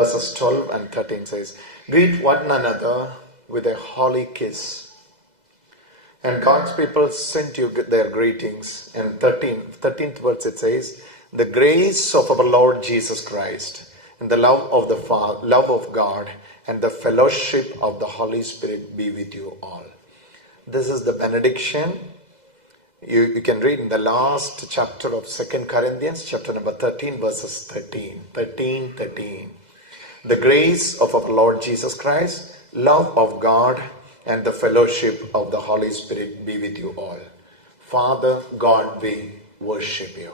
verses 12 and 13 says, greet one another with a holy kiss. And God's people sent you their greetings. And 13th verse it says, the grace of our Lord Jesus Christ and the love of the Father, love of God and the fellowship of the Holy Spirit be with you all. This is the benediction. You can read in the last chapter of 2 Corinthians, chapter number 13, verses 13. The grace of our Lord Jesus Christ, love of God, and the fellowship of the Holy Spirit be with you all. Father God, we worship you.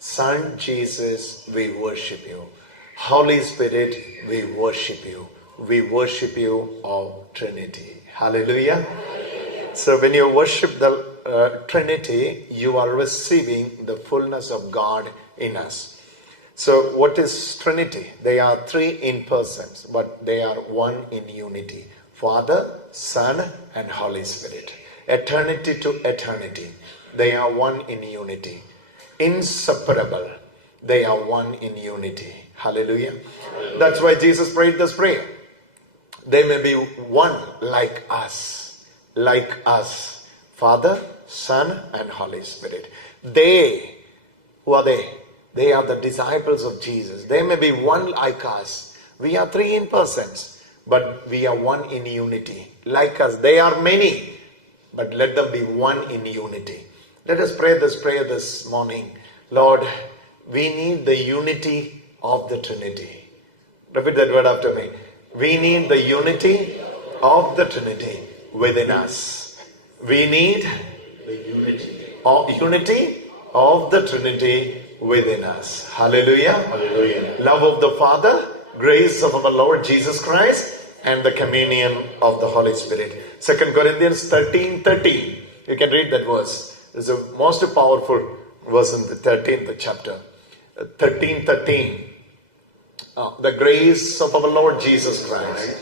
Son Jesus, we worship you. Holy Spirit, we worship you. We worship you, O Trinity. Hallelujah. So when you worship the Trinity, you are receiving the fullness of God in us. So what is Trinity? They are three in persons, but they are one in unity. Father, Son, and Holy Spirit. Eternity to eternity. They are one in unity. Inseparable. They are one in unity. Hallelujah. That's why Jesus prayed this prayer. They may be one like us. Like us. Father, Son, and Holy Spirit. They, who are they? They are the disciples of Jesus. They may be one like us. We are three in persons, but we are one in unity. Like us, they are many, but let them be one in unity. Let us pray this prayer this morning. Lord, we need the unity of the Trinity. Repeat that word after me. We need the unity of the Trinity within us. We need the unity of the Trinity within us. Hallelujah. Hallelujah. Love of the Father, grace of our Lord Jesus Christ, and the communion of the Holy Spirit. 2 Corinthians 13:13. You can read that verse. It's the most powerful verse in the 13th chapter. 13:13. The grace of our Lord Jesus Christ,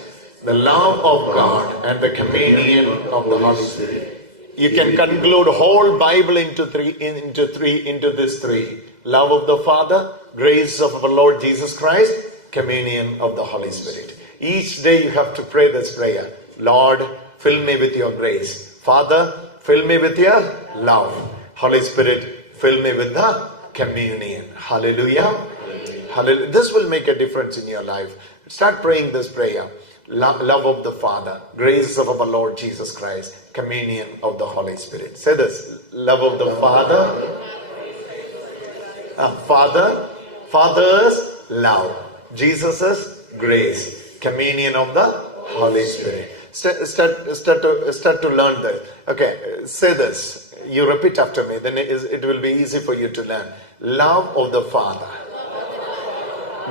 the love of God, and the communion of the Holy Spirit. You can conclude whole Bible into this three. Love of the Father, grace of our Lord Jesus Christ, communion of the Holy Spirit. Each day you have to pray this prayer. Lord, fill me with your grace. Father, fill me with your love. Holy Spirit, fill me with the communion. Hallelujah. Hallelujah. This will make a difference in your life. Start praying this prayer. Love of the Father, grace of our Lord Jesus Christ, communion of the Holy Spirit. Say this. Love of the Father. Father's love. Jesus' grace. Communion of the Holy Spirit. Start to learn that. Okay, say this. You repeat after me, then it will be easy for you to learn. Love of the Father.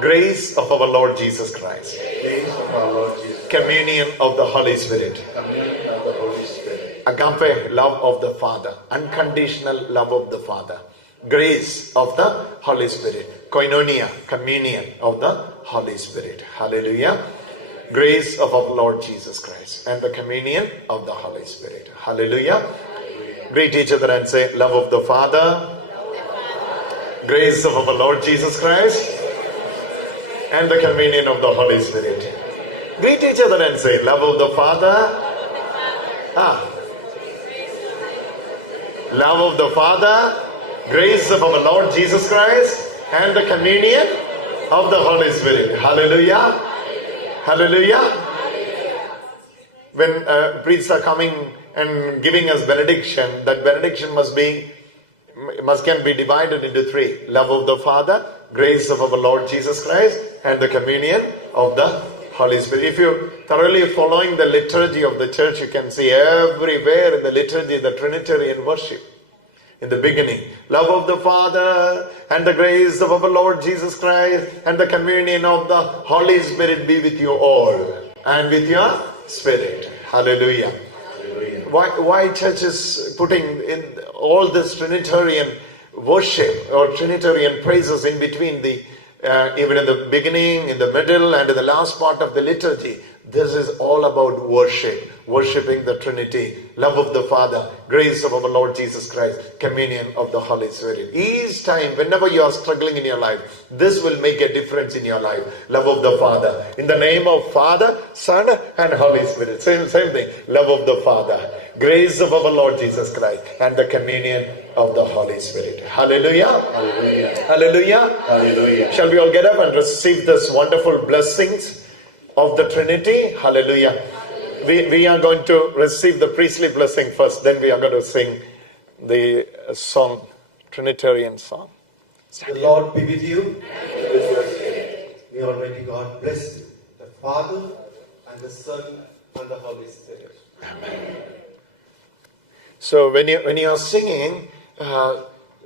Grace of our Lord Jesus Christ. Grace of our Lord Jesus. Communion of the Holy Spirit. Communion of the Holy Spirit. Agape love of the Father. Unconditional love of the Father. Grace of the Holy Spirit. Koinonia, communion of the Holy Spirit. Hallelujah. Grace of our Lord Jesus Christ. And the communion of the Holy Spirit. Hallelujah. Hallelujah. Greet each other and say, love of the Father. Grace of our Lord Jesus Christ. And the communion of the Holy Spirit. Greet each other and say, love of the Father. Love of the Father, grace of our Lord Jesus Christ, and the communion of the Holy Spirit. Hallelujah. Hallelujah. When priests are coming and giving us benediction, that benediction can be divided into three. Love of the Father, grace of our Lord Jesus Christ, and the communion of the Holy Spirit. If you're thoroughly following the liturgy of the church, you can see everywhere in the liturgy the Trinitarian worship. In the beginning, love of the Father and the grace of our Lord Jesus Christ and the communion of the Holy Spirit be with you all and with your spirit. Hallelujah. Hallelujah. Why church is putting in all this Trinitarian worship or Trinitarian praises in between even in the beginning, in the middle, and in the last part of the liturgy? This is all about worship. worshiping the Trinity, love of the Father, grace of our Lord Jesus Christ, communion of the Holy Spirit. Each time, whenever you are struggling in your life, this will make a difference in your life. Love of the Father. In the name of Father, Son, and Holy Spirit. Same thing. Love of the Father, grace of our Lord Jesus Christ, and the communion of the Holy Spirit. Hallelujah. Hallelujah. Hallelujah. Hallelujah. Shall we all get up and receive this wonderful blessings of the Trinity? Hallelujah. We are going to receive the priestly blessing first, then we are going to sing the song, Trinitarian song. The Lord be with you. And with your spirit. May Almighty God bless you, the Father and the Son and the Holy Spirit. Amen. So when you are singing,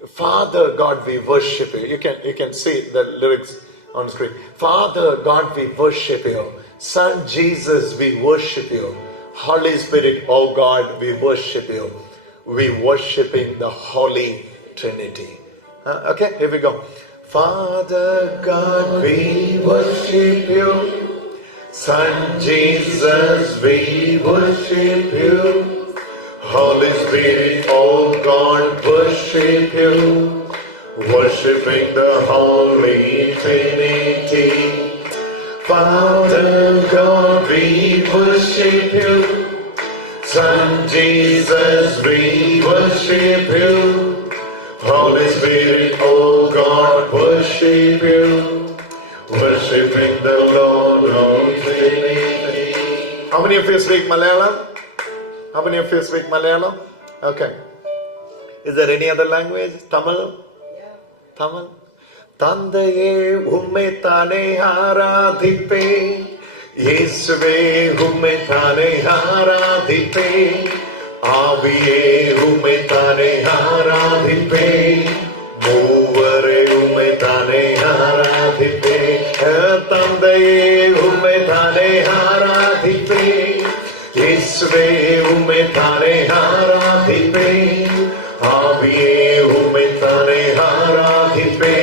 Father God, we worship you. You can see the lyrics on the screen. Father God, we worship you. Son Jesus, we worship you. Holy Spirit, oh God, we worship you. We worshiping the Holy Trinity. Okay, here we go. Father God, we worship you. Son Jesus, we worship you. Holy Spirit, oh God, worship you. Worshipping the Holy Trinity. Father God, we worship you. Son Jesus, we worship you. Holy Spirit, oh God, worship you. Worshipping the Lord of Trinity. How many of you speak Malayalam? How many of you speak Malayalam? Okay. Is there any other language? Tamil? Yeah. Tamil? Tandaye umme tane haradhipe. Yesve umme tane haradhipe. Aviye umme tane haradhipe. Movare umme tane haradhipe. Tandaye umme tane haradhipe. Yesve umme tane haradhipe. Aviye umme tane haradhipe.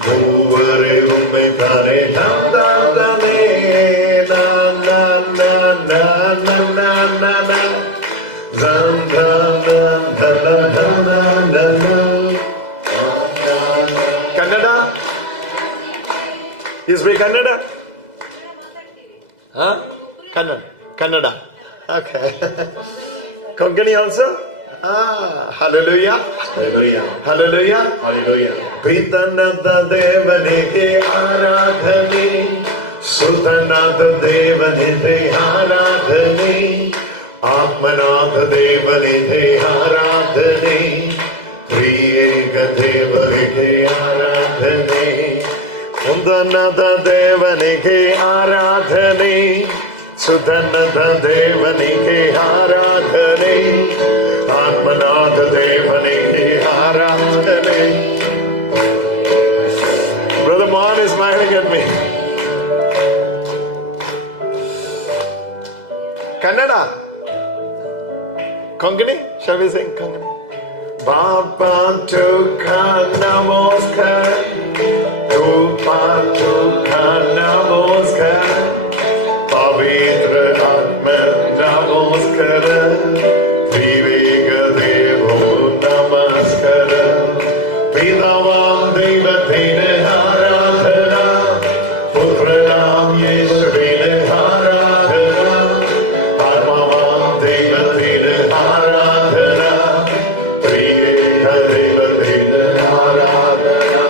Movare umme tane haradhipe. Na na na na na na na na. Zam na na na na na na. Kannada? You speak Kannada? Huh? Kannada. Okay. Konkani also? Hallelujah. Hallelujah. Hallelujah. Hallelujah. Pitanada Devanike Aradhane. Sutanada Devanite Aradhane. Atmanada Devanite Aradhane. Priyeka Devanike Aradhane. Kundanada Devanike Aradhane. Sudanada Devanike Aradhane. Atmanada Devanike Aradhane. Brother Mohan is smiling at me. Kannada? Konkani? Shall we sing Konkani? Baba Tukha Namaskar. Tupa Tukha Namaskar. Pavitra Atma Namaskara. Viveka Devo Namaskara. Pidavam Devatine Haradhana. Putranam Yeshvine Haradhana. Atmavam Devatine Haradhana. Priyeka Devatine Haradhana.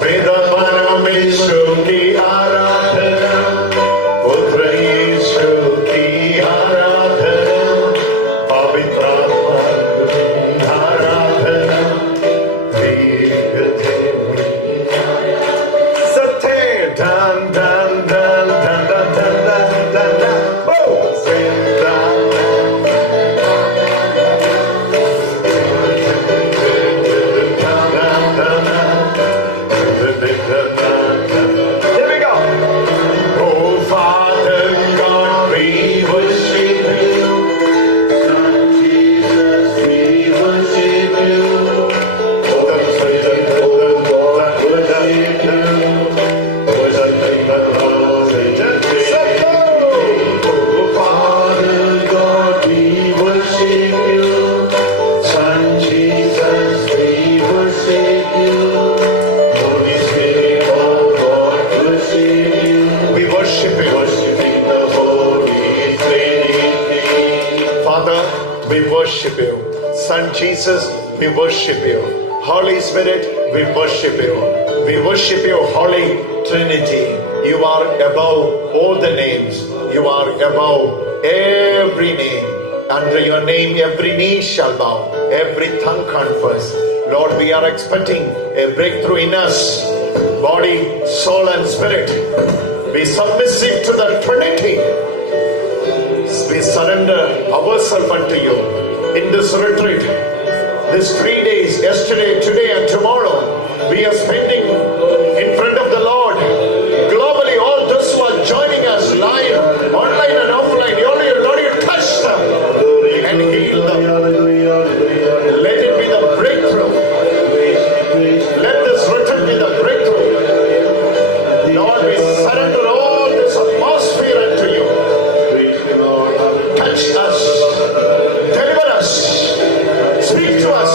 Pidamanam Yeshvine worship you. Worshiping the Holy Trinity. Father, we worship you. Son Jesus, we worship you. Holy Spirit, we worship you. We worship you, Holy Trinity. You are above all the names. You are above every name. Under your name, every knee shall bow, every tongue confess. Lord, we are expecting a breakthrough in us, body, soul, and spirit. Be submissive to the Trinity. We surrender ourselves unto you in this retreat. These 3 days, yesterday, today, and tomorrow, we are spending in front of the Lord. Globally, all those who are joining us live, online and offline, Lord, you touch them and heal them. Let it be the breakthrough. Let this retreat be the breakthrough. Lord, we surrender all this atmosphere unto you. Touch us. Deliver us. Speak to us.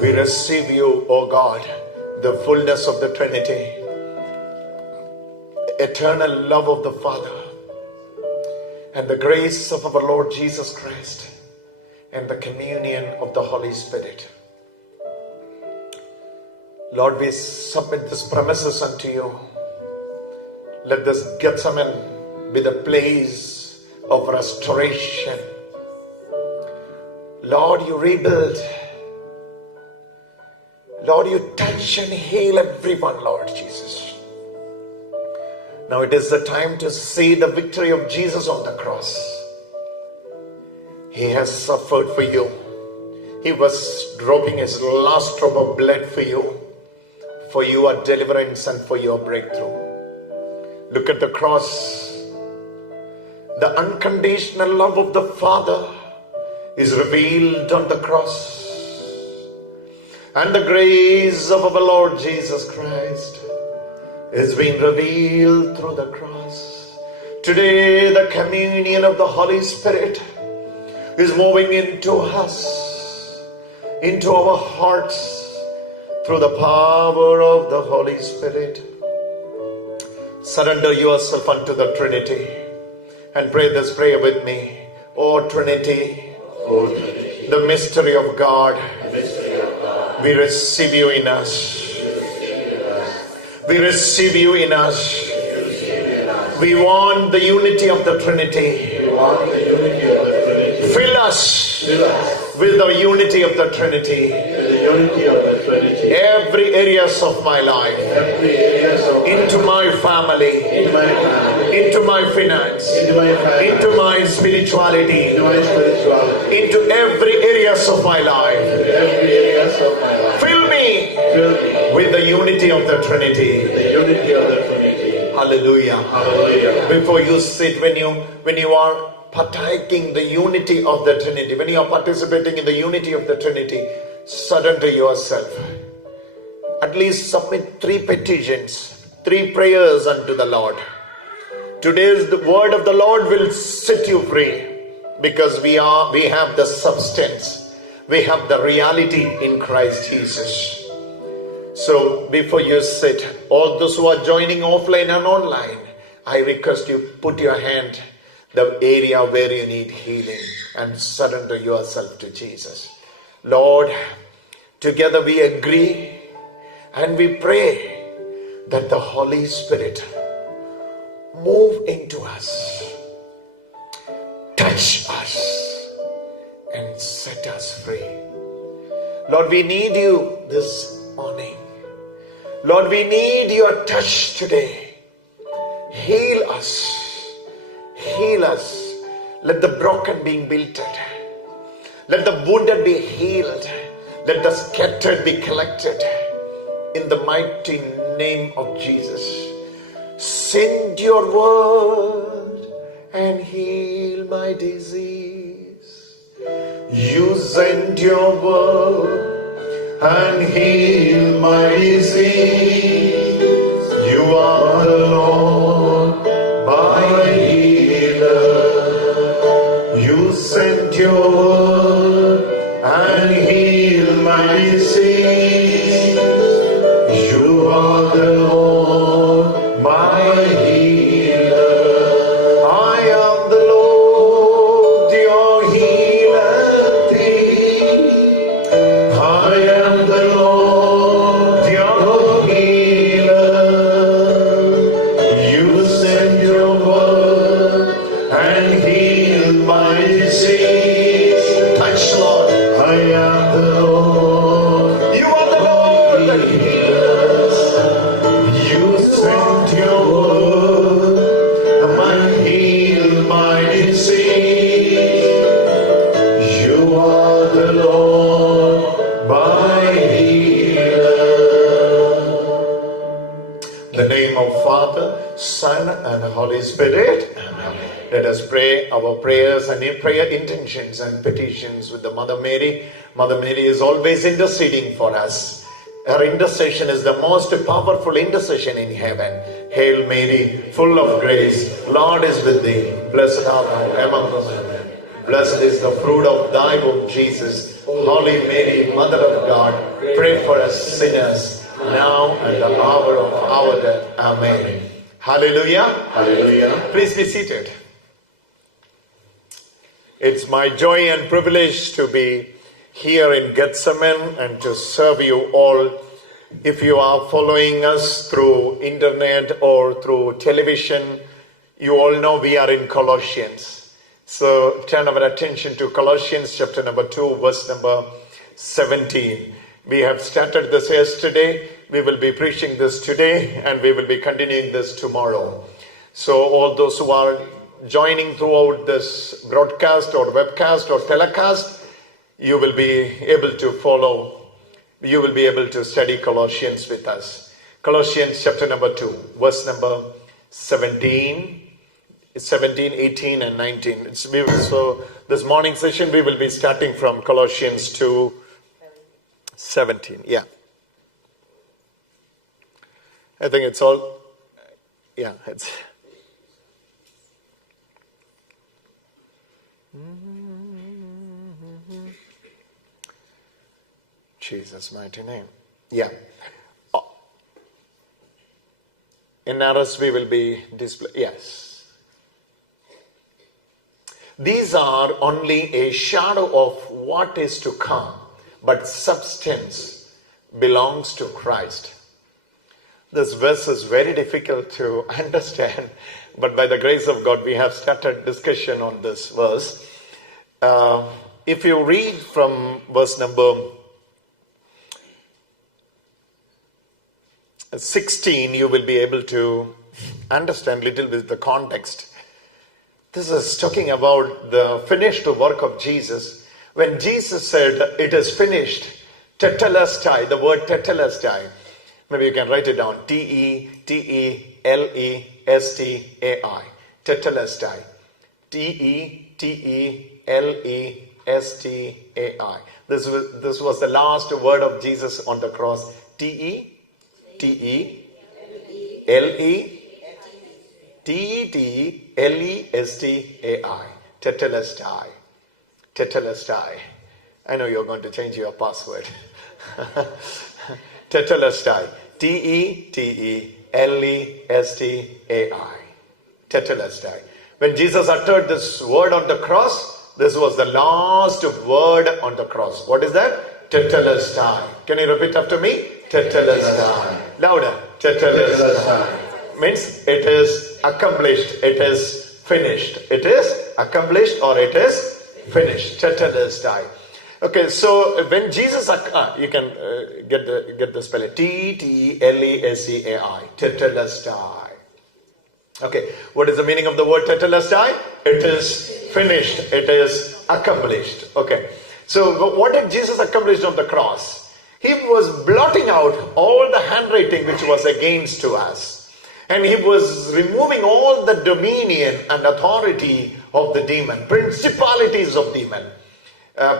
We receive you, O God, the fullness of the Trinity, eternal love of the Father, and the grace of our Lord Jesus Christ, and the communion of the Holy Spirit. Lord, we submit these premises unto you. Let this Gethsemane be the place of restoration. Lord, you rebuild. Lord, you touch and heal everyone, Lord Jesus. Now it is the time to see the victory of Jesus on the cross. He has suffered for you. He was dropping his last drop of blood for your deliverance and for your breakthrough. Look at the cross. The unconditional love of the Father is revealed on the cross. And the grace of our Lord Jesus Christ is being revealed through the cross. Today, the communion of the Holy Spirit is moving into us, into our hearts, through the power of the Holy Spirit. Surrender yourself unto the Trinity and pray this prayer with me. O Trinity, the mystery of God, we receive you in us. We receive you in us. We want the unity of the Trinity. Fill us with the unity of the Trinity. Every areas of my life, into my family, into my finance, into my spirituality, into every areas of my life. Fill me with the unity of the Trinity. Hallelujah. Before you sit, when you are partaking the unity of the Trinity, when you are participating in the unity of the Trinity, surrender yourself. At least submit 3 petitions, 3 prayers unto the Lord. Today's the word of the Lord will set you free, because we have the substance, we have the reality in Christ Jesus. So before you sit, all those who are joining offline and online, I request you put your hand the area where you need healing and surrender yourself to Jesus. Lord, together we agree and we pray that the Holy Spirit move into us, touch us, and set us free. Lord, we need you this morning. Lord, we need your touch today. Heal us. Heal us. Let the broken be built. Let the wounded be healed. Let the scattered be collected. In the mighty name of Jesus. Send your word and heal my disease. You send your word and heal my disease. You are the Lord, my healer. You sent your word and healed my disease. You are the Lord, my healer. I am the Lord, your healer. I am the Lord, your healer. You sent your word and healed my disease. Touch, Lord. I am the Lord. You are the Lord that heals. You sent your word and healed my disease. You are the Lord, my healer. In the name of Father, Son, and Holy Spirit. Amen. Let us pray our prayers and prayer intentions and petitions with the Mother Mary. Mother Mary is always interceding for us. Her intercession is the most powerful intercession in heaven. Hail Mary, full of grace, Lord is with thee. Blessed art thou among women. Blessed is the fruit of thy womb, Jesus. Holy Mary, Mother of God, pray for us sinners, now and the hour of our death. Amen. Hallelujah. Hallelujah. Please be seated. It's my joy and privilege to be here in Gethsemane and to serve you all. If you are following us through internet or through television, you all know we are in Colossians. So turn our attention to Colossians chapter number 2, verse number 17. We have started this yesterday. We will be preaching this today and we will be continuing this tomorrow. So all those who are joining throughout this broadcast or webcast or telecast, you will be able to follow. You will be able to study Colossians with us. Colossians chapter number 2, verse number 17, 18 and 19. So this morning session we will be starting from Colossians 2, 17. Yeah. I think it's all, yeah, it's. Jesus' mighty name. Yeah. In NRS we will be display. Yes. These are only a shadow of what is to come, but substance belongs to Christ. This verse is very difficult to understand, but by the grace of God, we have started discussion on this verse. If you read from verse number 16, you will be able to understand little bit the context. This is talking about the finished work of Jesus. When Jesus said, "It is finished," tetelestai, the word tetelestai, maybe you can write it down, T-E-T-E-L-E-S-T-A-I, tetelestai, T-E-T-E-L-E-S-T-A-I. This was the last word of Jesus on the cross. T-E-T-E-L-E-T-E-L-E-S-T-A-I, tetelestai, tetelestai. I know you're going to change your password. Tetelestai, T-E-T-E-L-E-S-T-A-I, tetelestai. When Jesus uttered this word on the cross, this was the last word on the cross. What is that? Tetelestai. Can you repeat after me? Tetelestai. Louder. Tetelestai. Means it is accomplished. It is finished. It is accomplished or it is finished. Tetelestai. Okay, so when Jesus, you can get the spelling. T-T-L-E-S-E-A-I. Tetelestai. Okay, what is the meaning of the word tetelestai? It is finished. It is accomplished. Okay, so what did Jesus accomplish on the cross? He was blotting out all the handwriting which was against to us. And he was removing all the dominion and authority of the demon, principalities of demon.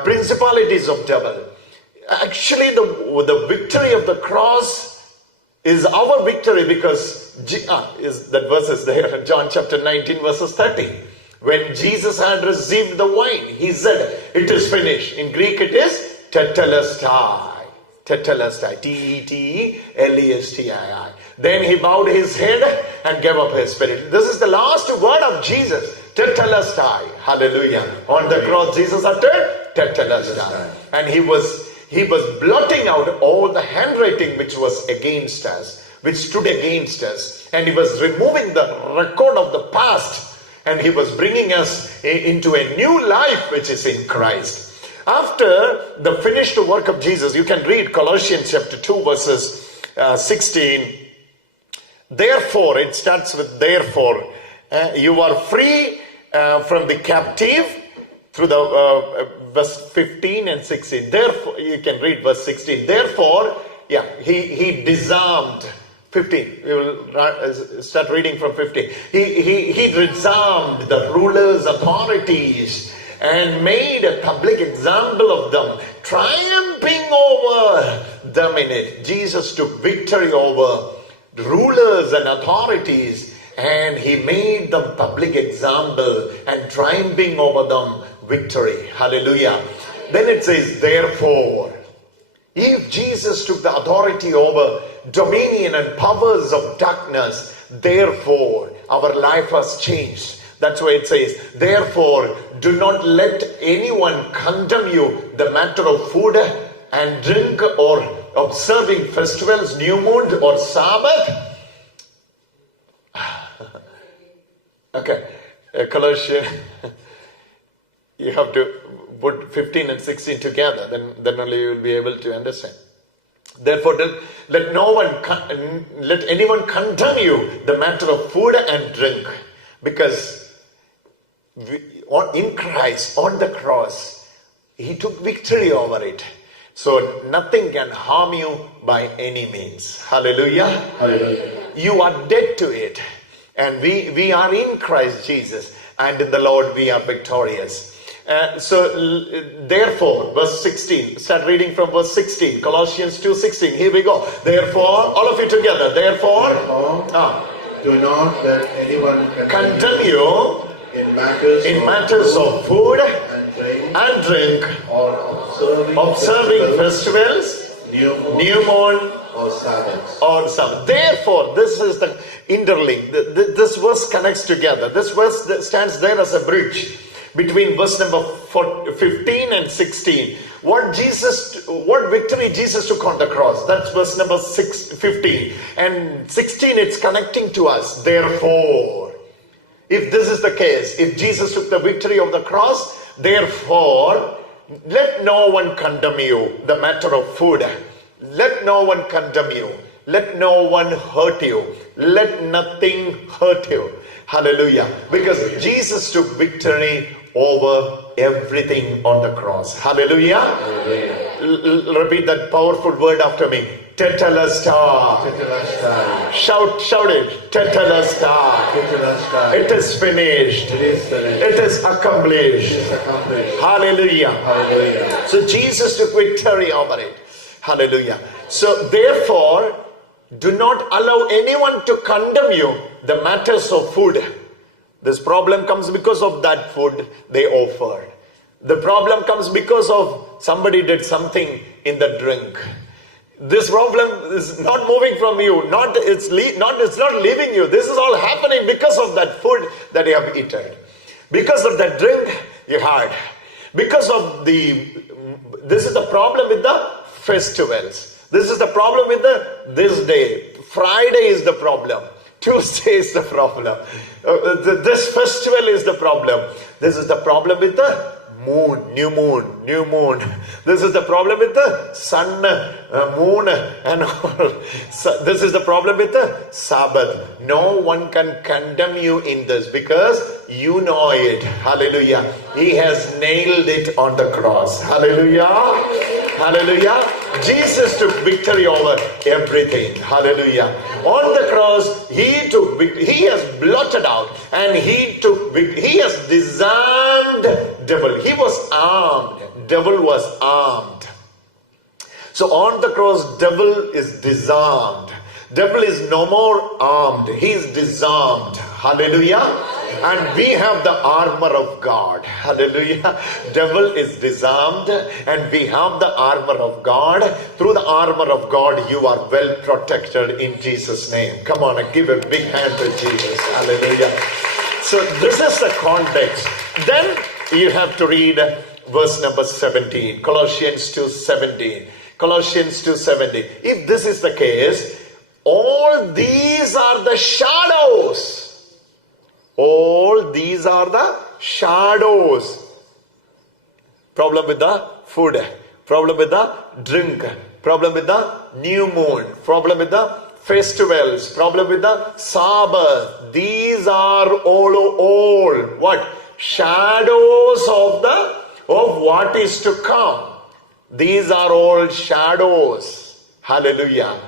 Principalities of devil. Actually, the victory of the cross is our victory because that verse is there in John chapter 19 verses 30. When Jesus had received the wine, he said, "It is finished." In Greek it is tetelestai. Tetelestai. Tetelestii. Then he bowed his head and gave up his spirit. This is the last word of Jesus. Tetelestai. Hallelujah. On the cross, Jesus uttered tetelestai. And he was blotting out all the handwriting which was against us, which stood against us. And he was removing the record of the past. And he was bringing us into a new life which is in Christ. After the finished work of Jesus, you can read Colossians chapter 2 verses 16. Therefore, it starts with therefore. You are free from the captive through the verse 15 and 16. Therefore, you can read verse 16. Therefore, he disarmed. 15. We will start reading from 15. He disarmed the rulers, authorities, and made a public example of them, triumphing over them in it. Jesus took victory over rulers and authorities, and he made them public example and triumphing over them victory. Hallelujah. Then it says, therefore, if Jesus took the authority over dominion and powers of darkness, therefore our life has changed. That's why it says, therefore do not let anyone condemn you the matter of food and drink or observing festivals, new moon or Sabbath. Okay, Colossians, you have to put 15 and 16 together, then only you will be able to understand. Therefore, let anyone condemn you the matter of food and drink, because in Christ, on the cross, he took victory over it. So nothing can harm you by any means. Hallelujah. Hallelujah. You are dead to it. And we are in Christ Jesus. And in the Lord we are victorious. Therefore, verse 16. Start reading from verse 16. Colossians 2:16. Here we go. Therefore, all of you together. Therefore, do not let anyone condemn you in matters of food and drink or observing festivals, new moon or Sabbath. Therefore, this is the interlink. This verse connects together. This verse stands there as a bridge between verse number 15 and 16. What victory Jesus took on the cross. That's verse number 15. And 16, it's connecting to us. Therefore, if this is the case, if Jesus took the victory of the cross, therefore, let no one condemn you the matter of food. Let no one condemn you. Let no one hurt you. Let nothing hurt you. Hallelujah. Because Jesus took victory over everything on the cross. Hallelujah. Hallelujah. Repeat that powerful word after me. Tetelestai. Tetelestai. Shout it. Tetelestai. Tetelestai. It is finished. It is finished. It is accomplished. It is accomplished. Hallelujah. Hallelujah. So Jesus took victory over it. Hallelujah. So therefore, do not allow anyone to condemn you the matters of food. This problem comes because of that food they offered. The problem comes because of somebody did something in the drink. This problem is not moving from you. It's not leaving you. This is all happening because of that food that you have eaten. Because of that drink you had. Because of this is the problem with the festivals. This is the problem with this day. Friday is the problem. Tuesday is the problem. This festival is the problem. This is the problem with the new moon. This is the problem with the sun, moon, and all. This is the problem with the Sabbath. No one can condemn you in this because you know it. Hallelujah. He has nailed it on the cross. Hallelujah. Hallelujah. Jesus took victory over everything. Hallelujah. On the cross, he took victory. He has blotted out and he has disarmed devil. He was armed. Devil was armed. So on the cross, devil is disarmed. Devil is no more armed. He is disarmed. Hallelujah. And we have the armor of God. Hallelujah. Devil is disarmed and we have the armor of God. Through the armor of God, you are well protected in Jesus' name. Come on and give a big hand to Jesus. Hallelujah. So this is the context. Then you have to read verse number 17. Colossians 2:17. Colossians 2:17. If this is the case, all these are the shadows. All these are the shadows. Problem with the food. Problem with the drink. Problem with the new moon. Problem with the festivals. Problem with the Sabbath. These are all what? Shadows of what is to come. These are all shadows. Hallelujah.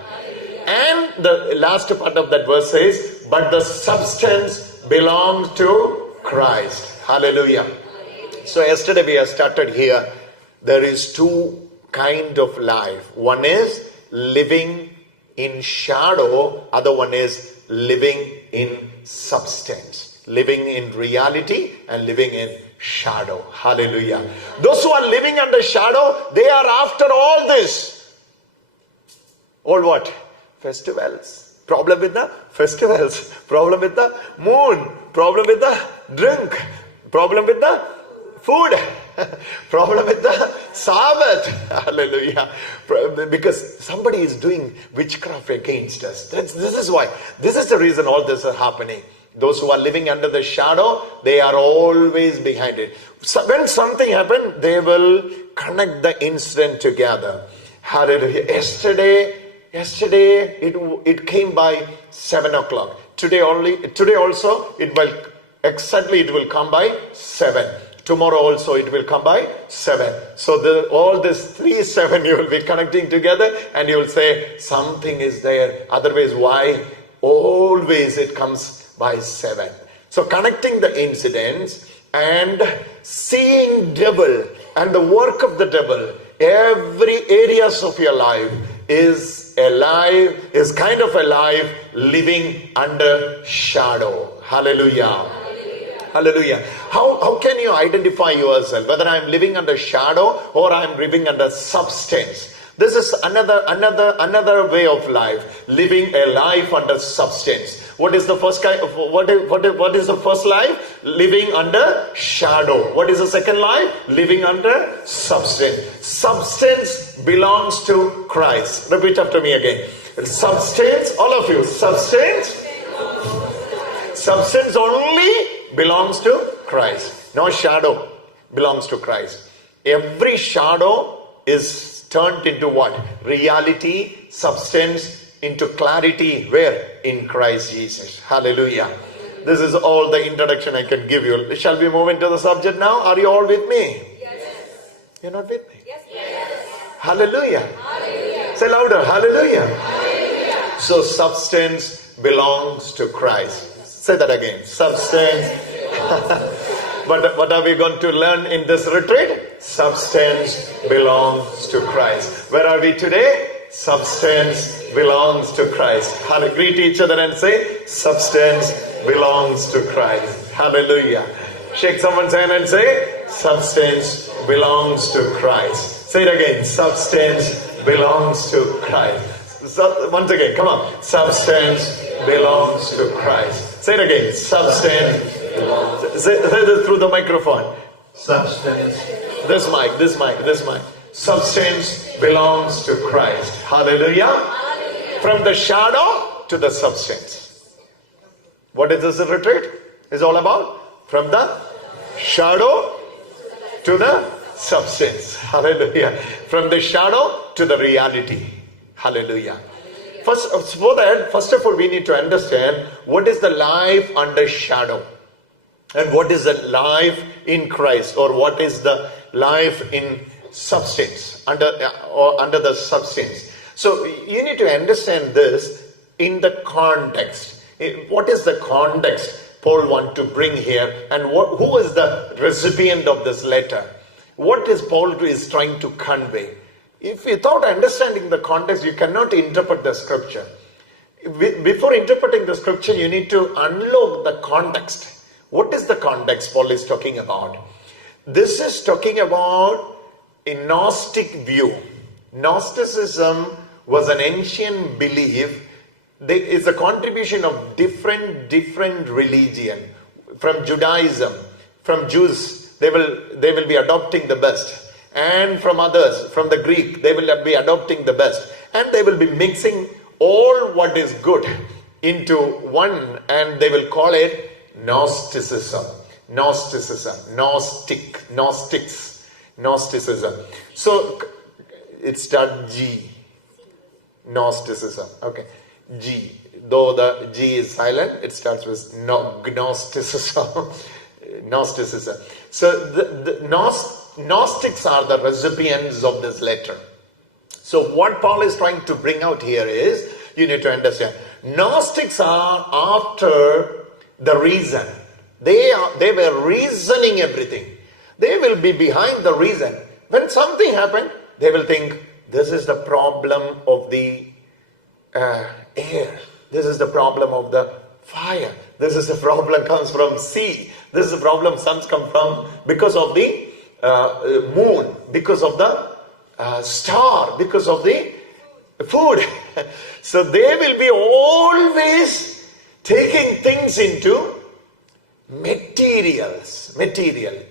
And the last part of that verse says, but the substance belongs to Christ. Hallelujah. So yesterday we have started here. There is two kind of life. One is living in shadow. Other one is living in substance. Living in reality and living in shadow. Hallelujah. Those who are living under shadow, they are after all this. All what? Festivals. Problem with the festivals. Problem with the moon. Problem with the drink. Problem with the food. Problem with the Sabbath. Hallelujah. Because somebody is doing witchcraft against us. This is why. This is the reason all this is happening. Those who are living under the shadow, they are always behind it. So when something happens, they will connect the incident together. Hallelujah. Yesterday it came by 7 o'clock. Today also it will come by 7. Tomorrow also it will come by 7. So all this 3-7 you will be connecting together and you will say something is there. Otherwise, why? Always it comes by 7. So connecting the incidents and seeing devil and the work of the devil, every areas of your life is kind of alive, living under shadow. Hallelujah. Hallelujah. How can you identify yourself? Whether I am living under shadow or I am living under substance. This is another way of life. Living a life under substance. What is the first kind of what is the first life? Living under shadow. What is the second life? Living under substance. Substance belongs to Christ. Repeat after me again. Substance, all of you. Substance only belongs to Christ. No shadow belongs to Christ. Every shadow is turned into what? Reality, substance, into clarity. Where? In Christ Jesus. Hallelujah. This is all the introduction I can give you. Shall we move into the subject now? Are you all with me? Yes. You're not with me? Yes. Hallelujah. Hallelujah. Say louder. Hallelujah. Hallelujah. So substance belongs to Christ. Say that again. Substance. What are we going to learn in this retreat? Substance belongs to Christ. Where are we today? Substance belongs to Christ. Greet each other and say, substance belongs to Christ. Hallelujah. Shake someone's hand and say, substance belongs to Christ. Say it again. Substance belongs to Christ. Once again, come on. Substance belongs to Christ. Say it again. Substance belongs. Say this through the microphone. Substance. This mic. Substance belongs to Christ. Hallelujah. From the shadow to the substance. What is this retreat? Is all about? From the shadow to the substance. Hallelujah. From the shadow to the reality. Hallelujah. First of all, we need to understand what is the life under shadow and what is the life in Christ, or what is the life in substance, under the substance. So you need to understand this in the context. What is the context Paul wants to bring here, and who is the recipient of this letter? What is Paul is trying to convey? If without understanding the context, you cannot interpret the scripture. Before interpreting the scripture, you need to unlock the context. What is the context Paul is talking about? This is talking about a Gnostic view. Gnosticism was an ancient belief. It's a contribution of different religion. From Judaism, from Jews, they will be adopting the best. And from others, from the Greek, they will be adopting the best. And they will be mixing all what is good into one, and they will call it Gnosticism. Gnosticism. So it starts G. Gnosticism. Okay. G. Though the G is silent, it starts with Gnosticism. Gnosticism. So the Gnostics are the recipients of this letter. So what Paul is trying to bring out here is, you need to understand, Gnostics are after the reason. They were reasoning everything. They will be behind the reason. When something happened, they will think, this is the problem of the air. This is the problem of the fire. This is the problem comes from sea. This is the problem suns come from because of the moon, because of the star, because of the food. So they will be always taking things into material,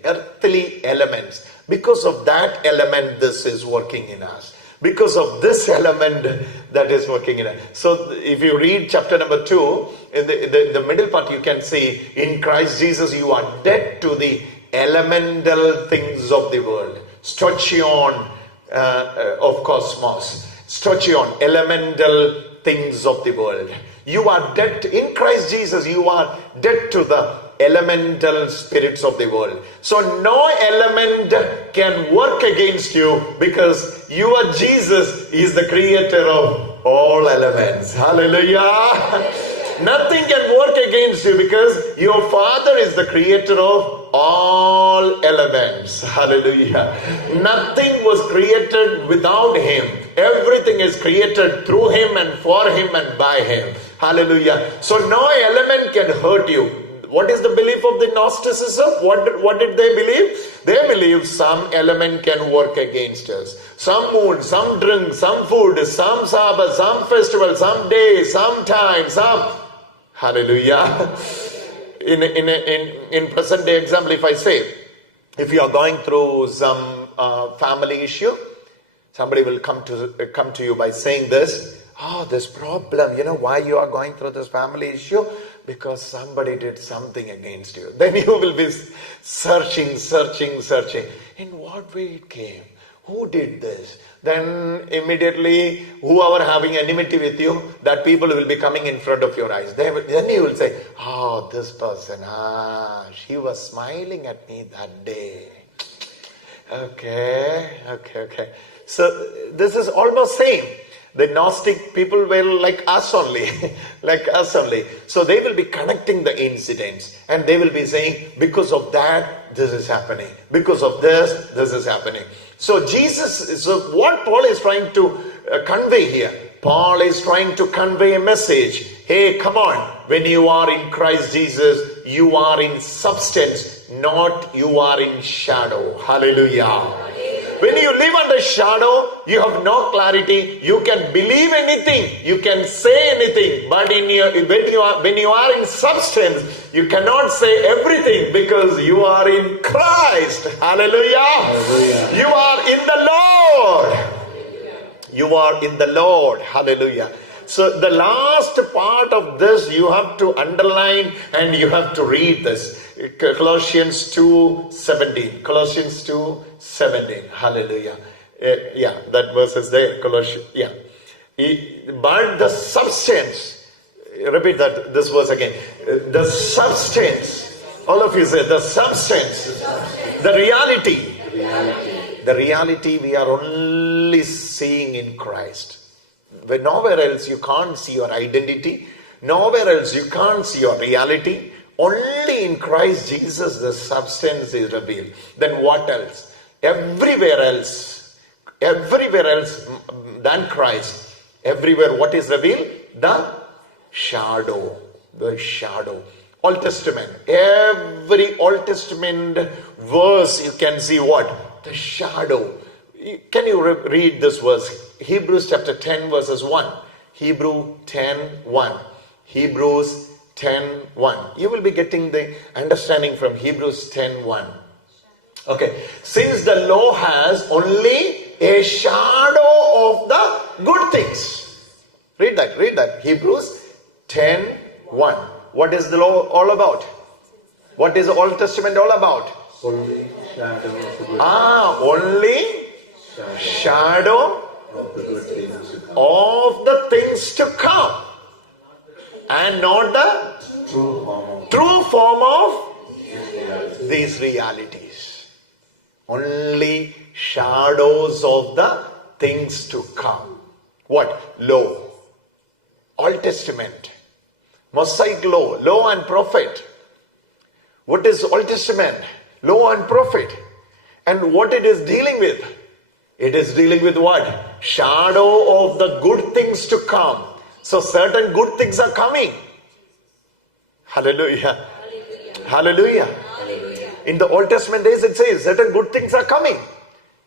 earthly elements. Because of that element, this is working in us. Because of this element that is working in us. So if you read chapter number 2, in the middle part you can see, in Christ Jesus you are dead to the elemental things of the world. Stoichon of cosmos. Stoichon, elemental things of the world. You are dead in Christ Jesus, you are dead to the elemental spirits of the world. So no element can work against you, because your Jesus is the creator of all elements. Hallelujah. Nothing can work against you, because your Father is the creator of all elements. Hallelujah. Nothing was created without him. Everything is created through him and for him and by him. Hallelujah. So no element can hurt you. What is the belief of the Gnosticism? What did they believe? They believe some element can work against us. Some moon, some drink, some food, some Sabbath, some festival, some day, some time, some... Hallelujah. In present day example, if I say, if you are going through some family issue, somebody will come to you by saying this, this problem, you know why you are going through this family issue? Because somebody did something against you. Then you will be searching. In what way it came? Who did this? Then immediately, whoever having enmity with you, that people will be coming in front of your eyes. Then you will say, this person, she was smiling at me that day. Okay. So this is almost same. The Gnostic people were like us only. So they will be connecting the incidents, and they will be saying, because of that, this is happening. Because of this is happening. So what Paul is trying to convey here? Paul is trying to convey a message. Hey, come on. When you are in Christ Jesus, you are in substance, not you are in shadow. Hallelujah. When you live under shadow, you have no clarity. You can believe anything. You can say anything. But when you are in substance, you cannot say everything, because you are in Christ. Hallelujah. Hallelujah. You are in the Lord. You are in the Lord. Hallelujah. So the last part of this you have to underline, and you have to read this. Colossians 2:17. Colossians 2:17. Hallelujah. That verse is there. Colossians. But the substance. Repeat this verse again. The substance. All of you say the substance. The reality. The reality we are only seeing in Christ. When nowhere else you can't see your identity. Nowhere else you can't see your reality. Only in Christ Jesus the substance is revealed. Then what else? Everywhere else than Christ, everywhere what is revealed? The shadow. Old Testament. Every Old Testament verse you can see what? The shadow. Can you read this verse? Hebrews chapter 10 verses 1. Hebrew 10 1. Hebrews 10 1. You will be getting the understanding from Hebrews 10 1. Okay. Since the law has only a shadow of the good things. Read that. Hebrews 10 1. What is the law all about? What is the Old Testament all about? Only shadow of the good Only shadow of the good things to come. of the things to come. And not the true form of these realities. Only shadows of the things to come. What? Law. Old Testament. Mosaic law and prophet. What is Old Testament? Law and prophet. And what it is dealing with? It is dealing with what? Shadow of the good things to come. So certain good things are coming. Hallelujah. Hallelujah. In the Old Testament days it says certain good things are coming.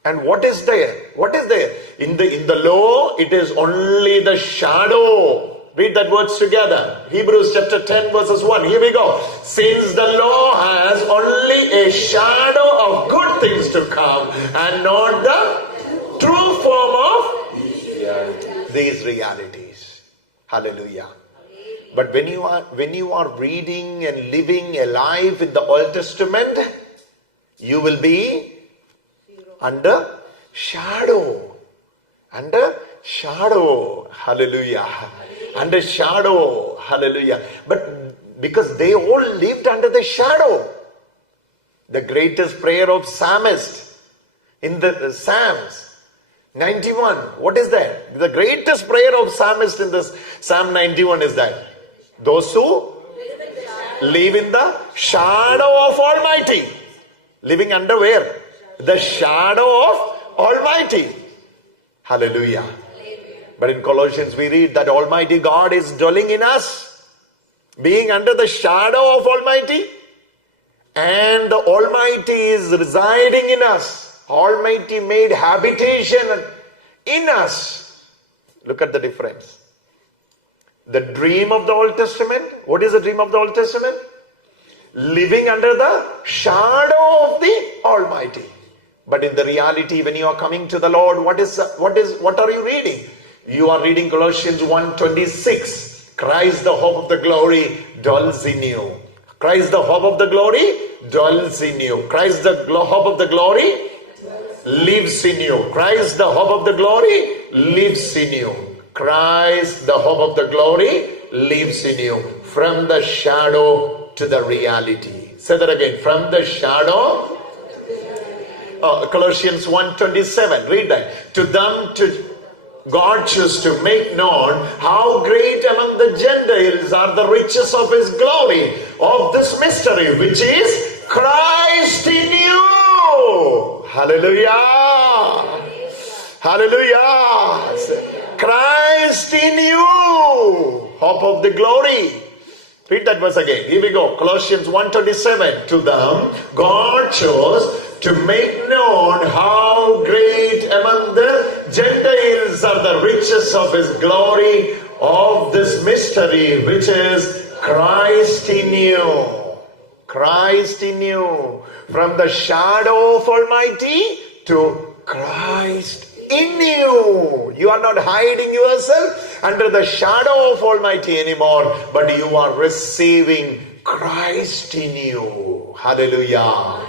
And what is there? What is there? In the law it is only the shadow. Read that words together. Hebrews chapter 10 verses 1. Here we go. Since the law has only a shadow of good things to come and not the true form of these realities. Hallelujah. But when you are reading and living a life in the Old Testament, you will be under shadow. Under shadow. Hallelujah. Under shadow. Hallelujah. But because they all lived under the shadow. The greatest prayer of psalmist in the Psalms 91. What is that? The greatest prayer of psalmist in this Psalm 91 is that. Those who live in the shadow of Almighty. Living under where? The shadow of Almighty. Hallelujah. But in Colossians we read that Almighty God is dwelling in us, being under the shadow of Almighty, and the Almighty is residing in us. Almighty made habitation in us. Look at the difference. The dream of the Old Testament. What is the dream of the Old Testament? Living under the shadow of the Almighty. But in the reality, when you are coming to the Lord, what are you reading? You are reading Colossians 1:26. Christ, the hope of the glory, dwells in you. Christ, the hope of the glory, dwells in you. Christ, the hope of the glory, lives in you. Christ, the hope of the glory, lives in you. Christ, the hope of the glory, lives in you. From the shadow to the reality. Say that again. From the shadow. Colossians 1:27. Read that. To them, God chose to make known how great among the Gentiles are the riches of His glory, of this mystery, which is Christ in you. Hallelujah. Hallelujah. Christ in you. Hope of the glory. Read that verse again. Here we go. Colossians 1:27. To them, God chose to make known how great among the Gentiles are the riches of His glory, of this mystery, which is Christ in you. Christ in you. From the shadow of Almighty to Christ in you. You are not hiding yourself under the shadow of Almighty anymore, but you are receiving Christ in you. Hallelujah.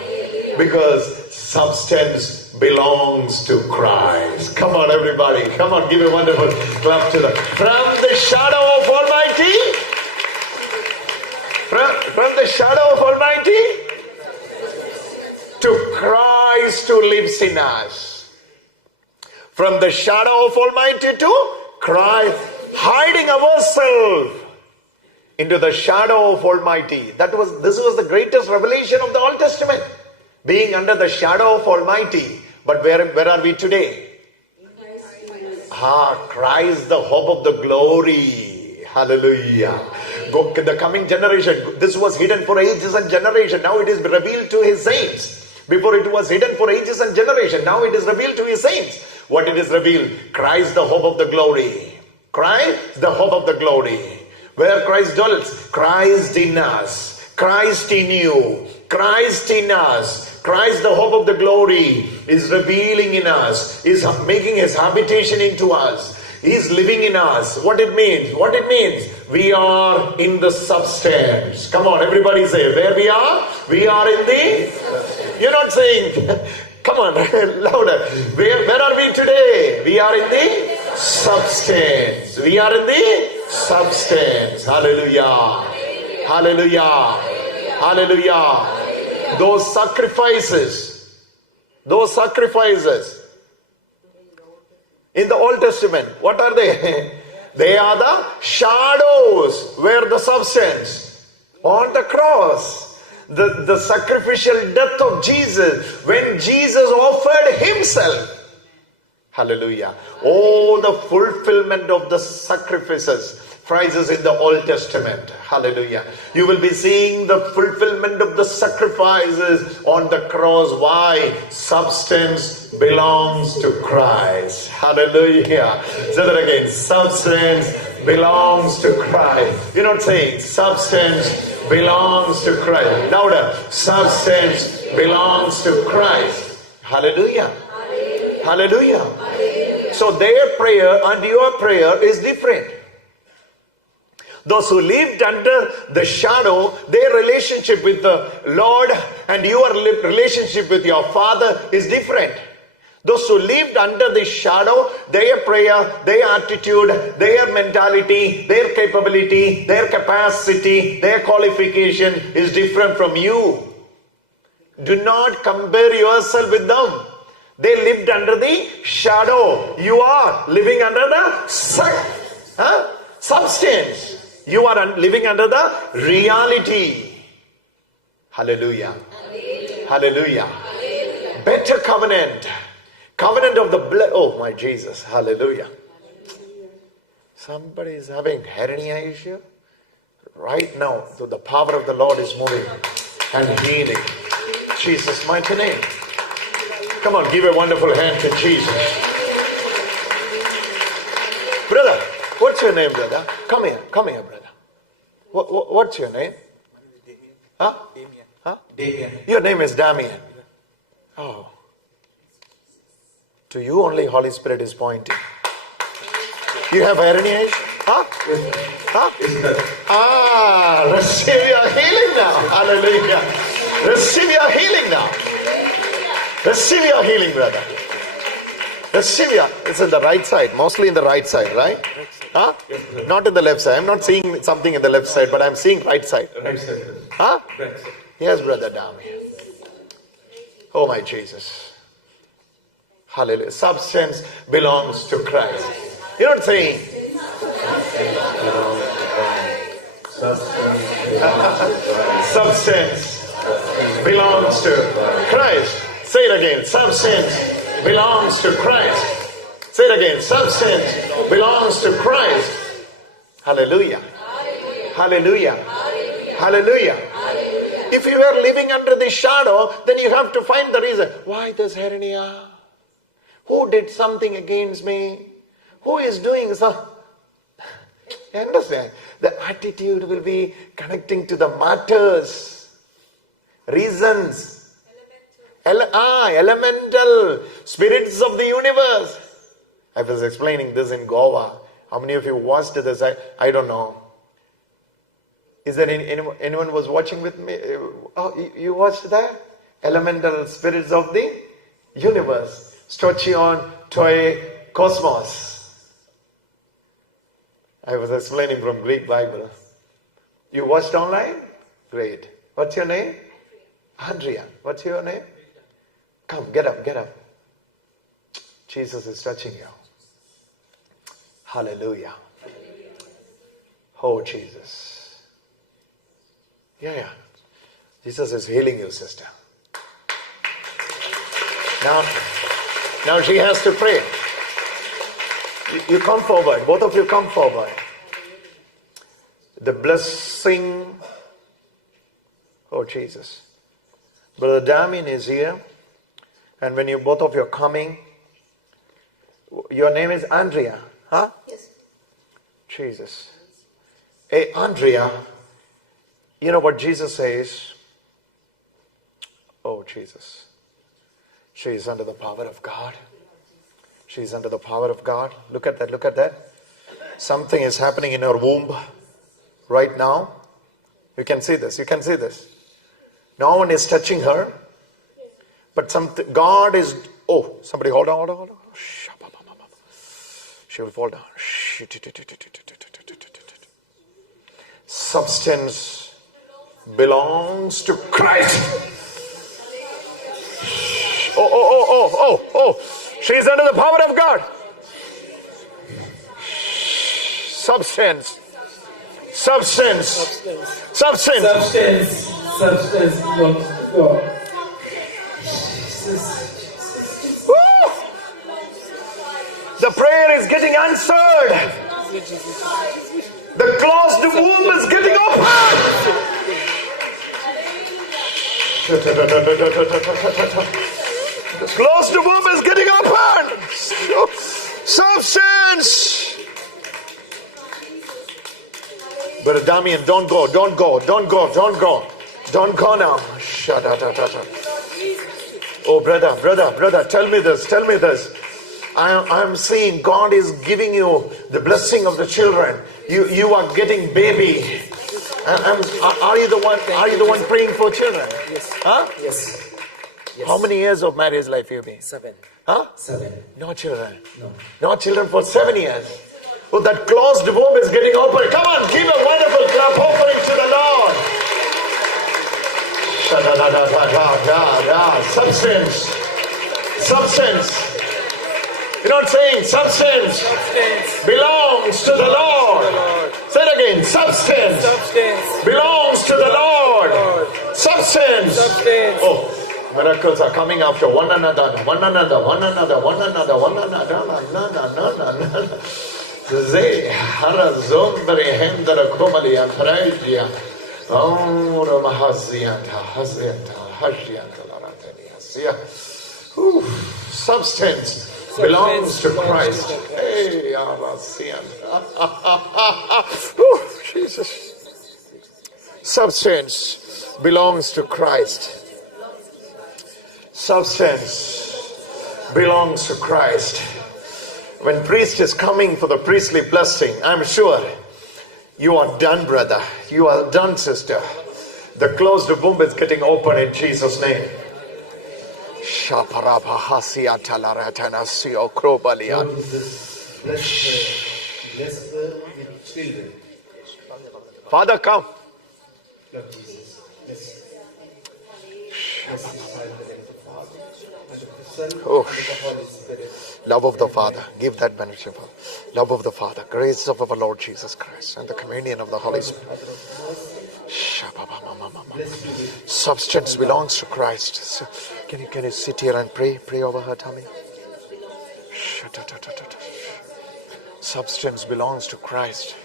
Because substance belongs to Christ. Come on, everybody. Come on, give a wonderful clap to them. From the shadow of Almighty. From the shadow of Almighty to Christ who lives in us. From the shadow of Almighty to Christ, hiding ourselves into the shadow of Almighty. This was the greatest revelation of the Old Testament. Being under the shadow of Almighty. But where are we today? Christ, the hope of the glory. Hallelujah. the coming generation. This was hidden for ages and generation. Now it is revealed to his saints. Before it was hidden for ages and generation. Now it is revealed to his saints. What it is revealed? Christ, the hope of the glory. Christ, the hope of the glory. Where Christ dwells? Christ in us. Christ in you. Christ in us. Christ, the hope of the glory, is revealing in us, is making his habitation into us. He is living in us. What it means? What it means? We are in the substance. Come on, everybody say, where we are? We are in the... You're not saying, come on, louder. Where are we today? We are in the substance. We are in the substance. Hallelujah. Hallelujah. Hallelujah. Those sacrifices in the Old Testament, what are they? They are the shadows, where the substance on the cross, the sacrificial death of Jesus, when Jesus offered himself. Hallelujah. Oh, the fulfillment of the sacrifices, phrases in the Old Testament. Hallelujah. You will be seeing the fulfillment of the sacrifices on the cross. Why? Substance belongs to Christ. Hallelujah. Say that again. Substance belongs to Christ. You're not saying substance belongs to Christ. Louder. Substance belongs to Christ. Hallelujah. Hallelujah. Hallelujah. So their prayer and your prayer is different. Those who lived under the shadow, their relationship with the Lord and your relationship with your Father is different. Those who lived under the shadow, their prayer, their attitude, their mentality, their capability, their capacity, their qualification is different from you. Do not compare yourself with them. They lived under the shadow. You are living under the substance. You are living under the reality. Hallelujah. Hallelujah. Hallelujah. Hallelujah. Better covenant. Covenant of the blood. Oh my Jesus. Hallelujah. Somebody is having hernia issue. Right now, so the power of the Lord is moving and healing. Jesus' mighty name. Come on, give a wonderful hand to Jesus. Brother, what's your name, brother? Come here, brother. What's your name? Huh? Huh? Damien. Your name is Damien. Oh. To you only Holy Spirit is pointing. You have hernia? Huh? Huh? Receive your healing now. Hallelujah. Receive your healing now. Receive your healing, brother. Receive your... It's in the right side. Mostly in the right side, right? Huh? Not in the left side. I'm not seeing something in the left side, but I'm seeing right side. Right side. Huh? Right side. Yes, brother Damien. Oh my Jesus. Hallelujah. Substance belongs to Christ. You're not saying... Substance belongs to Christ. Say it again. Substance belongs to Christ. Say it again. Substance belongs to Christ. Hallelujah. Hallelujah. Hallelujah. If you are living under the shadow, then you have to find the reason. Why this hernia? Who did something against me? Who is doing so? You understand? The attitude will be connecting to the matters, reasons. Elemental spirits of the universe. I was explaining this in Goa. How many of you watched this? I don't know. Is there anyone was watching with me? Oh, you watched that? Elemental spirits of the universe. Stoichon toi cosmos. I was explaining from Greek Bible. You watched online? Great. What's your name? Andrea. What's your name? Come, get up. Jesus is touching you. Hallelujah. Oh, Jesus. Yeah. Jesus is healing you, sister. Now she has to pray. You come forward. Both of you come forward. the blessing. Oh, Jesus. Brother Damien is here. And when you both of you are coming, your name is Andrea, huh? Yes. Jesus. Hey, Andrea, you know what Jesus says? Oh, Jesus. She is under the power of God. She is under the power of God. Look at that, look at that. Something is happening in her womb right now. You can see this, you can see this. No one is touching her. But something, God is, oh, somebody hold on, hold on, hold on. She will fall down. Substance belongs to Christ. Oh. She's under the power of God. Substance. Lord. Woo! The prayer is getting answered. The closed womb is getting open. The closed womb is getting open. Substance. Brother Damien, don't go now. Oh, brother, tell me this. I'm seeing God is giving you the blessing of the children. You are getting baby. Are you the one praying for children? Yes. Huh? Yes. How many years of marriage life you been? 7. Huh? 7. No children. No. No children for 7 years. Oh, that closed womb is getting open. Come on, give a wonderful clap offering to the Lord. Substance. You're not saying substance belongs to the Lord. Say it again. Substance belongs to the Lord. Substance. Oh, miracles are coming after one another. Zay hara zombri hendra komalia praisia. Oh, Ramahazianta, Hazianta, Laratania. Substance belongs to Christ. Hey, Jesus. Substance belongs to Christ. Substance belongs to Christ. When priest is coming for the priestly blessing, I'm sure you are done, brother. You are done, sister. The closed womb is getting open in Jesus' name. Father, come. Lord Jesus, bless this child in the name of the Father, and of the Son, and of the Holy Spirit. Love of the Father, give that benediction. Love of the Father, grace of our Lord Jesus Christ, and the communion of the Holy Spirit. Substance belongs to Christ. So, can you sit here and pray over her tummy? Substance belongs to Christ.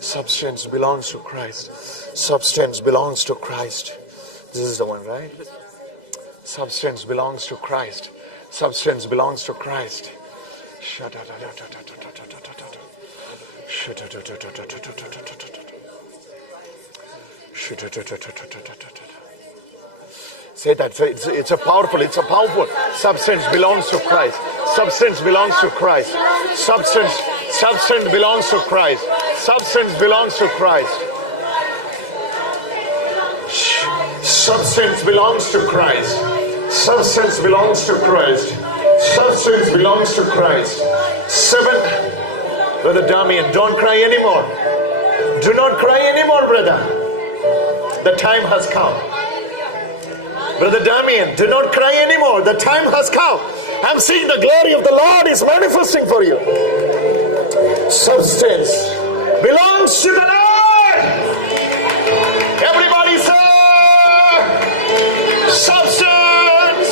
Substance belongs to Christ. Substance belongs to Christ. This is the one, right? Substance belongs to Christ. Substance belongs to Christ. Say that. It's a powerful. Substance belongs to Christ. Substance belongs to Christ. Substance belongs to Christ. Substance belongs to Christ. Substance belongs to Christ. Substance belongs to Christ. Substance belongs to Christ. 7. Brother Damien, don't cry anymore. Do not cry anymore, brother. The time has come. Brother Damien, do not cry anymore. The time has come. I'm seeing the glory of the Lord is manifesting for you. Substance belongs to the Lord. Everybody say, substance.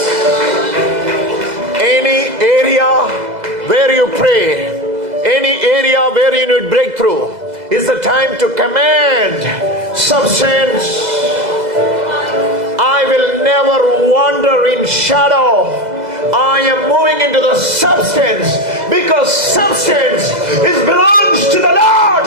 Any area where you pray, any area where you need breakthrough, is the time to command substance. I will never wander in shadow. I am moving into the substance because substance belongs to the Lord.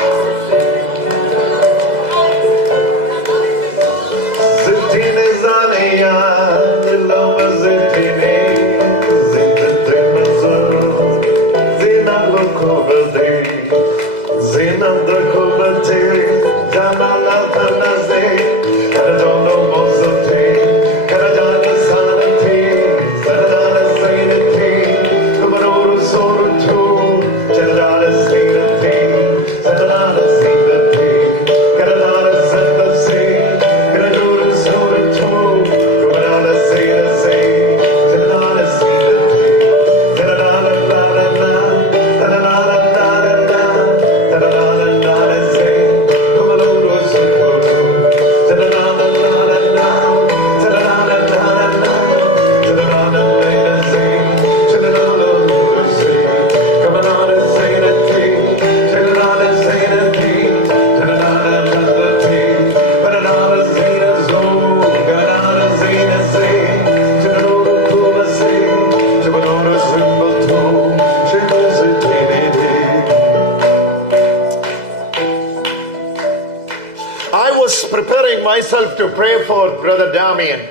To pray for Brother Damien.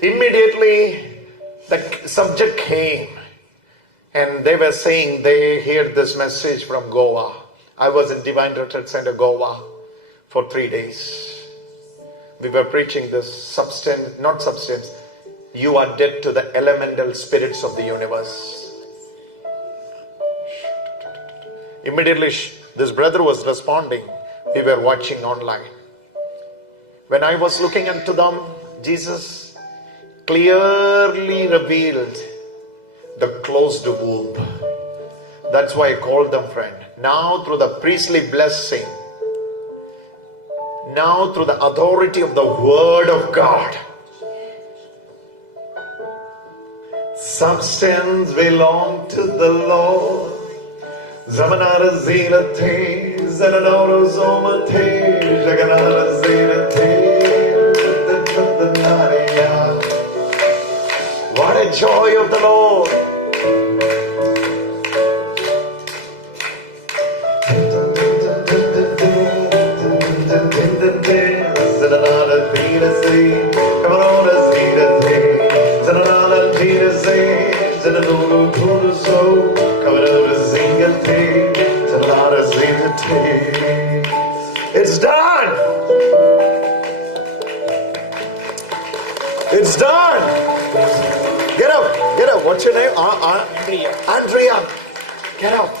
Immediately the subject came and they were saying they heard this message from Goa. I was in Divine Retreat Center, Goa for 3 days. We were preaching this substance, not substance. You are dead to the elemental spirits of the universe. Immediately this brother was responding. We were watching online. When I was looking into them, Jesus clearly revealed the closed womb. That's why I called them friend. Now through the priestly blessing, now through the authority of the word of God, substance belong to the Lord. Zamanara zinate, zanadoro zomate, jaganara zinate, what a joy of the Lord. It's done. It's done. Get up. Get up. What's your name? Andrea. Get up.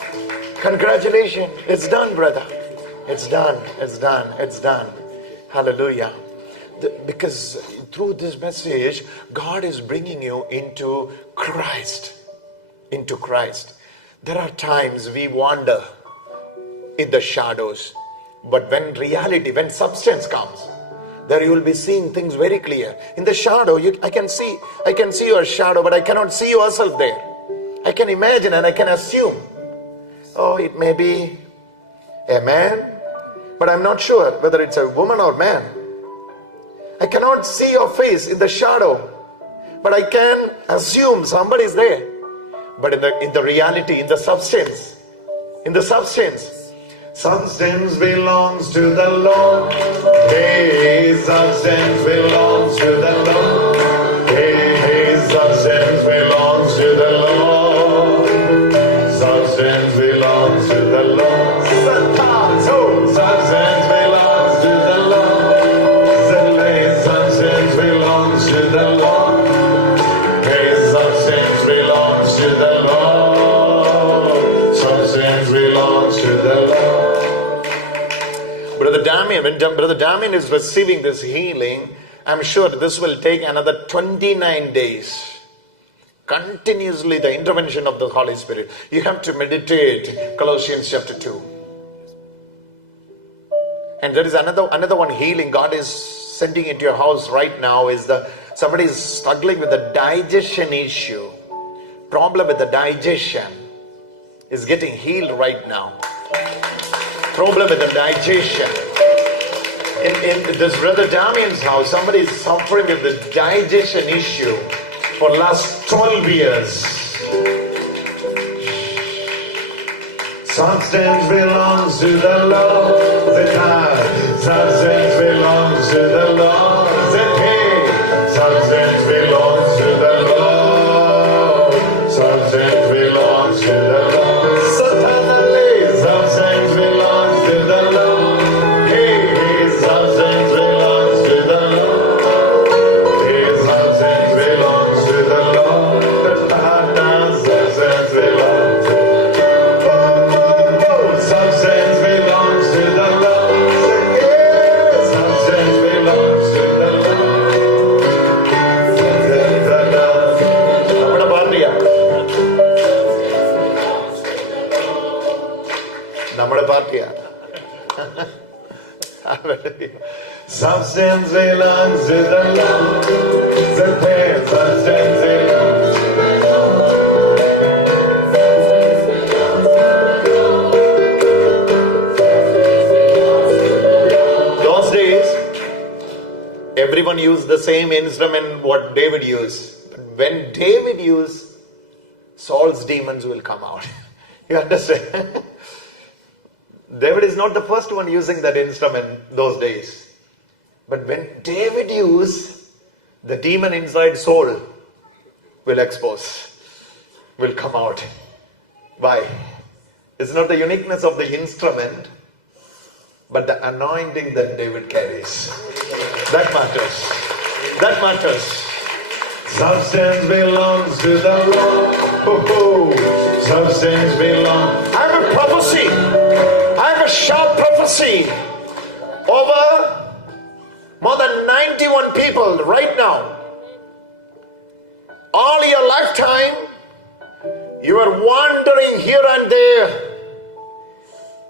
Congratulations. It's done, brother. It's done. It's done. It's done. Hallelujah. Because through this message, God is bringing you into Christ. Into Christ. There are times we wander in the shadows. But when reality, when substance comes, there you will be seeing things very clear. In the shadow, I can see your shadow, but I cannot see yourself there. I can imagine and I can assume. Oh, it may be a man, but I'm not sure whether it's a woman or man. I cannot see your face in the shadow, but I can assume somebody is there. But in the reality, in the substance, substance belongs to the Lord. Hey, substance belongs to the Lord. Hey, substance belongs to the Lord. Substance belongs to the Lord. Substance belongs to the Lord. Hey, substance belongs to the Lord. Hey, substance belongs to the Lord. Substance belongs to the Lord. Brother Damien, when Brother Damien is receiving this healing, I'm sure this will take another 29 days. Continuously the intervention of the Holy Spirit. You have to meditate Colossians chapter 2. And there is another one healing God is sending into your house right now is somebody is struggling with the digestion issue. Problem with the digestion is getting healed right now. problem with the digestion. In this brother Damian's house, somebody is suffering with the digestion issue for last 12 years. Substance belongs to the Lord. Substance belongs to the Lord. Substance belongs to the Lord. Substance belongs to the Lord. Substance belongs to the Lord. Hey, substance belongs to the Lord. Hey, substance belongs to the Lord. Substance belongs to the Lord. Substance belongs to the Lord. Yes, substance belongs to the Lord. നമ്മുടെ പാർട്ടിയാ, നമ്മുടെ പാർട്ടിയാ. Substance belongs to the Lord. Substance belongs to the Lord. Those days, everyone used the same instrument what David used. But when David used, Saul's demons will come out. You understand? David is not the first one using that instrument those days. But when David used, the demon inside Saul will expose, will come out. Why? It's not the uniqueness of the instrument, but the anointing that David carries. That matters. That matters. Substance belongs to the Lord. Substance belongs. I have a prophecy. I have a sharp prophecy over more than 91 people right now. All your lifetime, you are wandering here and there.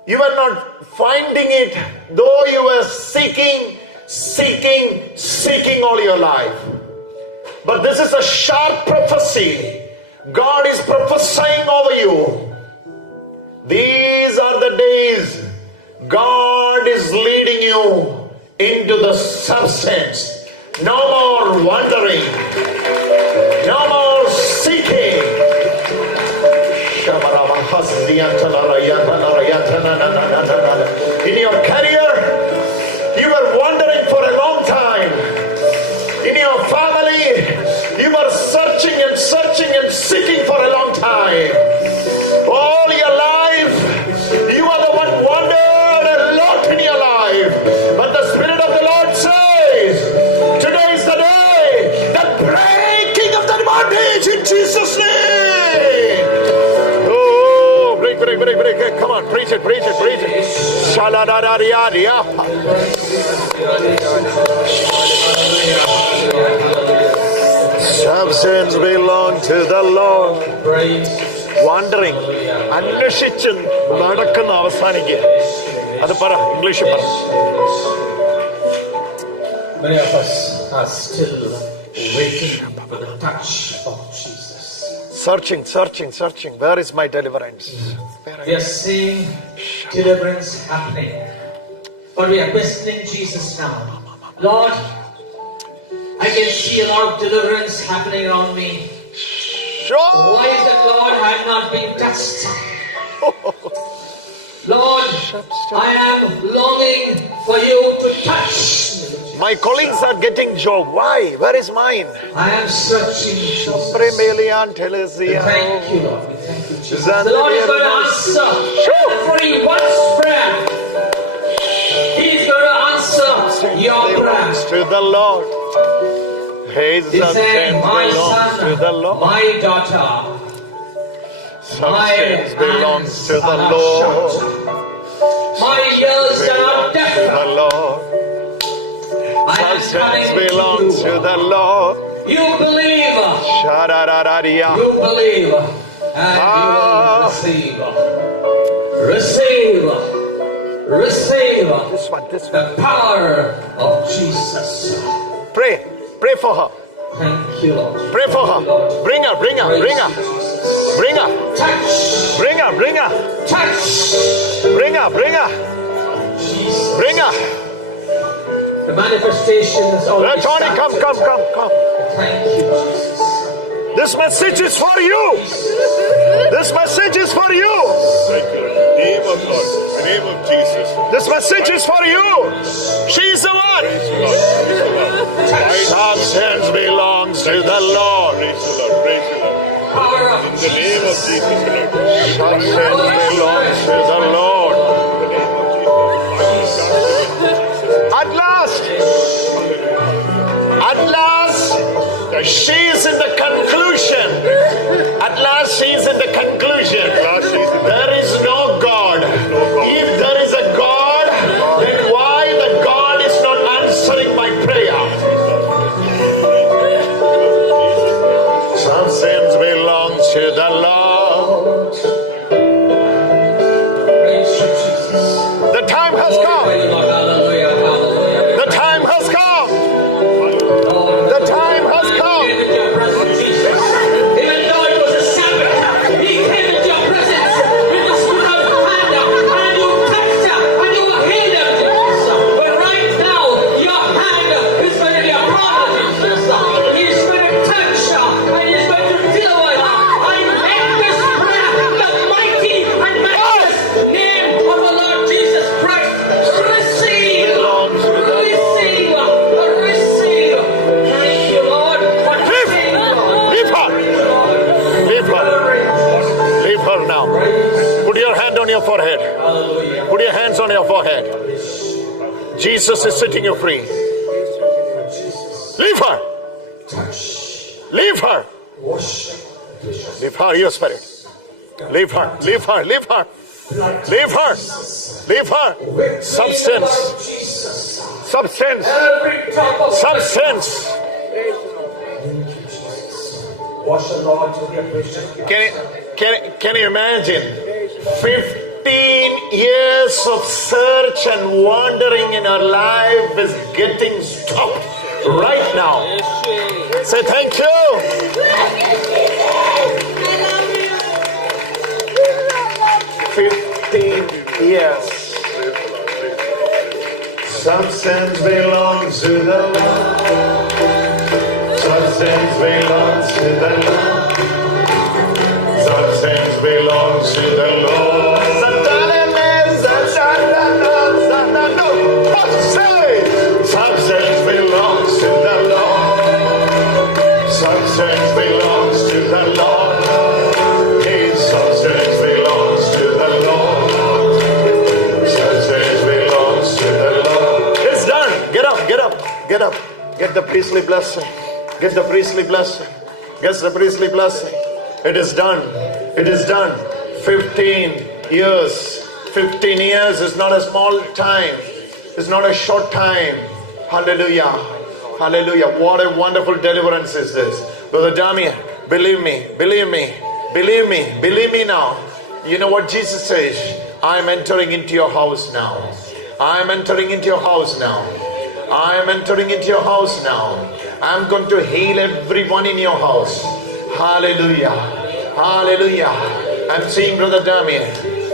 You are not finding it, though you were seeking all your life. But this is a sharp prophecy. God is prophesying over you. These are the days God is leading you into the substance. No more wandering. No more seeking. In your career, you were wandering for a long time. In your family, you were searching and seeking for a long time. All your life, you are the one wandered a lot in your life. But the Spirit of the Lord says, today is the day, the breaking of that bondage in Jesus' name. Oh, break. Come on, preach it. Shaladadariya. Substance belong to the Lord. Wandering, അന്വേഷിച്ച് നടക്കുന്ന അവസാനിക്കുക. അത് പറ, ഇംഗ്ലീഷിൽ പറ. Many of us are still waiting for the touch of Jesus. Searching. Where is my deliverance? We are seeing deliverance happening. But we are questioning Jesus now. Lord, I can see a lot of deliverance happening around me. Sure. Why is it, Lord, I have not been touched? Lord, I am longing for you to touch me. My colleagues are getting job. Why? Where is mine? I am searching, Jesus. Thank We thank you, Lord. We thank you, Jesus. The Lord is going to answer everyone's prayer. He's going to answer your prayer. To the Lord. He said, my son, to the Lord. my daughter, Substance belongs to the hands are Lord. shut. My ears are deaf. The Lord. I am Substance coming belongs to to you. the Lord. You believe. Shadadadadiya. You believe. And you will receive. Receive. This one. The power of Jesus. Pray for her. Thank you, Lord. Pray for her. Thank you, Lord. Bring her. Praise you, Jesus. Bring her. Touch. Bring her. Touch. Bring her. Jesus. Bring her. The manifestation is already Tony, come. Thank you, Jesus. This message is for you. This message is for you. Thank you, Lord. Name of God. The name of Jesus. This message is for you. She's the one. Praise the Lord. Praise the Lord. Substance belongs to the Lord. Praise the Lord. Praise the Lord. Power of In the name of Jesus, Lord. Substance belongs to the Lord. In the name of Jesus. At last, she is in the conclusion. At last, she is in the conclusion. There is no God. If there is a God, then why the God is not answering my prayer? Substance belongs to the Lord. praise you, Jesus. The time has come. Hallelujah, hallelujah. The time has come. Lord, The time has come. came into your presence, Jesus. Even though it was a Sabbath, He came into your presence with the spirit of hand, and you touched her, and you healed her, Jesus. But right now, your hand is going to be upon her, Jesus. He's going to touch her, and He's going to deal with her. I make this prayer in the mighty and matchless name of the Lord Jesus Christ. Receive, receive, receive. Thank you, Lord, for saving her. Leave her. Leave her. Leave her now. Put your hand on your forehead. Hallelujah. Put your hands on your forehead. Jesus is setting you free. Leave her. Leave her. Leave her, your spirit. Leave her. Leave her. Leave her. Leave her. Leave her. Substance. Substance. Every drop of Substance. wash the Lord to the affliction. Can you imagine? 15 years of search and wandering in her life is getting stopped right now. Say thank you. 15 years. Substance belongs to the Lord. Substance belongs to the Lord. Substance belongs to the Lord. Substance belongs to the Lord. Substance belongs to the Lord. His substance belongs to the Lord. Substance belongs to the Lord. It's done. Get up, get up, get up. Get the priestly blessing. Get the priestly blessing. Get the priestly blessing. It is done. It is done. 15 years. 15 years is not a small time. It's not a short time. Hallelujah. Hallelujah. What a wonderful deliverance is this. Brother Damien, believe me. Believe me. Believe me. Believe me now. You know what Jesus says? I am entering into your house now. I am entering into your house now. I am entering into your house now. I am going to heal everyone in your house. Hallelujah. Hallelujah. I'm seeing Brother Damien.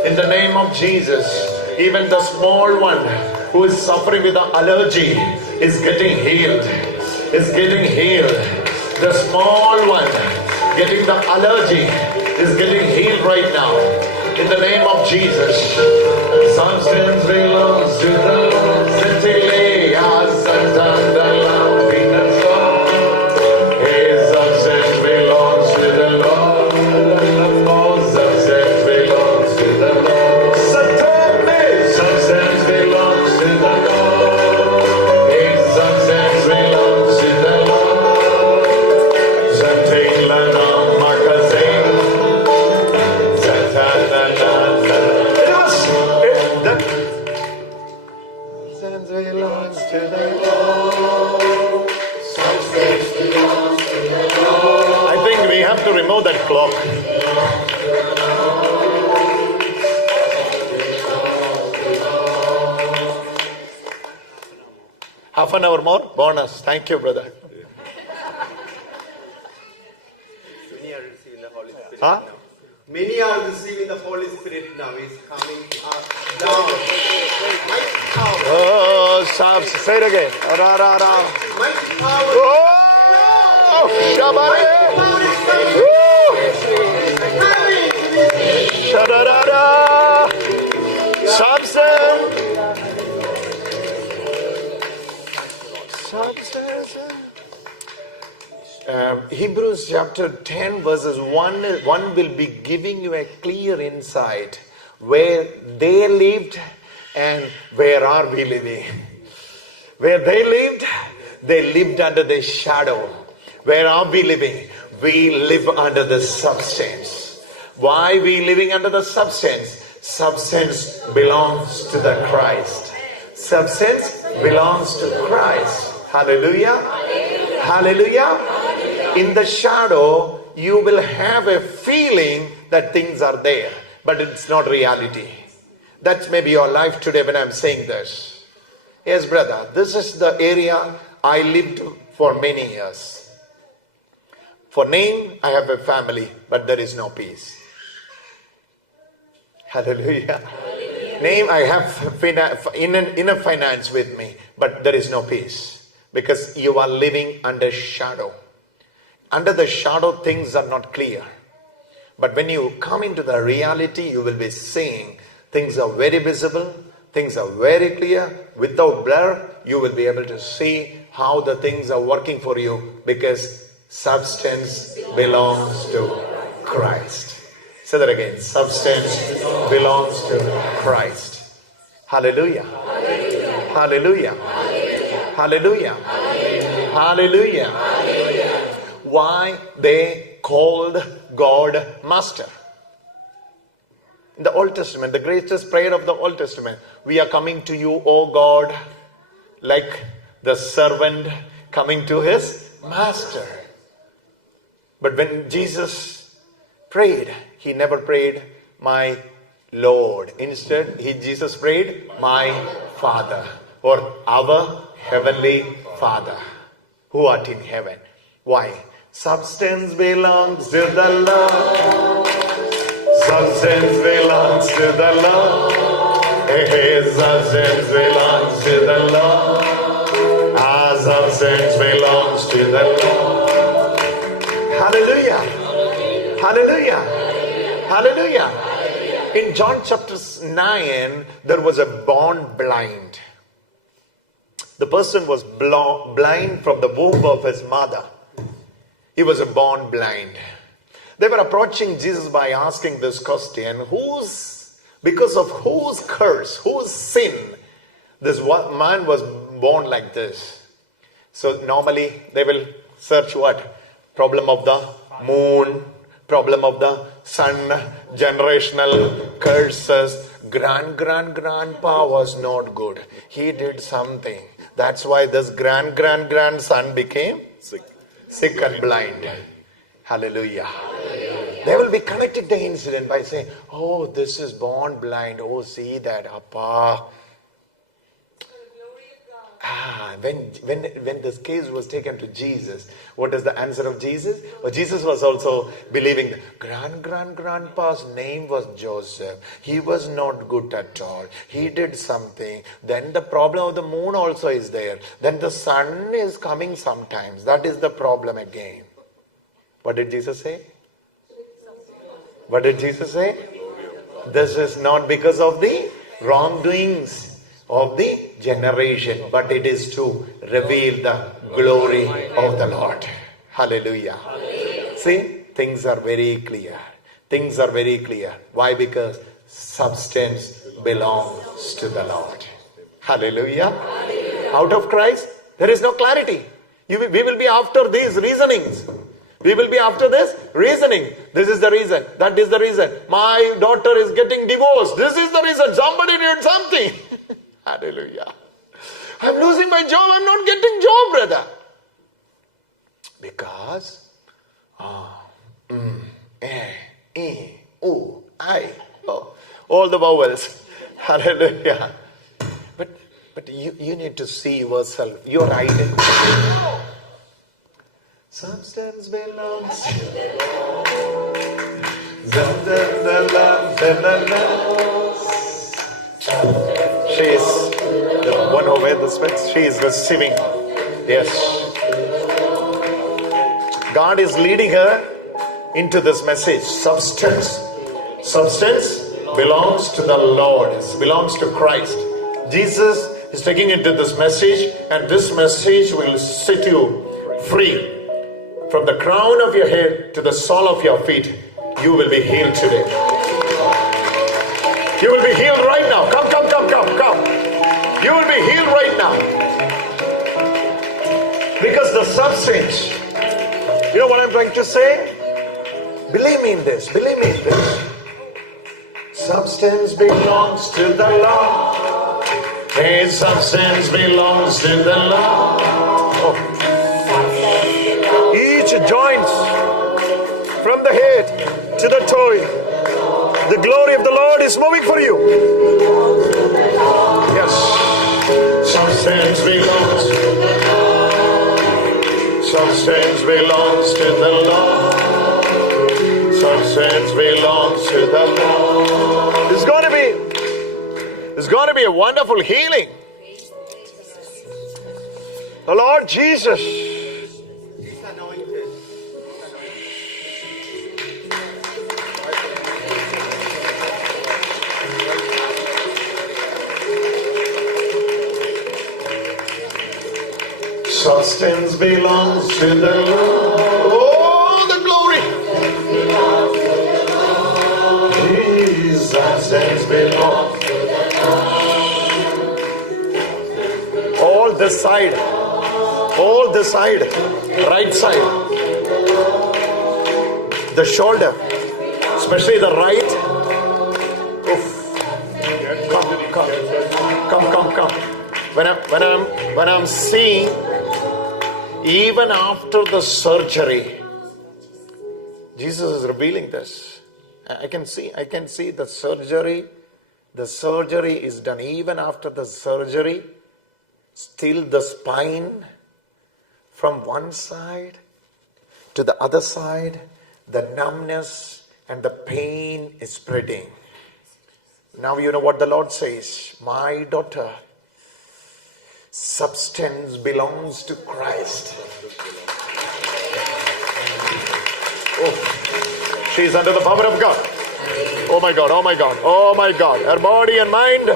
In the name of Jesus, even the small one who is suffering with an allergy is getting healed. Is getting healed. The small one getting the allergy is getting healed right now. In the name of Jesus. Substance belongs to the Lord. His substance belongs to the Lord. Substance belongs to the Lord. Substance belongs to the Lord. His substance belongs to the Lord. Something lana makasing. Satana. Substance belongs to the Lord. Substance belongs to the Lord. I think we have to remove that clock. Half an hour more bonus. Thank you, brother. Many are receiving the Holy Spirit Huh? now. Many are receiving the Holy Spirit now. He's coming down. power. Oh, say it again. Ra, ra, ra. Mighty power. Oh, Shabbat. Woo. Shadadada. Substance. Hebrews chapter 10 verses 1 will be giving you a clear insight where they lived and where are we living. Where they lived under the shadow. Where are we living? We live under the substance. Why we living under the substance? Substance belongs to the Christ. Substance belongs to Christ. Hallelujah. Hallelujah. In the shadow, you will have a feeling that things are there, but it's not reality. That's maybe your life today when I'm saying this. Yes, brother, this is the area I lived for many years. For name, I have a family, but there is no peace. Hallelujah. Name, I have inner finance with me, but there is no peace. Because you are living under shadow. Under the shadow, things are not clear. But when you come into the reality, you will be seeing things are very visible, things are very clear. Without blur, you will be able to see how the things are working for you because substance belongs to Christ. Say that again. Substance belongs to Christ. Hallelujah. Hallelujah. Hallelujah. Hallelujah. Why they called God Master? In the Old Testament, the greatest prayer of the Old Testament, we are coming to you, O God, like the servant coming to his master. But when Jesus prayed, he never prayed, my Lord. Instead, Jesus prayed, my Father, or our Heavenly Father, who art in heaven. Why? Substance belongs to the Lord. Substance belongs to the Lord. Hey, substance belongs to the Lord. Our substance belongs to the Lord. Hallelujah. Hallelujah. Hallelujah. In John chapter 9, there was a born blind. The person was blind from the womb of his mother. He was born blind. They were approaching Jesus by asking this question, because of whose curse, whose sin, this man was born like this? So normally they will search what? Problem of the moon, problem of the sun, generational curses. Grandpa was not good. He did something. That's why this grandson became sick and blind. Hallelujah. They will be connecting the incident by saying, oh, this is born blind. Oh, see that, Appa. When this case was taken to Jesus, what is the answer of Jesus? Well, Jesus was also believing that grandpa's name was Joseph. He was not good at all. He did something. Then the problem of the moon also is there. Then the sun is coming sometimes. That is the problem again. What did Jesus say? What did Jesus say? This is not because of the wrongdoings of the generation, but it is to reveal the glory of the Lord. Hallelujah. See, things are very clear. Things are very clear. Why? Because substance belongs to the Lord. Hallelujah. Out of Christ, there is no clarity. We will be after these reasonings. We will be after this reasoning. This is the reason. That is the reason. My daughter is getting divorced. This is the reason. Somebody did something. Hallelujah. I'm losing my job. I'm not getting job, brother. Because all the vowels. Hallelujah. But you need to see yourself, your identity. Substance belongs to the Lord. She's specs. She is receiving. Yes. God is leading her into this message. Substance belongs to the Lord. It belongs to Christ. Jesus is taking into this message, and this message will set you free. From the crown of your head to the sole of your feet, you will be healed today. You will be healed right now. Come. You will be healed right now. Because the substance, you know what I'm trying to say? Believe me in this. Substance belongs to the Lord. Hey, substance belongs to the Lord. Oh. Each joint from the head to the toe, the glory of the Lord is moving for you. Yes. Substance belongs to the Lord. Substance belongs to the Lord. Substance belongs to the Lord. It's going to be a wonderful healing. The Lord Jesus. Substance belongs to the Lord. Oh, the glory. Substance belongs to the Lord. All this side, right side, the shoulder, especially the right. Oof. Come. When I'm seeing, even after the surgery, Jesus is revealing this. I can see the surgery. The surgery is done. Even after the surgery, still the spine from one side to the other side, the numbness and the pain is spreading. Now you know what the Lord says. My daughter, substance belongs to Christ. Oh, she's under the power of God. Oh my God. Her body and mind.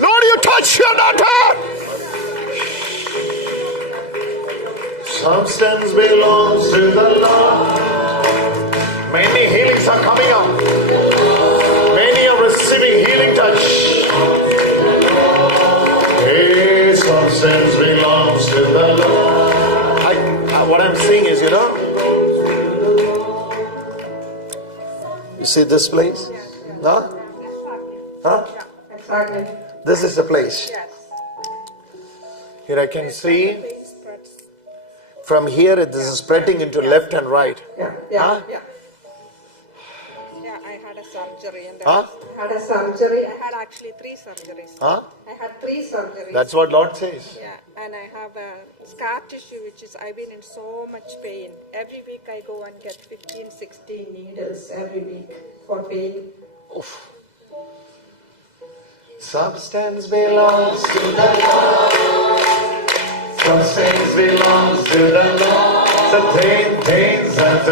Lord, you touch your daughter. Substance belongs to the Lord. Many healings are coming up. Many are receiving healing touch. Hey, substance belongs to the Lord. What I'm seeing is, you see this place? Huh? Exactly. This is the place. Yes. Here I can see. From here, this is spreading into left and right. Yeah. Huh? Yeah, I had a surgery. And Huh? I had actually 3 surgeries. Huh? I had 3 surgeries. That's what Lord says. Yeah, and I have a scar tissue, I've been in so much pain. Every week I go and get 15, 16 needles every week for pain. Oof. Substance belongs to the Lord. Substance belongs to the Lord. Things that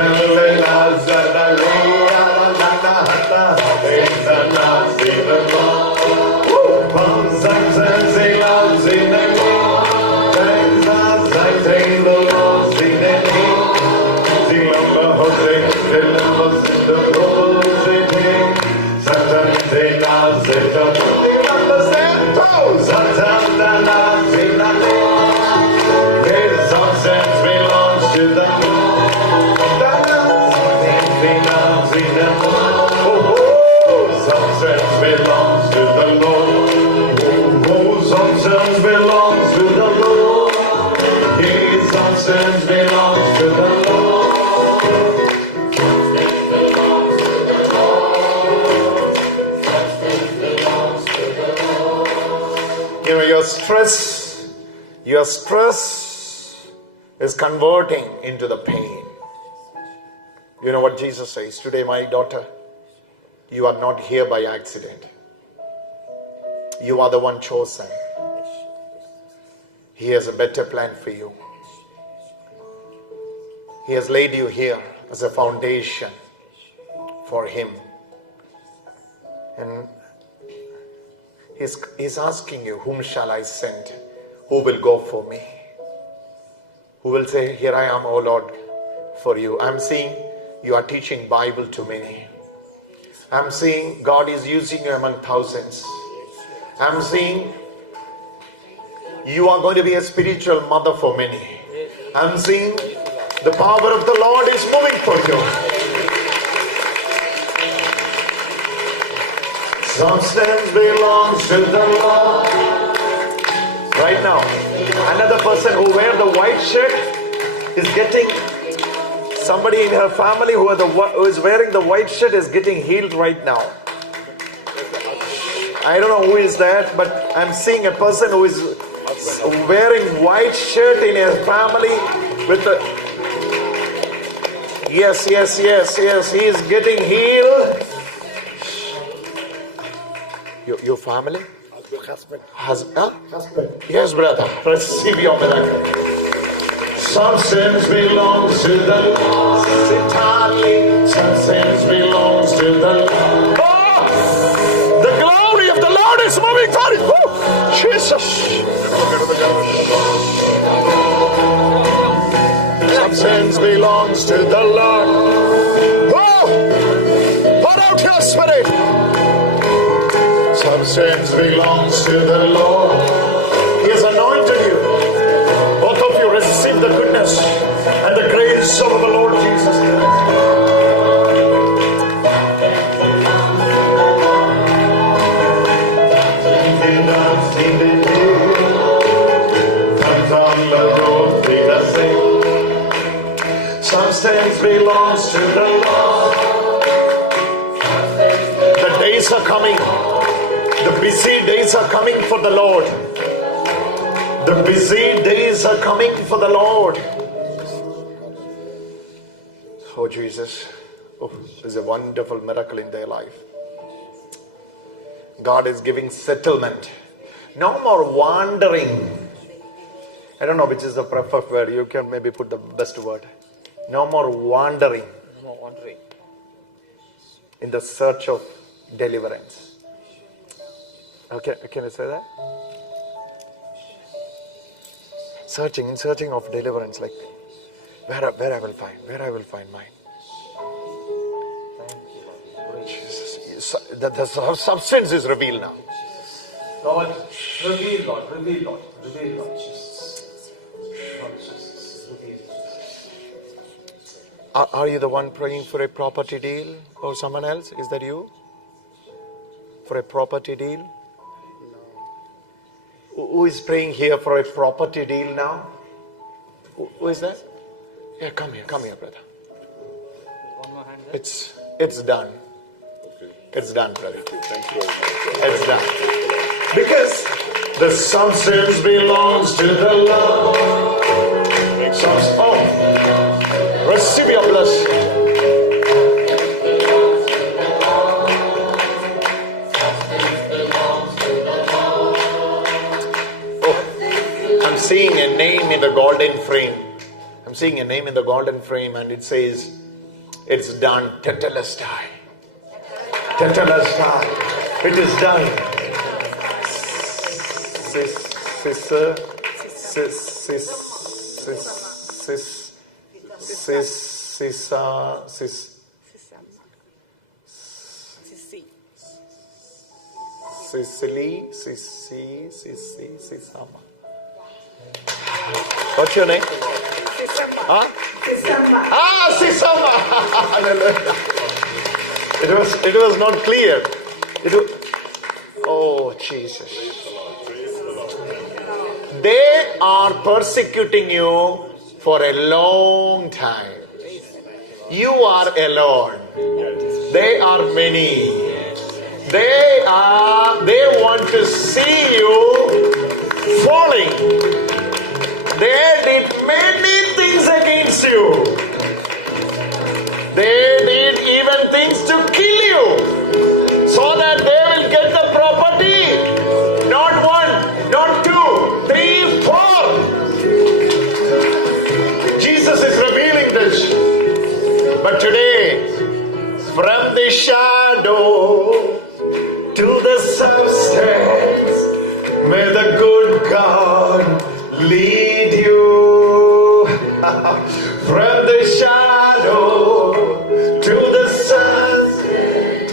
your stress is converting into the pain. You know what Jesus says? Today, my daughter, you are not here by accident. You are the one chosen. He has a better plan for you. He has laid you here as a foundation for Him. And He's asking you, whom shall I send? Who will go for me? Who will say, here I am, O Lord, for you. I'm seeing you are teaching Bible to many. I'm seeing God is using you among thousands. I'm seeing you are going to be a spiritual mother for many. I'm seeing the power of the Lord is moving for you. Substance belongs to the Lord. Right now, another person who wears the white shirt is getting, somebody in her family who is wearing the white shirt is getting healed right now. I don't know who is that, but I'm seeing a person who is wearing white shirt in his family with the... Yes, he is getting healed. Your family? Husband. Husband. Yes, brother. Receive your miracle. Substance belongs to the Lord. Substance belongs to the Lord. Oh! The glory of the Lord is moving for you. Oh, Jesus. Substance belongs to the Lord. Oh! Pour out your spirit. Substance belongs to the Lord. He has anointed you. Both of you receive the goodness and the grace of the Lord Jesus Christ. Substance belongs to the Lord. The days are coming. The busy days are coming for the Lord. The busy days are coming for the Lord. Oh, Jesus. Oh, there's a wonderful miracle in their life. God is giving settlement. No more wandering. I don't know which is the preferred word. You can maybe put the best word. No more wandering. No more wandering. In the search of deliverance. Okay, can I say that? Searching of deliverance, like where I will find mine. Jesus, the substance is revealed now. Lord, reveal, Lord, reveal, Jesus. Lord Jesus, reveal. Are you the one praying for a property deal or someone else? Is that you? For a property deal? Who is praying here for a property deal now? Who is that? Yeah, come here, brother. One more hand there. It's done. Okay. It's done, brother. Thank you very much. It's done. Because the substance belongs to the Lord. Oh, receive your blessing. Seeing a name in the golden frame. I'm seeing a name in the golden frame and it says, it's done. Tetelestai. Tetelestai. It is done. Sisama. What's your name? Sisama. Huh? Sisama. Sisama. It was not clear. Oh, Jesus. They are persecuting you for a long time. You are alone. They are many. They want to see you falling. They did many things against you. They certain things to kill you, so that they will get the property. Not one, not two, three, four. Jesus is revealing this. But today, from the shadow to the substance, may the good God lead you. From the shadow to the substance,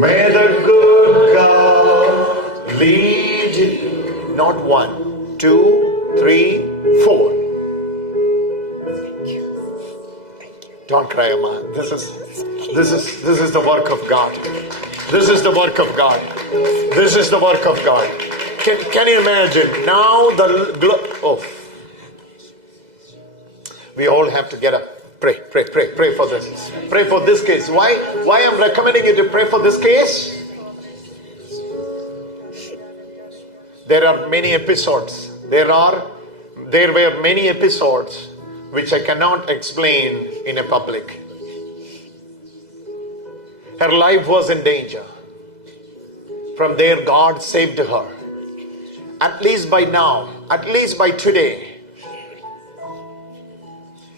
may the good God lead you. Not one, two, three, four. Don't cry, Amma. This is the work of God. This is the work of God. This is the work of God. Can you imagine? Now we all have to get up. Pray for this. Pray for this case. Why I'm recommending you to pray for this case? There are many episodes. There were many episodes which I cannot explain in a public. Her life was in danger. From there, God saved her. At least by now, at least by today,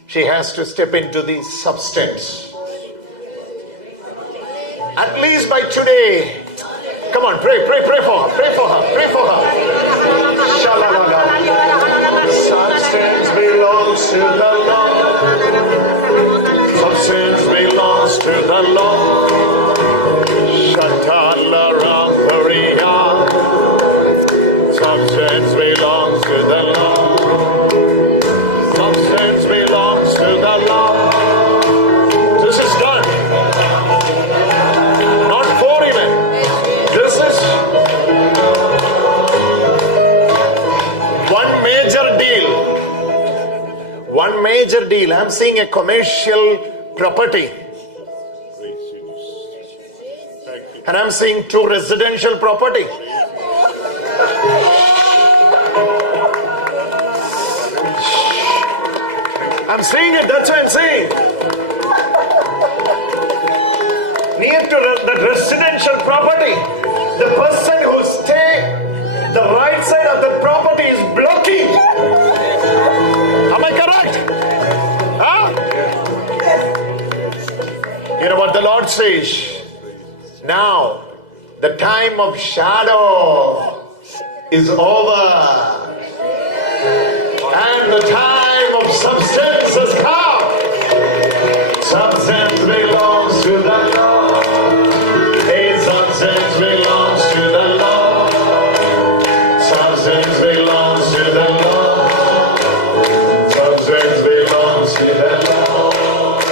she has to step into the substance. At least by today. Come on, pray for her, pray for her, pray for her. Shalalala. Substance belongs to the Lord. Substance belongs to the Lord. Shatala Ramparia. Substance belongs to the Lord. Substance belongs to the Lord. This is done. Not for even. This is one major deal. One major deal. I'm seeing a commercial property. And I'm seeing 2 residential property. I'm seeing it, that's what I'm saying. Near to the residential property, the person who stays the right side of the property is blocking. Am I correct? Huh? You know what the Lord says? Now, the time of shadow is over. And the time of substance has come. Substance belongs to the Lord. Hey, substance belongs to the Lord. Substance belongs to the Lord. Substance belongs to the Lord.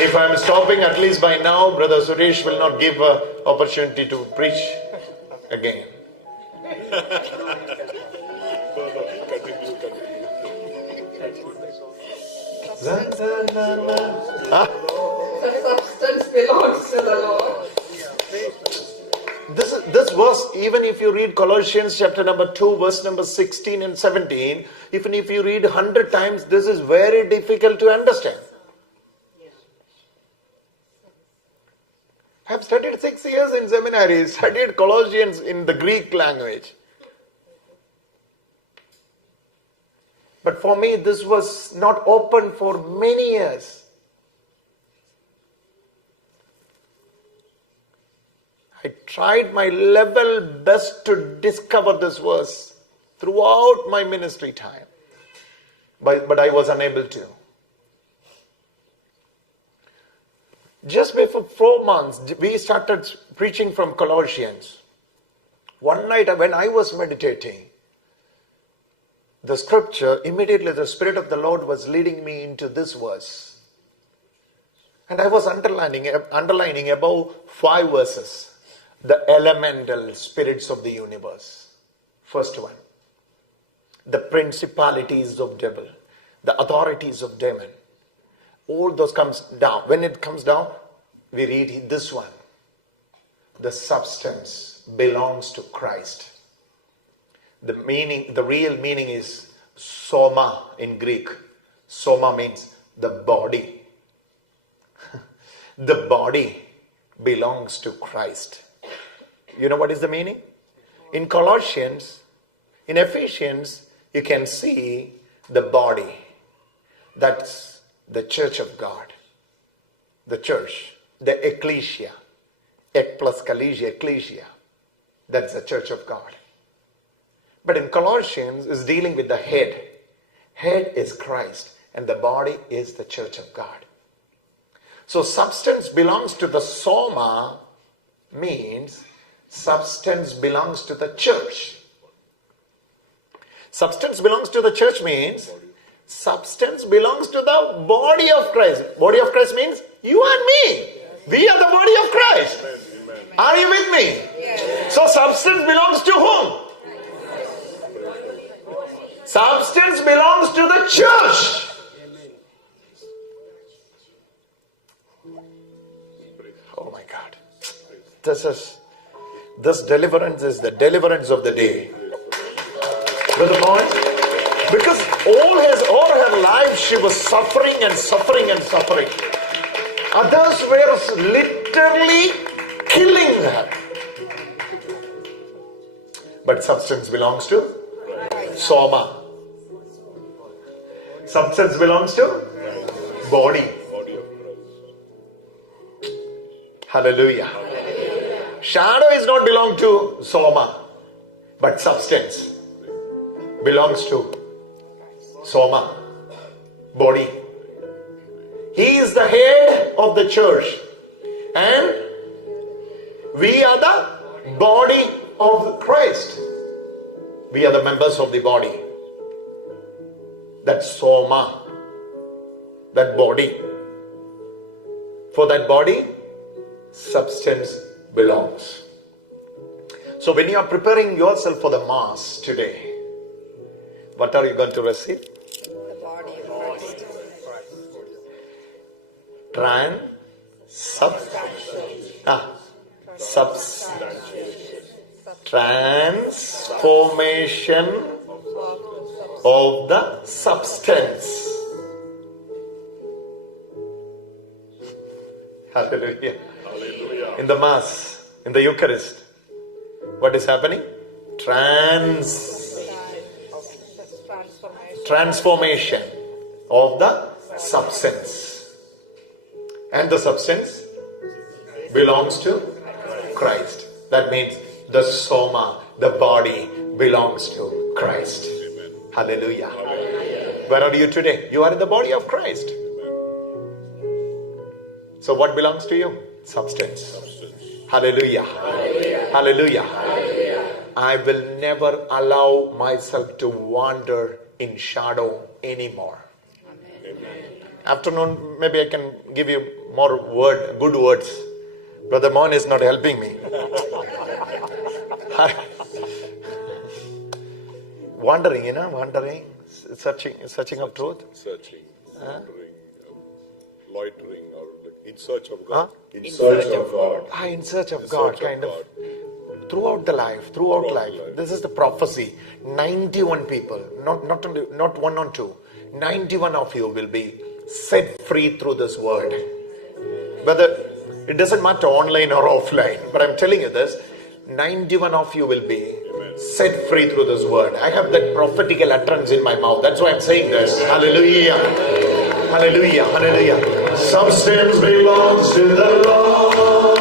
If I'm stopping at least by now, Brother Suresh will not give an opportunity to preach again. Substance belongs to the Lord. This verse, even if you read Colossians chapter number 2, verse number 16 and 17, even if you read 100 times, this is very difficult to understand. I have studied 6 years in seminary, studied Colossians in the Greek language. But for me, this was not open for many years. I tried my level best to discover this verse throughout my ministry time. But I was unable to. Just before 4 months, we started preaching from Colossians. One night when I was meditating, the scripture, immediately the Spirit of the Lord was leading me into this verse. And I was underlining about 5 verses. The elemental spirits of the universe. First one. The principalities of devil. The authorities of demon. All those comes down. When it comes down, we read this one. The substance belongs to Christ. The real meaning is soma in Greek. Soma means the body. The body belongs to Christ. You know what is the meaning? In Colossians, in Ephesians, you can see the body. That's the church of God. The church, the ecclesia. Ek plus kalesia, ecclesia. That's the church of God. But in Colossians, is dealing with the head. Head is Christ, and the body is the church of God. So substance belongs to the soma means substance belongs to the church. Substance belongs to the church means substance belongs to the body of Christ. Body of Christ means you and me. We are the body of Christ. Are you with me? Yes. So substance belongs to whom? Substance belongs to the church. Oh my God. This deliverance is the deliverance of the day. Brother Moy, because all her life she was suffering and suffering and suffering. Others were literally killing her. But substance belongs to soma. Substance belongs to body. Hallelujah. Shadow is not belong to soma, but substance belongs to soma, body. He is the head of the church, and we are the body of Christ. We are the members of the body. That soma, that body. For that body, substance belongs. So when you are preparing yourself for the Mass today, what are you going to receive? The body of Christ. Transformation of the substance. Hallelujah. In the Mass, in the Eucharist, what is happening? Transformation of the substance. And the substance belongs to Christ. That means the soma, the body, belongs to Christ. Hallelujah. Where are you today? You are in the body of Christ. So what belongs to you? Substance. Hallelujah. Hallelujah. I will never allow myself to wander in shadow anymore. Afternoon, maybe I can give you more good words. Brother Mohan is not helping me. Wandering, wandering, searching of truth. Searching, wandering, loitering, or in search of God. Huh? In search of God. In search of God, kind of. Throughout life. This is the prophecy. 91 people, not one or two. 91 of you will be set free through this word. Whether it doesn't matter online or offline, but I'm telling you this, 91 of you will be set free through this word. I have that prophetical utterance in my mouth. That's why I'm saying this. Hallelujah. Hallelujah. Hallelujah. Substance belongs to the Lord.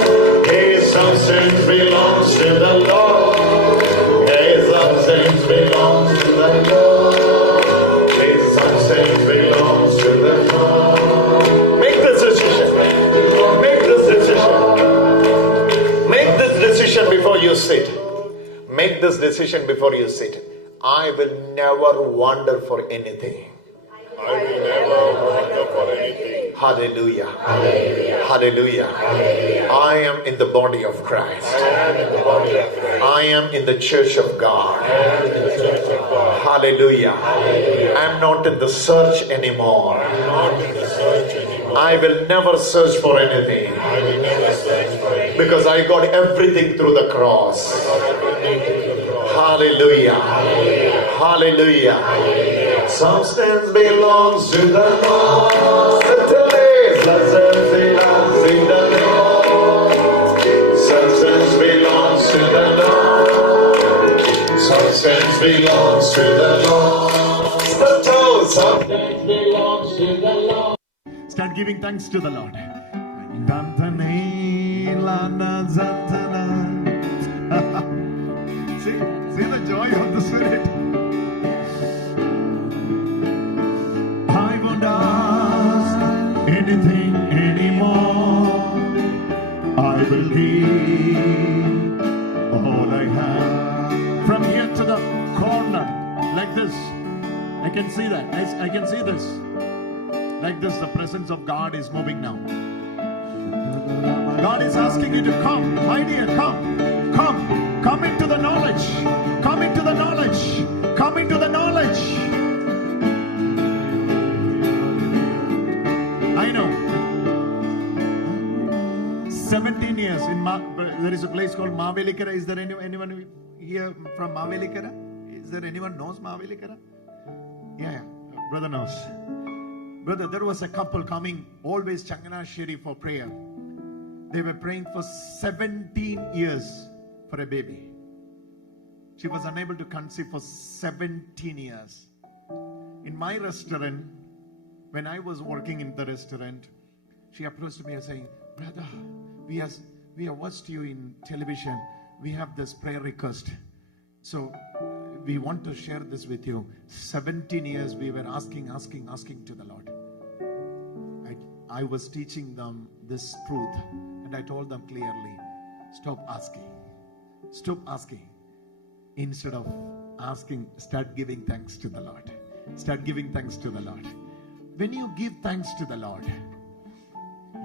Hey, substance belongs to the Lord. Hey, substance belongs to the Lord. Hey, substance belongs to the Lord. Make this decision. Make this decision. Make this decision before you sit. Make this decision before you sit. I will never wander for anything. I will never wander for anything. Hallelujah. Hallelujah. Hallelujah. Hallelujah. I am in the body of Christ. I am in the church of God. Hallelujah. I am not in the search anymore. I will never search for anything. Because I got everything through the cross. Hallelujah. Hallelujah. Substance belongs to the Lord. Substance belongs to the Lord. belongs to the Lord. The toes of That belongs to the Lord. Start giving thanks to the Lord. See the joy of the Spirit. I won't ask anything anymore. I will give all I have. From here to the corner, like this. I can see that. I can see this. Like this, the presence of God is moving now. God is asking you to come, my dear, come into the knowledge, come into the knowledge, come into the knowledge. I know. 17 years in there is a place called Mavelikara. Is there anyone here from Mavelikara? Is there anyone knows Mavelikara? Yeah, brother knows. Brother, there was a couple coming always Changanashiri for prayer. They were praying for 17 years for a baby. She was unable to conceive for 17 years. In my restaurant, when I was working in the restaurant, she approached me and saying, brother, we have watched you in television. We have this prayer request. So we want to share this with you. 17 years we were asking to the Lord. I was teaching them this truth, and I told them clearly, stop asking. Instead of asking, start giving thanks to the Lord. Start giving thanks to the Lord. When you give thanks to the Lord,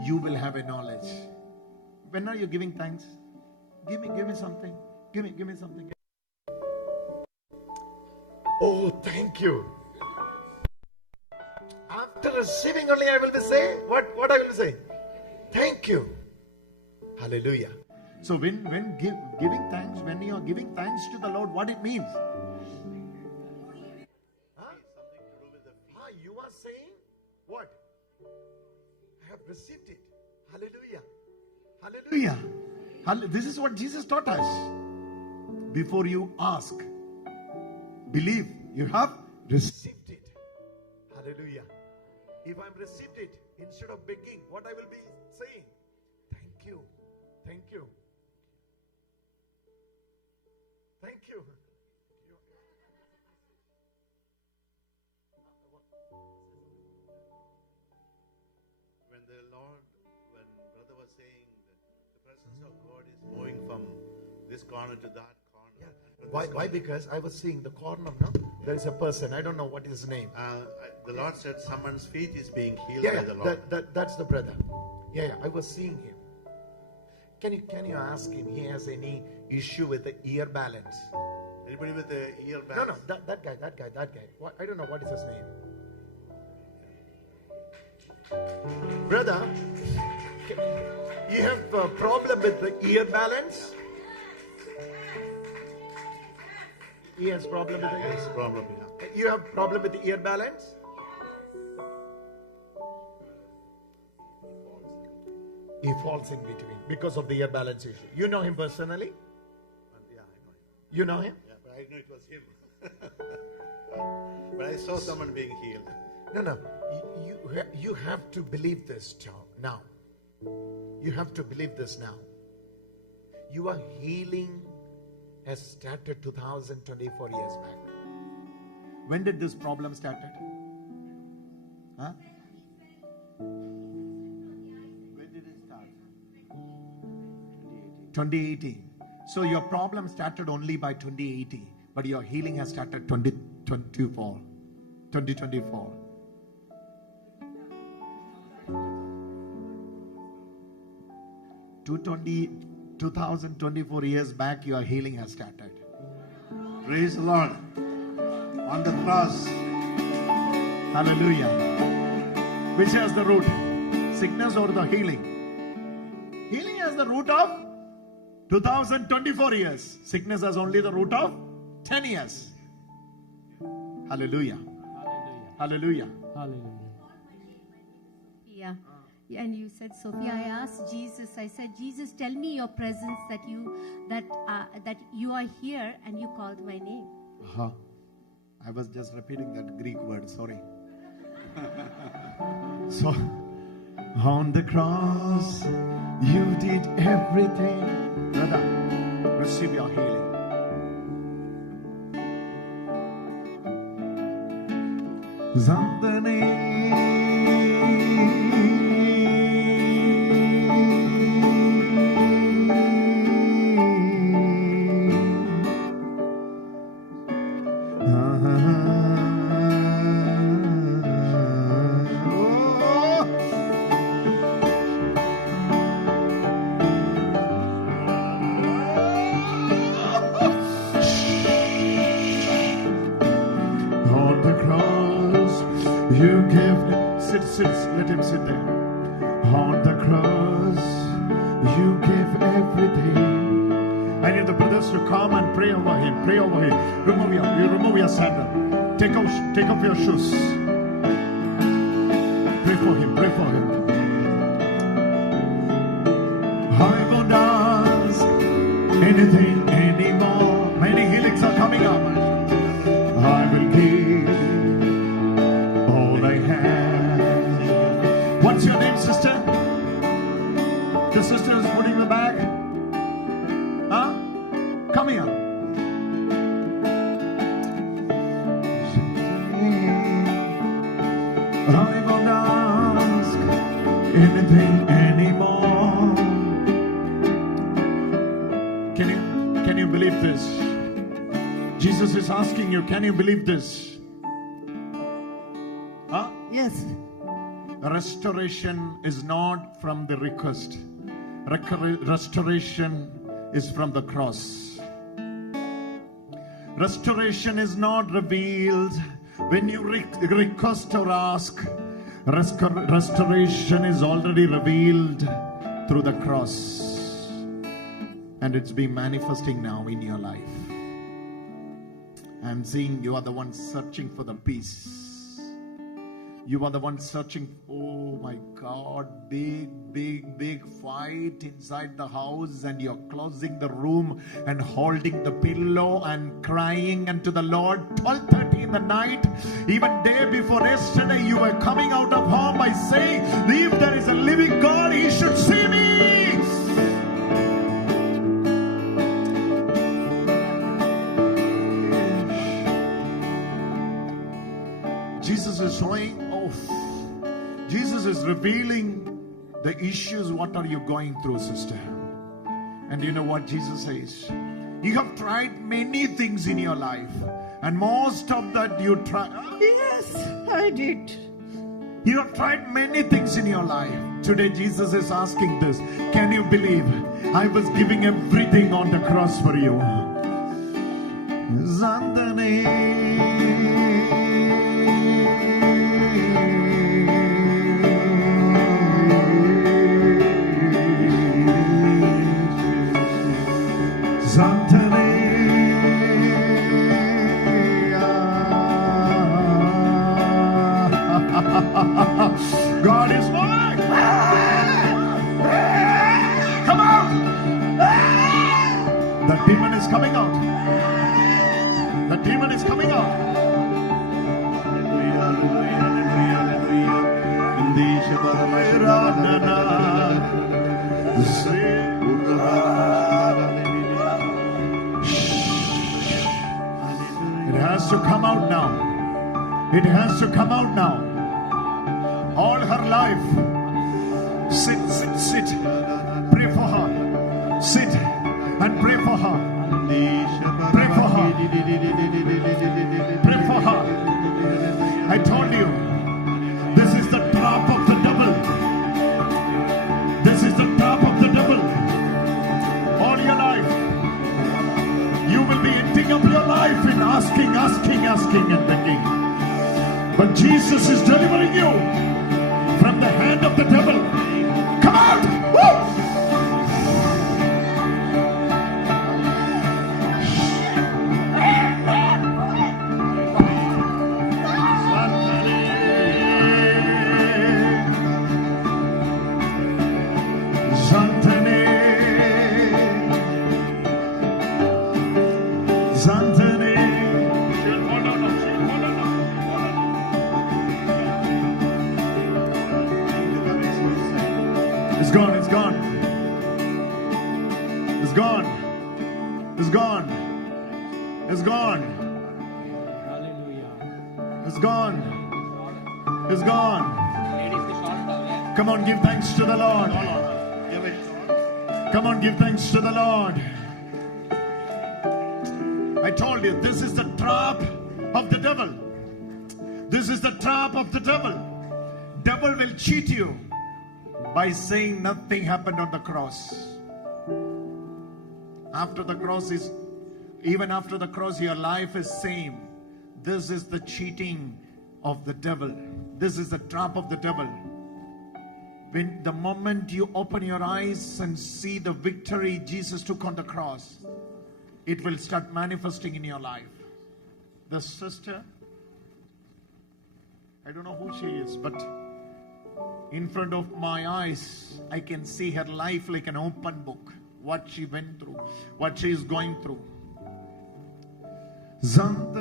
you will have a knowledge. When are you giving thanks? Give me something. Give me something. Oh, thank you. After receiving only I will be saying, what I will say? Thank you. Hallelujah. So when giving thanks, when you are giving thanks to the Lord, what it means? You are saying what? I have received it. Hallelujah. Hallelujah. This is what Jesus taught us. Before you ask, believe you have received it. Hallelujah. If I'm received it, instead of begging, what I will be saying? Thank you. Thank you. Thank you. When brother was saying that the presence of God is moving from this corner to that corner. Yeah. Why? Because I was seeing the corner, no? There is a person, I don't know what his name. The Lord said someone's feet is being healed Yeah, by the Lord. that's the brother. Yeah, I was seeing him. Can you ask him, he has any issue with the ear balance? Anybody with the ear balance? No, that guy. What, I don't know what is his name. Brother, you have a problem with the ear balance? He has problem with the ear. Yes, problem, yeah. You have problem with the ear balance? He falls in between because of the ear balance issue. You know him personally? Yeah, I know him. You know him? Yeah, but I know it was him. But I saw someone being healed. No. You have to believe this now. You have to believe this now. Your healing has started 2024 years back. When did this problem started? Huh? When did it start? 2018. So your problem started only by 2018, but your healing has started 2024. 2024 years back, your healing has started. Praise the Lord. On the cross. Hallelujah. Which has the root? Sickness or the healing? Healing has the root of 2024 years. Sickness has only the root of 10 years. Hallelujah. Hallelujah. Yeah. And you said, Sophia, I asked Jesus, I said, Jesus, tell me your presence, that you are here, and you called my name. I was just repeating that Greek word, sorry. So, on the cross, you did everything. Brother, receive your healing. Let him sit there. On the cross, you gave everything. I need the brothers to come and pray over him. Pray over him. Remove your sandal. Take off your shoes. Pray for him. Pray for him. I won't ask anything anymore. Many healings are coming up. I will give all I have. What's your name, sister? The sister is putting the bag. Huh? Come here. I won't ask anything anymore. Can you believe this? Jesus is asking you, can you believe this? Huh? Yes. Restoration is not from the request. Restoration is from the cross. Restoration is not revealed when you request or ask. Restoration is already revealed through the cross. And it's been manifesting now in your life. I'm seeing you are the one searching for the peace. You are the one searching. Oh my God, big fight inside the house, and you're closing the room and holding the pillow and crying unto the Lord. 12:30 in the night, even day before yesterday, you were coming out of home by saying, if there is a living God, He should see me. Jesus is showing. Jesus is revealing the issues. What are you going through, sister? And you know what Jesus says? You have tried many things in your life, and most of that you tried. Yes, I did. You have tried many things in your life. Today Jesus is asking this. Can you believe I was giving everything on the cross for you? God is mine. Come out. The demon is coming out. The demon is coming out. It has to come out now. It has to come out now. All her life. Sit. Pray for her. Sit and pray for her. Pray for her. Pray for her. I told you, this is the trap of the devil. This is the trap of the devil. All your life, you will be eating up your life in asking and begging. But Jesus is delivering you from the hand of the devil. Come out! Woo! gone. It's gone. It's gone. It's gone. It's gone. It's gone. It's gone. Come on, give thanks to the Lord. Come on, give thanks to the Lord. I told you, this is the trap of the devil. This is the trap of the devil. Devil will cheat you by saying nothing happened on the cross. After the cross is, even after the cross, your life is same. This is the cheating of the devil. This is the trap of the devil. When the moment you open your eyes and see the victory Jesus took on the cross, it will start manifesting in your life. The sister, I don't know who she is, but in front of my eyes, I can see her life like an open book. What she went through, what she is going through. Don't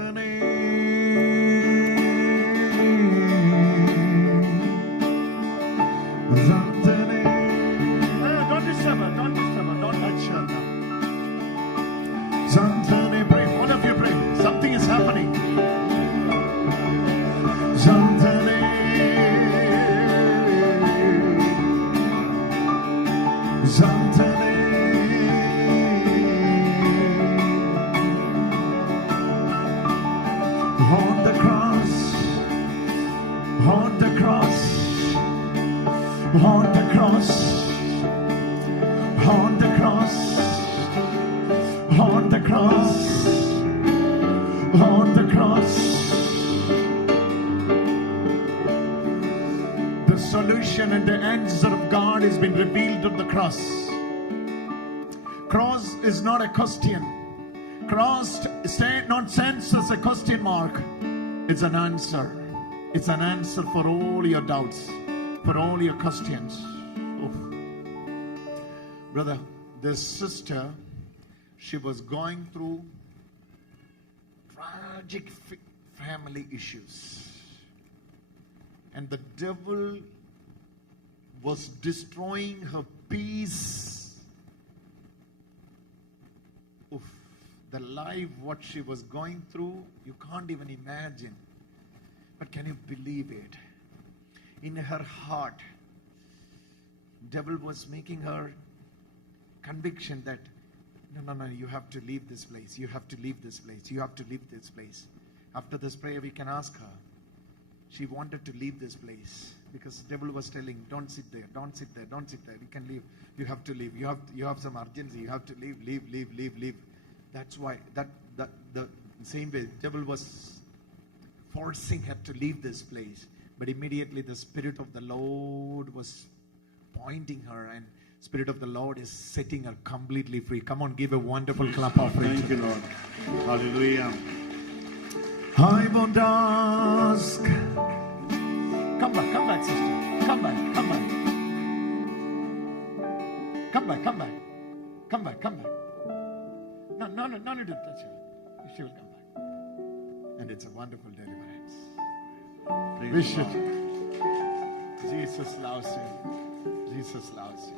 disturb her, don't touch her now. Zantane, pray, all of you pray. Something is happening. Zantane, Zantane. On the cross, on the cross, on the cross, on the cross, on the cross, on the cross. The solution and the answer of God has been revealed on the cross. Cross is not a question. Cross not stands as a question mark. It's an answer. It's an answer for all your doubts, for all your questions. Oh. Brother, this sister, she was going through tragic family issues. And the devil was destroying her peace. Oof. The life, what she was going through, you can't even imagine. But can you believe it? In her heart, devil was making her conviction that, no, you have to leave this place. You have to leave this place. You have to leave this place. After this prayer, we can ask her. She wanted to leave this place because the devil was telling, don't sit there, don't sit there, don't sit there. You can leave. You have to leave. You have some urgency. You have to leave. That's why the same way the devil was forcing her to leave this place. But immediately the Spirit of the Lord was pointing her, and Spirit of the Lord is setting her completely free. Come on, give a wonderful clap offering. Thank you, Lord. Hallelujah. I won't ask. Come back, sister. Come back. No, need to touch her. She will come back. And it's a wonderful deliverance. Wish it. Jesus loves you. Jesus loves you.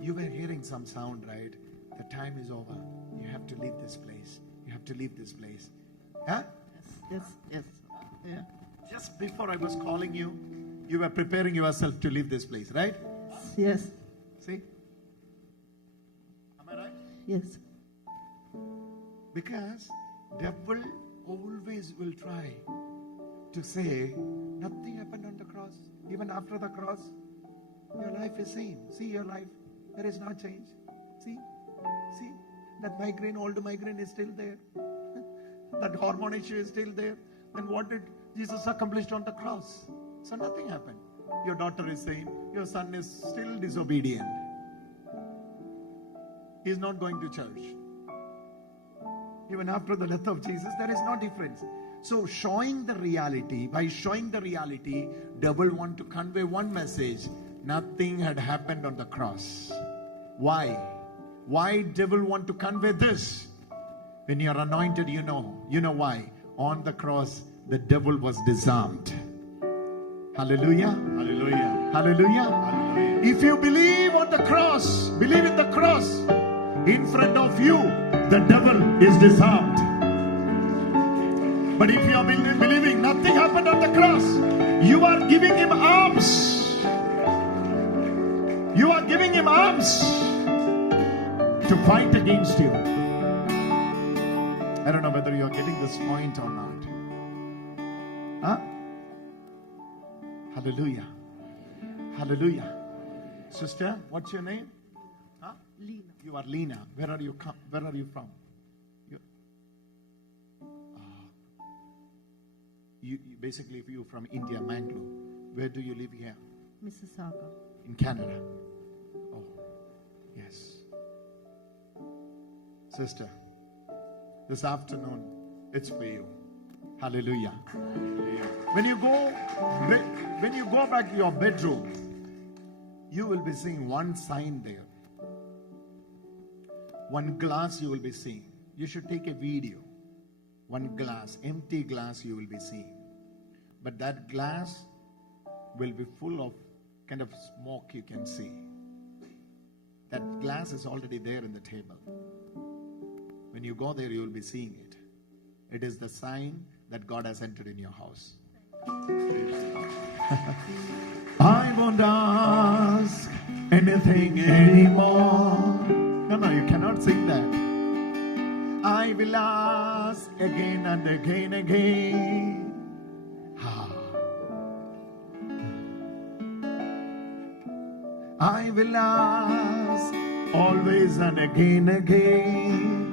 You were hearing some sound, right? The time is over. You have to leave this place. You have to leave this place. Huh? Yes. Yeah. Just before I was calling you, you were preparing yourself to leave this place, right? Yes. See? Am I right? Yes. Because devil always will try to say, nothing happened on the cross. Even after the cross, your life is same. See your life. There is no change. See? That migraine, old migraine is still there. That hormone issue is still there. Then what did Jesus accomplish on the cross? So nothing happened. Your daughter is same. Your son is still disobedient. He is not going to church. Even after the death of Jesus, there is no difference. So by showing the reality, devil want to convey one message. Nothing had happened on the cross. Why? Why devil want to convey this? When you are anointed, you know why. On the cross, the devil was disarmed. Hallelujah. Hallelujah. Hallelujah. If you believe on the cross, believe in the cross, in front of you, the devil is disarmed. But if you are believing nothing happened on the cross, you are giving him arms. You are giving him arms to fight against you. I don't know whether you are getting this point or not. Huh? Hallelujah. Hallelujah. Sister, what's your name? Huh? Lena. You are Lena. Where are you from? You basically, if you're from India, Mangalore, where do you live here? Mississauga. In Canada. Oh, yes. Sister, this afternoon, it's for you. Hallelujah. When you go back to your bedroom, you will be seeing one sign there. One glass you will be seeing. You should take a video. One glass, empty glass you will be seeing. But that glass will be full of kind of smoke you can see. That glass is already there in the table. When you go there, you will be seeing it. It is the sign that God has entered in your house. I won't ask anything anymore. No, you cannot sing that. I will ask again and again, again. I will ask always and again, again.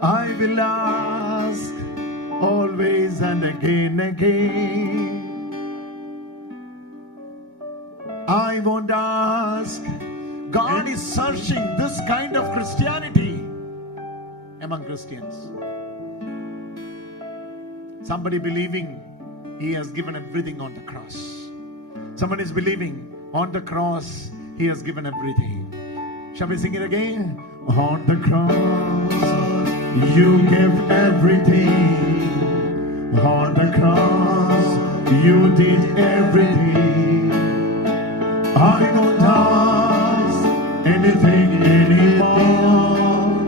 I will ask always and again, again. I won't ask. God is searching this kind of Christianity among Christians. Somebody believing he has given everything on the cross. Someone is believing on the cross he has given everything. Shall we sing it again? On the cross you gave everything. On the cross you did everything. I won't ask anything anymore.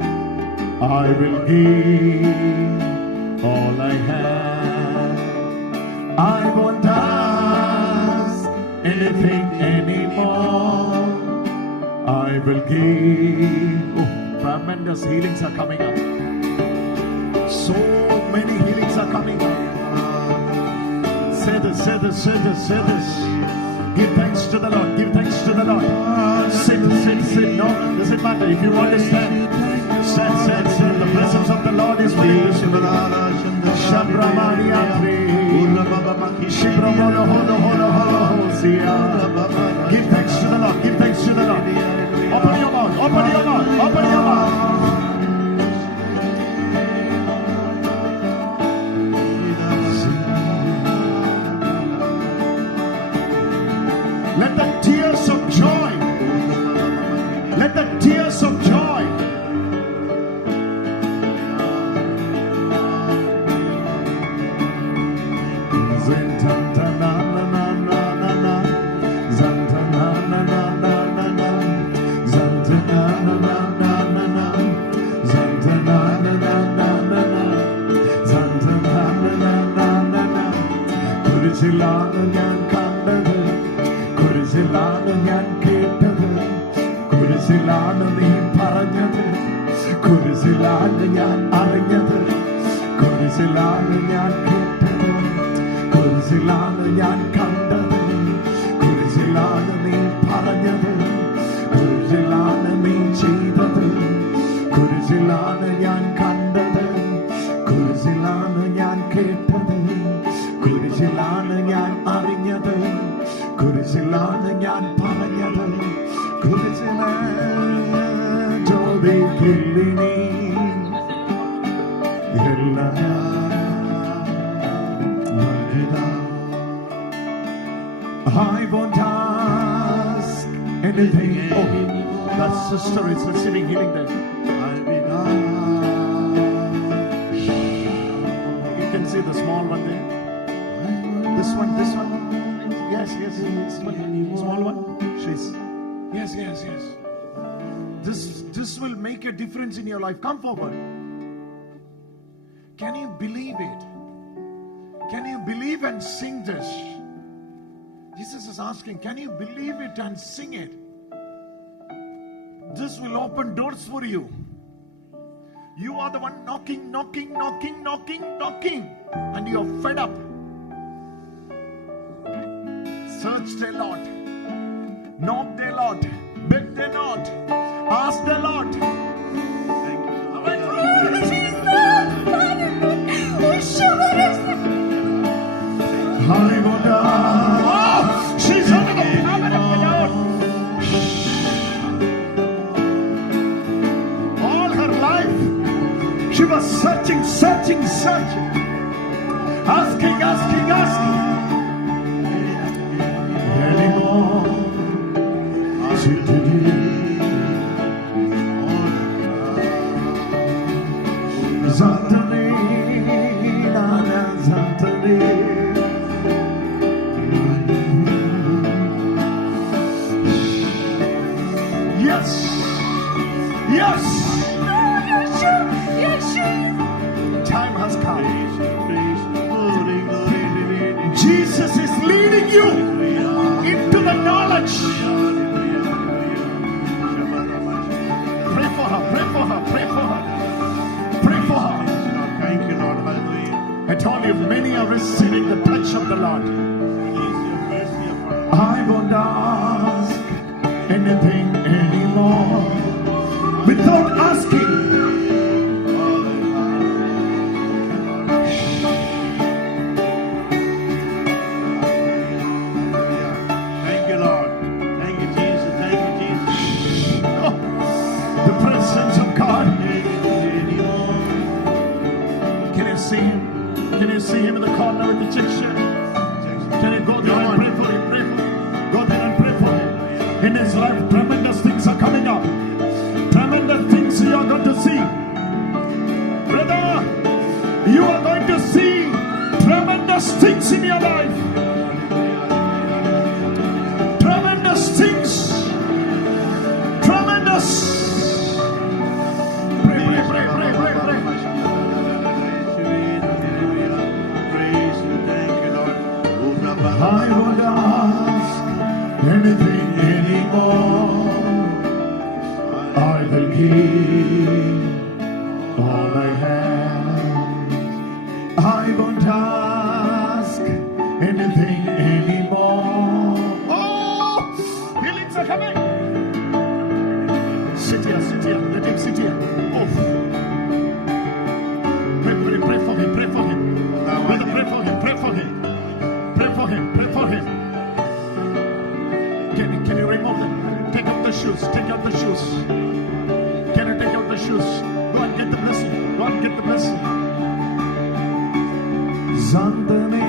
I will give all I have. I won't ask anything anymore. I will give. Oh, tremendous healings are coming up. So many healings are coming up. Say this, say this, say this, say this. Give thanks to the Lord. Give thanks to the Lord. Sit. No, doesn't matter. If you want to stand, stand. The presence of the Lord is with you. Give thanks to the Lord. Give thanks to the Lord. Open your mouth. Open your mouth. Open your mouth. Let the tears of joy, let the tears of joy. I won't ask anything. Oh, that sister is receiving healing there. You can see the small one there. This one. Yes. Yes. Small one. She's. Yes. This will make a difference in your life. Come forward. Can you believe it? Can you believe and sing this? Jesus is asking, can you believe it and sing it? This will open doors for you. You are the one knocking, and you're fed up. Search the Lord, knock the Lord, beg the Lord, ask the Lord. She's under the power of the Lord. All her life, she was searching, asking. Anymore. Yes. Time has come. Jesus is leading you into the knowledge. Pray for her. Thank you, Lord. Hallelujah. I told you, many are receiving the touch of the Lord. I won't ask anything anymore without asking. Thank you, Lord. Thank you, Jesus. Oh, the presence of God. Can you see him? Can you see him in the corner with the check shirt? Can you go there and pray for him? Go there and pray for him. In his life, tremendous things are coming up. Tremendous things you are going to see. Brother, you are going to see tremendous things in your life. Tremendous things. Tremendous. Pray. Praise you. Thank you, Lord. I won't ask anything anymore. I will give all I have. I won't ask anything anymore. Oh, healings are coming. Sit here. Let him sit here. Oh. Pray for him. Brother, pray for him. Can you remove them? Take out the shoes. Can you take out the shoes? Go and get the blessing. Zandane.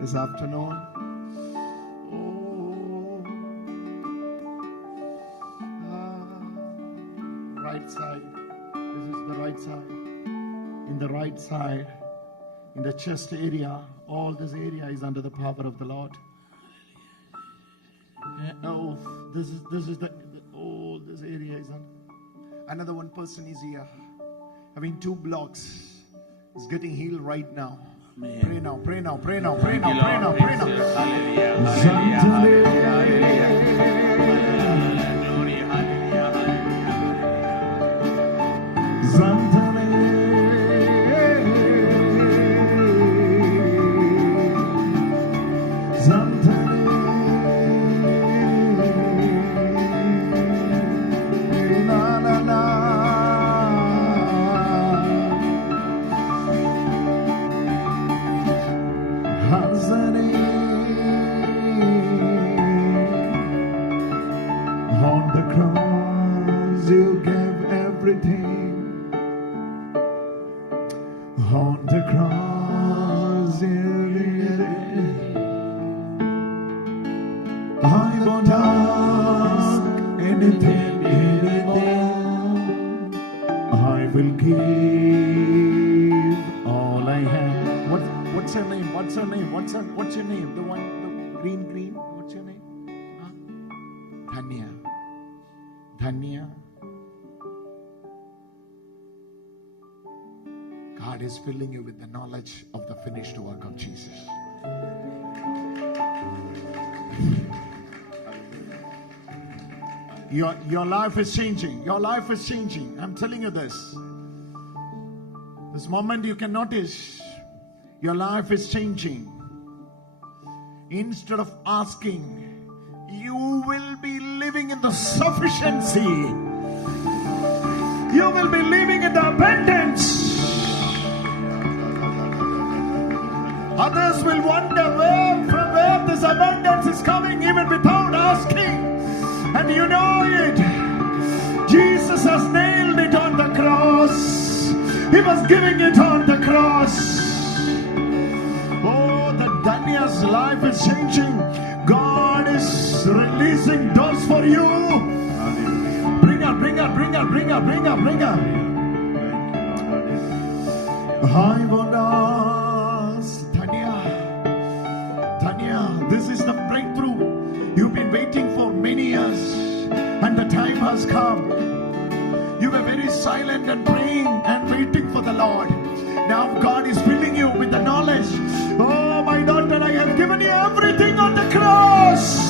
This afternoon, right side. This is the right side. In the right side, in the chest area, all this area is under the power of the Lord. Oh, this is the this area is on. Another one person is here, having 2 blocks, is getting healed right now. Pray now. anything, I will give all I have. What's her name? What's her name? What's your name? The one, the green. What's your name? Huh? Dhanya. God is filling you with the knowledge of the finished work of Jesus. Your life is changing. Your life is changing. I'm telling you this. This moment you can notice your life is changing. Instead of asking, you will be living in the sufficiency. You will be living in the abundance. Others will wonder from where this abundance is coming even without asking. And you know it. Jesus has nailed it on the cross. He was giving it on the cross. Oh, that Dhanya's life is changing. God is releasing doors for you. Bring her. I won't ask. Dhanya, this is the breakthrough you've been waiting for many years, and the time has come. You were very silent and praying and waiting for the Lord. Now God is filling you with the knowledge. Oh, my daughter, I have given you everything on the cross.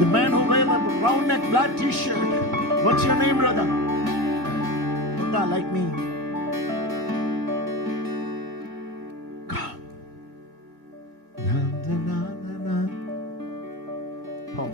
The man who wears a round neck black t-shirt. What's your name, brother? Like me. Come. Oh.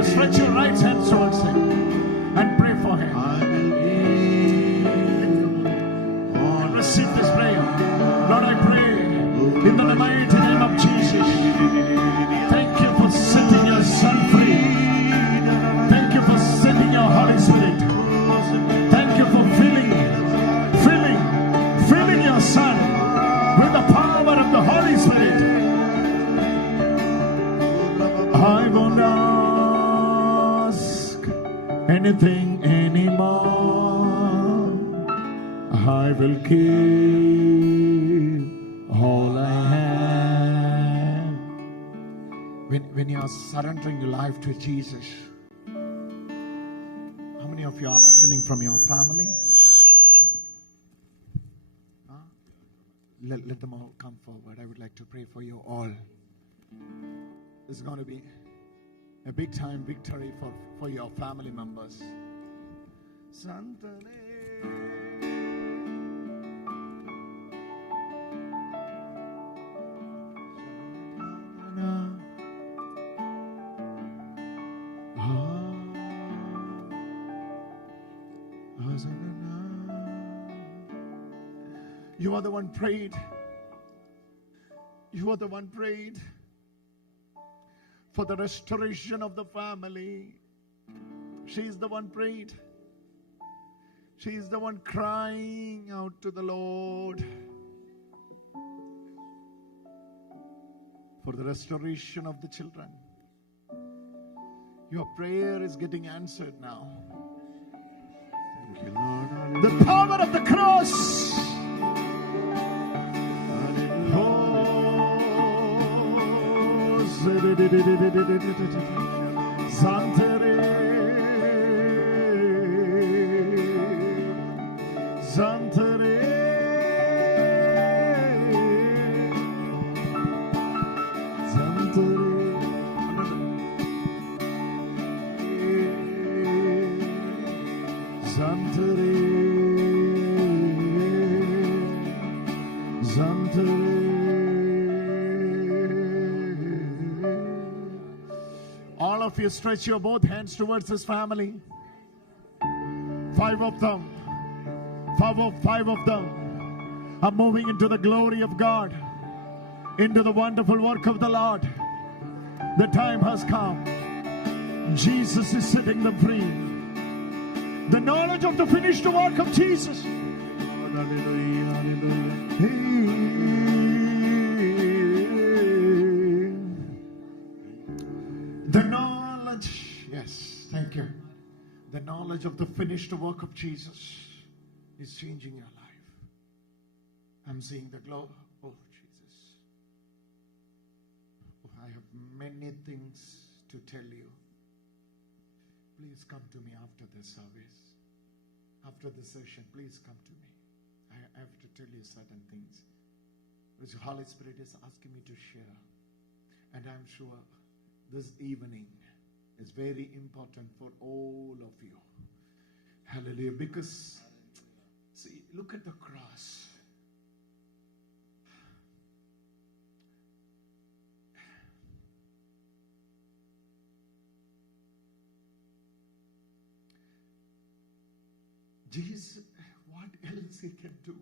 Stretch your right hand towards him and pray for him. And receive this prayer. Lord, I pray in the mighty name of Jesus. Thank you for setting your son free. Thank you for setting your Holy Spirit. nothing anymore. I will give all I have. When you are surrendering your life to Jesus, how many of you are attending from your family? Let them all come forward. I would like to pray for you all. This is going to be a big time victory for your family members. Santale. You are the one prayed. You are the one prayed for the restoration of the family. She is the one prayed. She is the one crying out to the Lord for the restoration of the children. Your prayer is getting answered now. Thank you, Lord. The power of the cross. Zantere, Zantere, Zantere, Zantere, Zantere. All of you stretch your both hands towards this family. 5 of them. 5 of them are moving into the glory of God, into the wonderful work of the Lord. The time has come. Jesus is setting them free. The knowledge of the finished work of Jesus. Hallelujah, hallelujah. The knowledge, yes, thank you. The knowledge of the finished work of Jesus is changing your life. I'm seeing the glow. Oh, Jesus. Oh, I have many things to tell you. Please come to me after the service. After the session, please come to me. I have to tell you certain things which the Holy Spirit is asking me to share. And I'm sure this evening is very important for all of you. Hallelujah. Because, see, look at the cross. Jesus, what else he can do?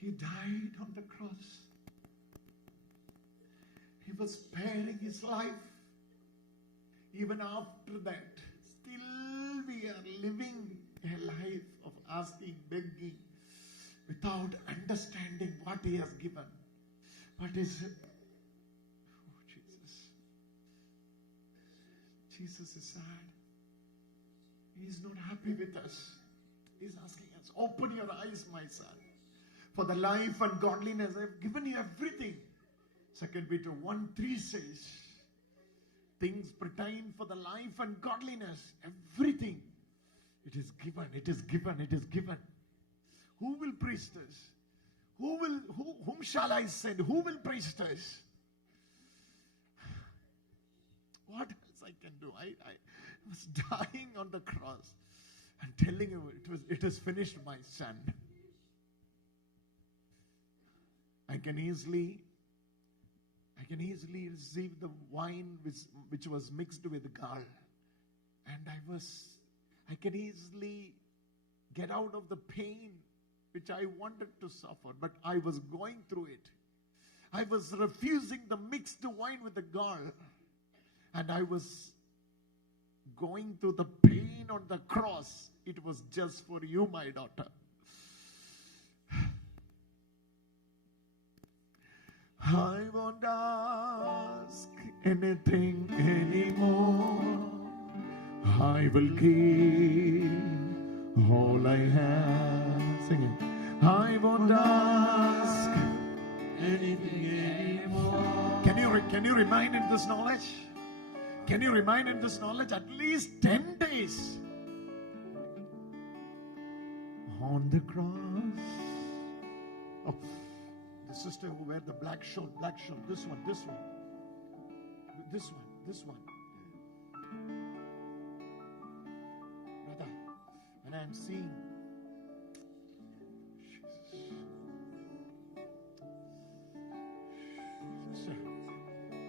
He died on the cross. He was sparing his life. Even after that, still we are living a life of asking, begging, without understanding what he has given. What is it? Oh, Jesus. Jesus is sad. He is not happy with us. He is asking us, open your eyes, my son. For the life and godliness, I have given you everything. 2 Peter 1:3 says, things pertain for the life and godliness. Everything. It is given, it is given, it is given. Who will praise us? Whom shall I send? Who will praise us? What else I can do? I was dying on the cross and telling you it is finished, my son. I can easily receive the wine which was mixed with gall. And I can easily get out of the pain which I wanted to suffer, but I was going through it. I was refusing the mixed wine with the gall. And I was going through the pain on the cross. It was just for you, my daughter. I won't ask anything anymore. I will give all I have. Sing it. I won't ask anything anymore. Can you remain in this knowledge? Can you remain in this knowledge at least 10 days? On the cross. Oh, the sister who wear the black shawl, this one. Brother, and I'm seeing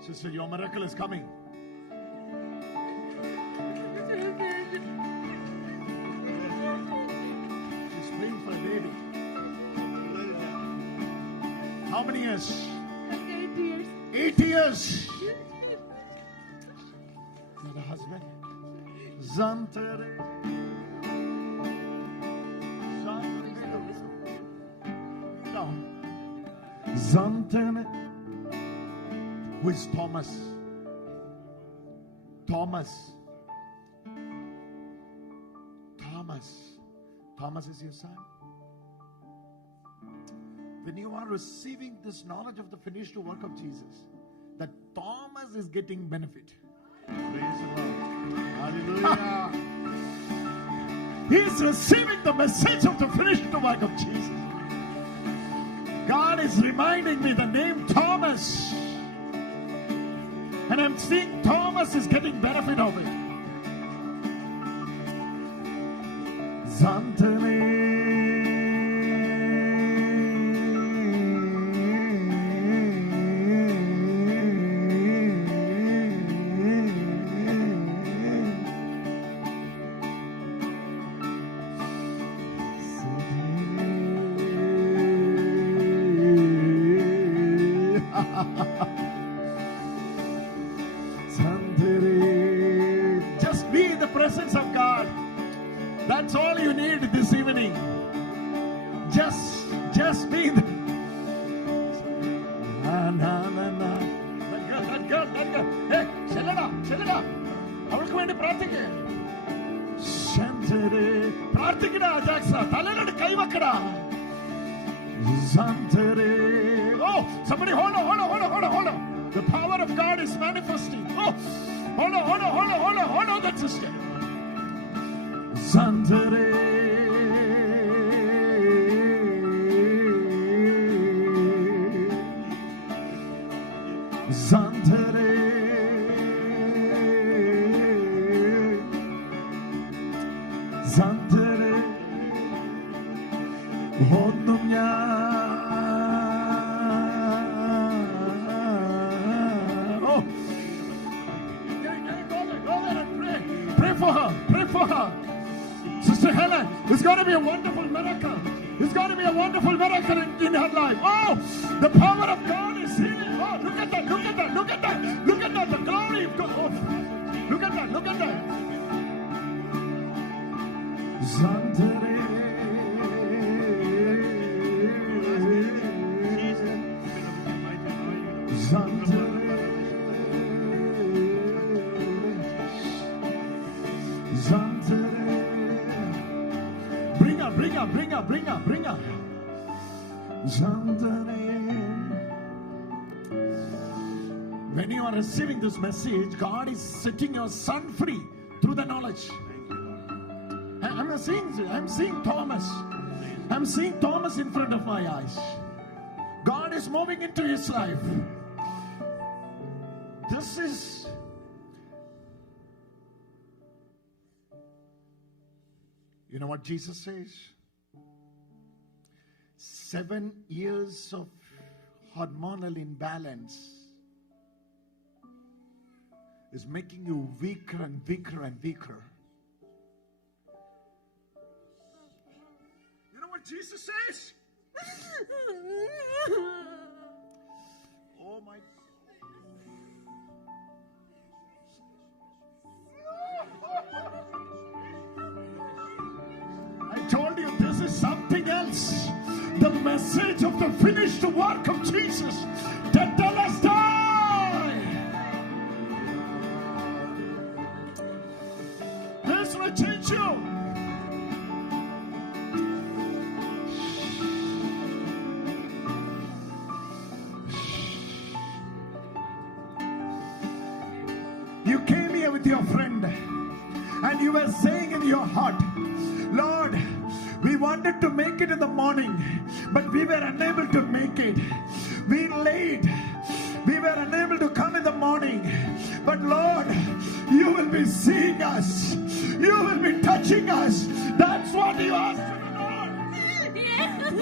Sister, your miracle is coming. She's praying for a baby. How many years? 8 years. 8 years. And the husband? Zantere. No. Zantere. Who is Thomas? Thomas is your son. When you are receiving this knowledge of the finished work of Jesus, that Thomas is getting benefit. Praise the Lord. Hallelujah. He is receiving the message of the finished work of Jesus. God is reminding me the name Thomas. And I'm seeing Thomas is getting benefit of it. Just be in the presence of God. That's all you need this evening. Just be there. Let go. Hey, ചെല്ലടാ. അവൾക്ക് വേണ്ടി പ്രാർത്ഥിക്കേ. പ്രാർത്ഥിക്കടാ JAXA. തലയിലോട്ട് കൈവക്കടാ. Oh, somebody hold on. The power of God is manifesting. Oh, hold on, that sister. Zantere. Pray for her. Sister Helen, it's going to be a wonderful miracle. It's going to be a wonderful miracle in her life. Oh, the power of God is healing. Oh, look at that. The glory of God. Oh, look at that. Zantere. Bring her. When you are receiving this message, God is setting your son free through the knowledge. I'm seeing Thomas. I'm seeing Thomas in front of my eyes. God is moving into his life. This is you know what Jesus says? 7 years of hormonal imbalance is making you weaker and weaker. You know what Jesus says? Oh my. I told you this is something else. The message of the finished work of Jesus, that here with your friend and you were saying in your heart, Lord, we wanted to make it in the morning, but we were unable to make it. We late. We were unable to come in the morning. But Lord, you will be seeing us. You will be touching us. That's what you asked for the Lord. Yes.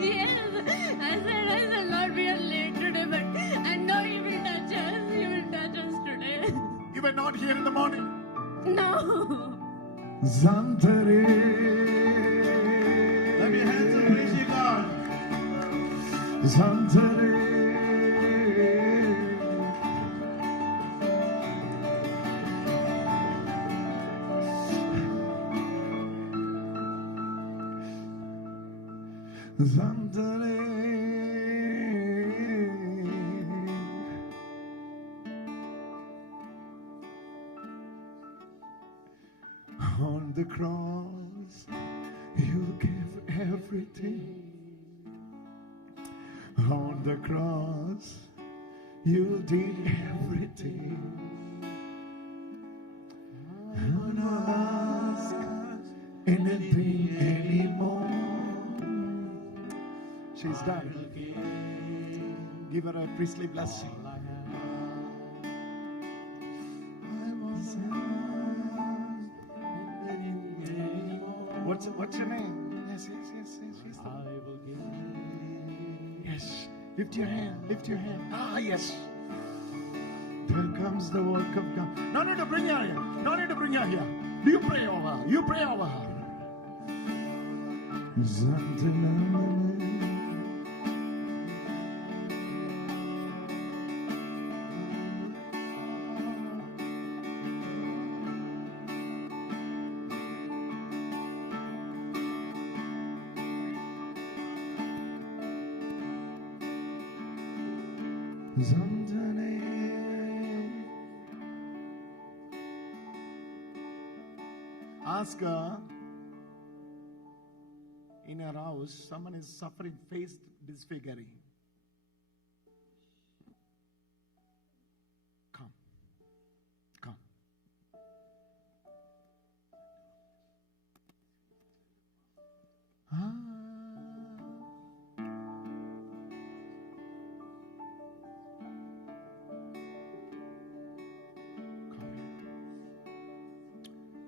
Yes. I said, Lord, we are late today, but I know you will touch us. You will touch us today. You were not here in the morning. No. Zantare. Let me hands up, praise you, God. Zantare. On the cross, you gave everything. On the cross, you did everything. I don't ask anything anymore. She's done. Give her a priestly blessing. What's your name? Yes. Yes. Lift your hand. Ah, yes. There comes the work of God. No need to bring her here. You pray over her. Ask her, in her house, someone is suffering face disfiguring. Come.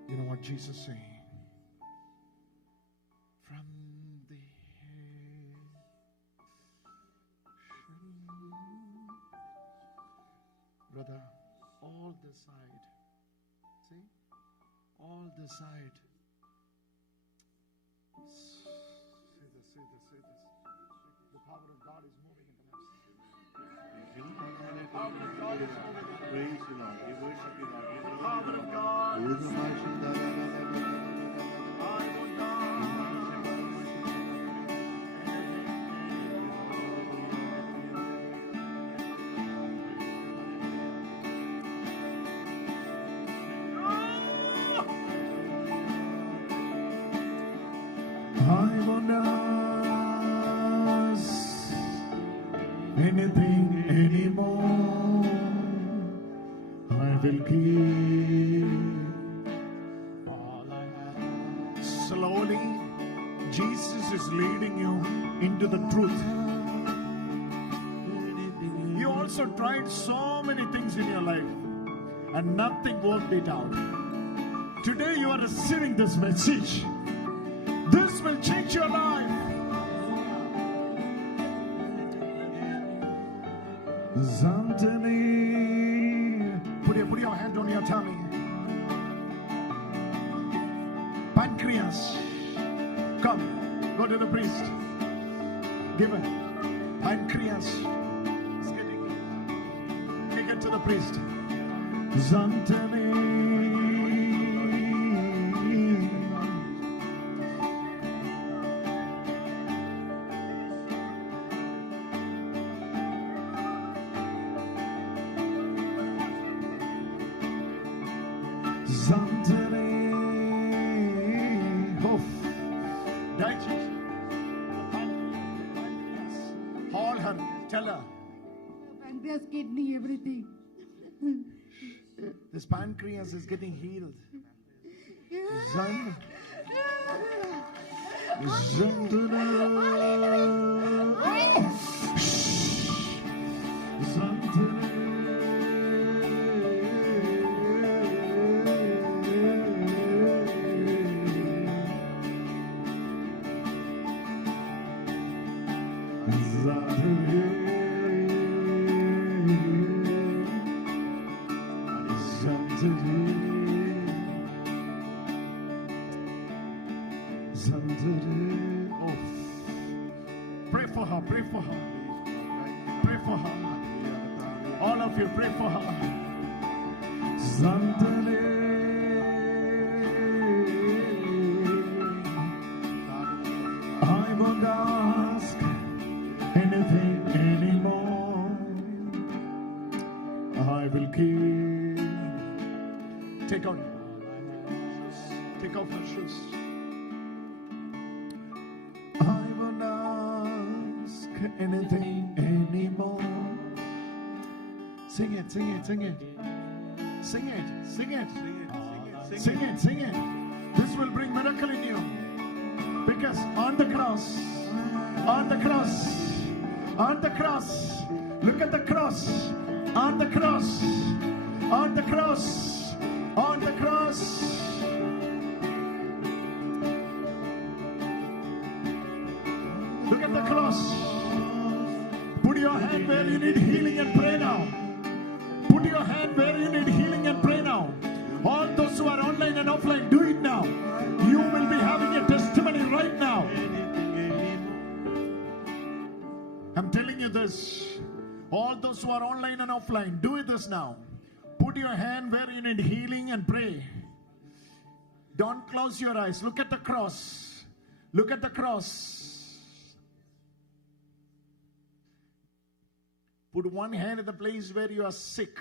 You know what Jesus is saying? From the head. Brother, all this side. See? All this side. See this. The power of God is moving in the midst. Praise you, Lord. We worship you, Lord. The power of God. I won't ask anything anymore. I will give all I have. Slowly, Jesus is leading you into the truth. You also tried so many things in your life and nothing worked it out. Today you are receiving this message. This will change your life. Put your hand on your tummy. Pancreas. Come, go to the priest. Give it. Pancreas. Take it to the priest. Pancreas, kidney, everything. This pancreas is getting healed. Zan. Pray for her, pray for her. Pray for her. All of you, pray for her. I won't ask anything anymore. I will keep. Take off her shoes. I won't ask anything anymore. Sing it, sing it, sing it. Sing it, sing it. Sing it, sing it. This will bring miracle in you. Because on the cross, on the cross, on the cross, look at the cross, on the cross, on the cross, on the cross. Look at the cross. Put your hand where you need healing and pray now. Put your hand where you need healing and pray now. All those who are online and offline, do it now. You will be having a testimony right now. I'm telling you this. All those who are online and offline, do it this now. Put your hand where you need healing and pray. Don't close your eyes. Look at the cross. Look at the cross. Put one hand in the place where you are sick.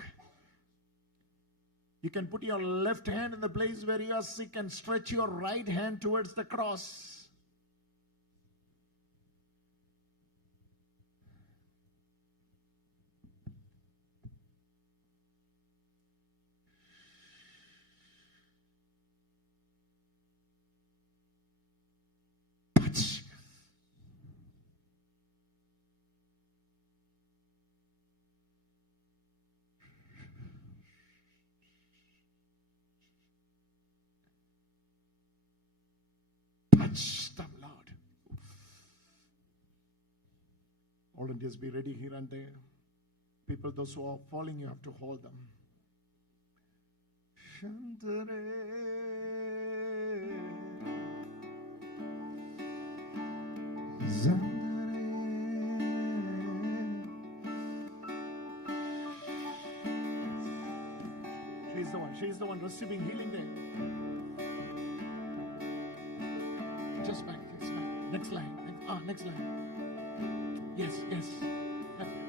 You can put your left hand in the place where you are sick and stretch your right hand towards the cross. Touch. Touch them, Lord. Volunteers, be ready here and there. People, those who are falling, you have to hold them. She's the one receiving healing there. Just back, just back. Next line. Next line. Yes.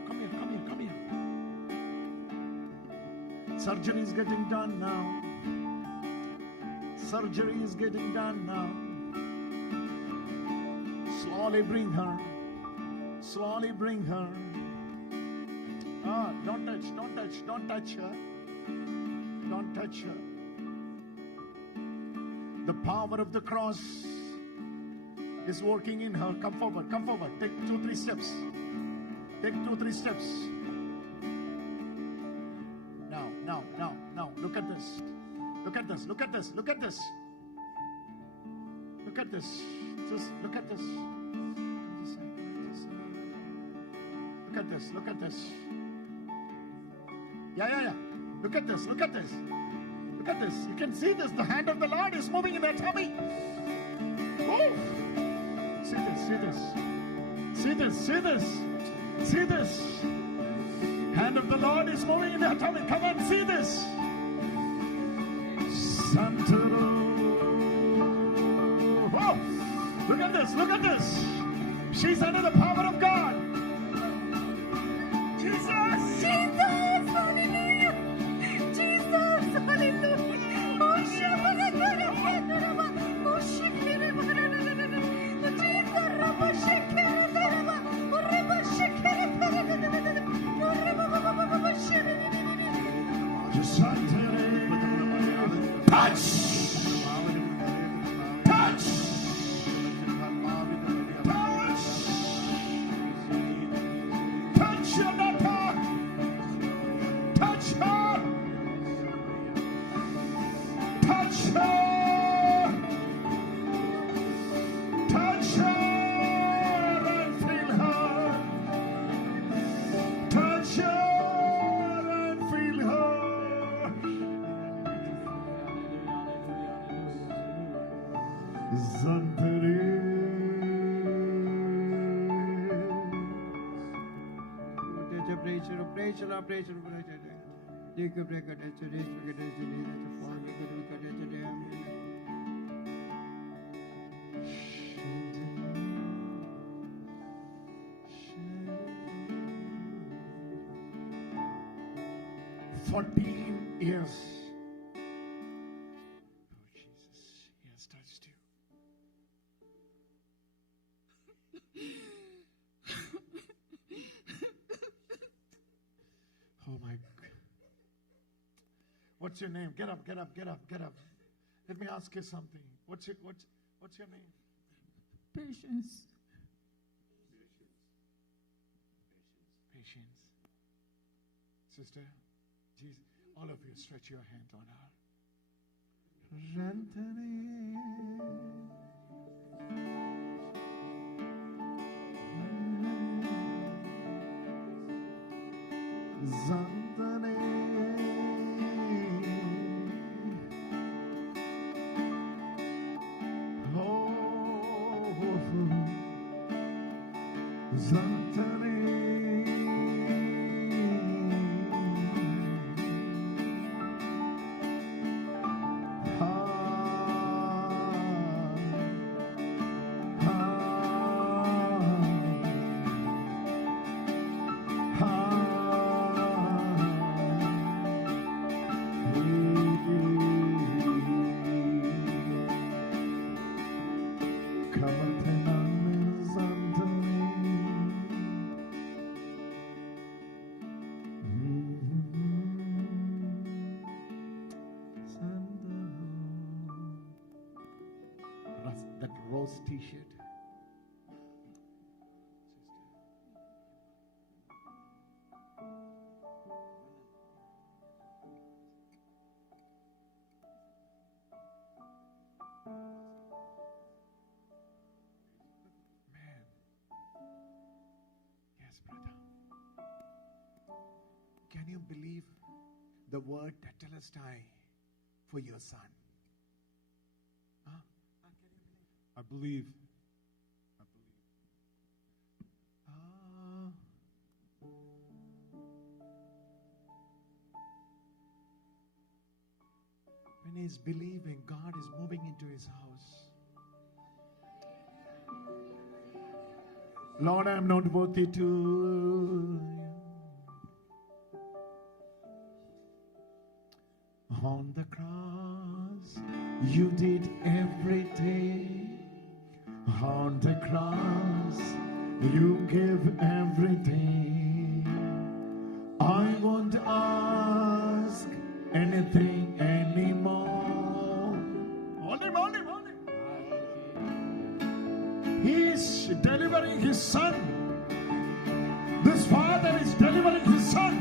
Come here. Surgery is getting done now. Surgery is getting done now. Slowly bring her. Don't touch her. Don't touch her. The power of the cross is working in her. Come forward. Take 2-3 steps. Now. Look at this. Look at this. Just look at this. Yeah. Look at this. You can see this. The hand of the Lord is moving in her tummy. Oh. See this. Hand of the Lord is moving in her tummy. Come on, see this. Oh. Look at this. She's under the power of God. Jesus. Hallelujah. Jesus. Hallelujah. Touch! Touch! Touch! Touch your daughter! Touch her! Touch her! Touch her and feel her! Touch her and feel her! Years. Oh, Jesus, He has touched you. Oh my God. What's your name? Get up, get up, get up, get up. Let me ask you something. What's your name? Patience. Patience. Sister, Jesus, all of you stretch your hand on her. That rose t-shirt. Man. Yes, brother. Can you believe the word tetelestai for your son? Huh? I believe. When he's believing, God is moving into his house. Lord, I am not worthy to. On the cross, you did everything. On the cross, you gave everything. I won't ask anything anymore. Hold him. He's delivering his son. This father is delivering his son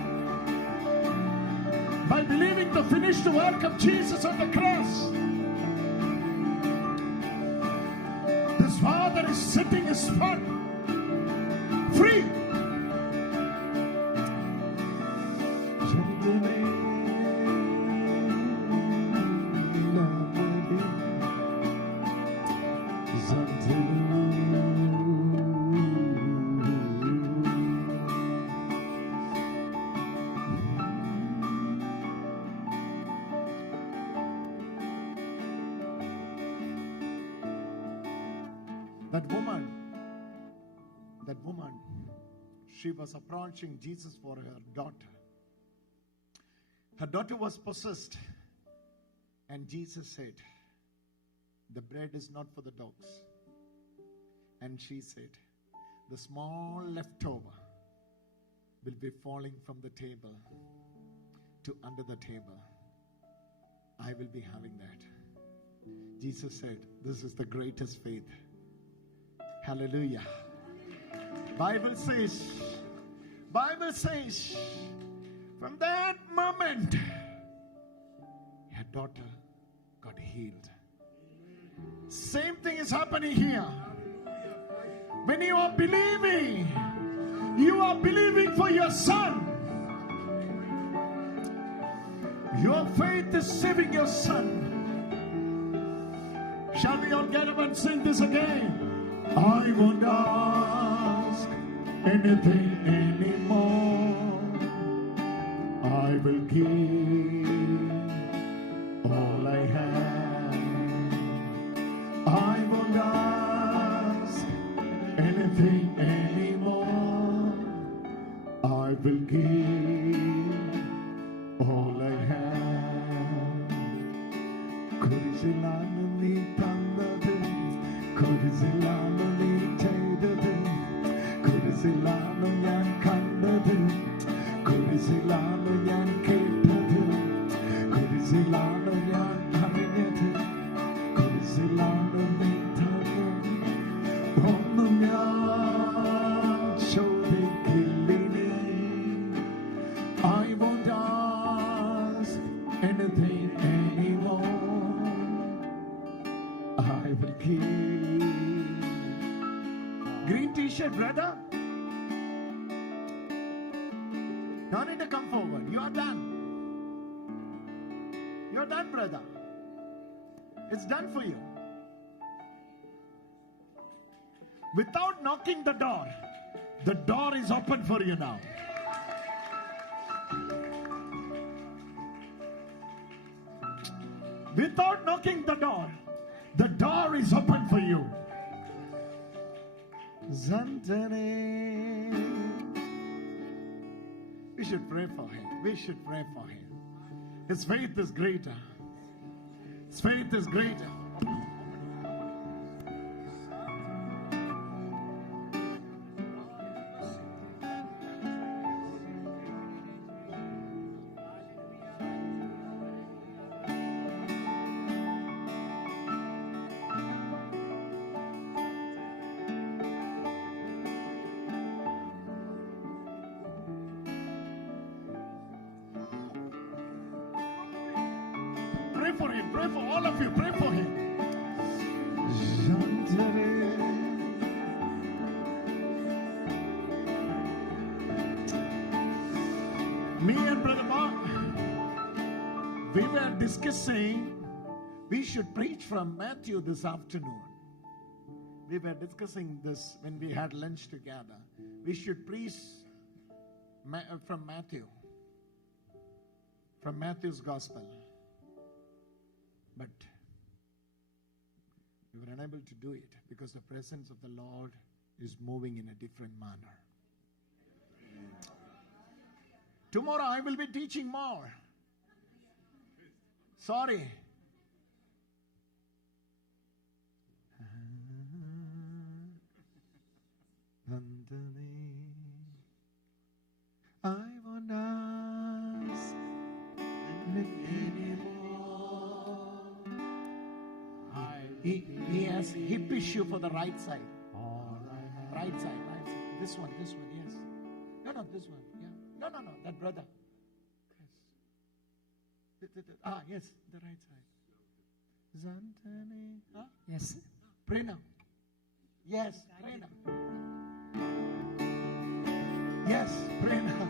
by believing the finished work of Jesus on the cross. This father is setting his son free. That woman, she was approaching Jesus for her daughter. Her daughter was possessed. And Jesus said, the bread is not for the dogs. And she said, the small leftover will be falling from the table. to under the table. I will be having that. Jesus said, this is the greatest faith. Hallelujah. Bible says, from that moment, her daughter got healed. Same thing is happening here. When you are believing for your son. Your faith is saving your son. Shall we all get up and sing this again? I won't ask anything anymore. I will give all I have. I won't ask anything anymore. I will give all I have. Kurisilanu ni tannadu, kurisilanu ni cheydadu, kurisilanu njan kandadu, kurisilanu njan kettadu, kurisilanu njan ariഞ്ഞadu, kurisilanu ni tannadu, onnum njan ചോദിക്കില്ലിനി. I won't ask anything anymore. I will give. Green t-shirt, brother. Don't need to come forward. You are done. You're done, brother. It's done for you. Without knocking the door is open for you now. Without knocking the door is open for you. Zantane. We should pray for him. We should pray for him. His faith is greater. His faith is greater. Pray for him. Pray for all of you. Pray for him. Me and Brother Mark, we were discussing we should preach from Matthew this afternoon. We were discussing this when we had lunch together. We should preach from Matthew. From Matthew's Gospel. But we were unable to do it because the presence of the Lord is moving in a different manner. Tomorrow I will be teaching more. Sorry. I won't ask anymore. He has hip issue for the right side. Right side. This one, yes. No, this one. Yeah. No, that brother. Yes. Yes, the right side. Zantani. Yes. Pray now. Yes, pray now. Yes, pray now.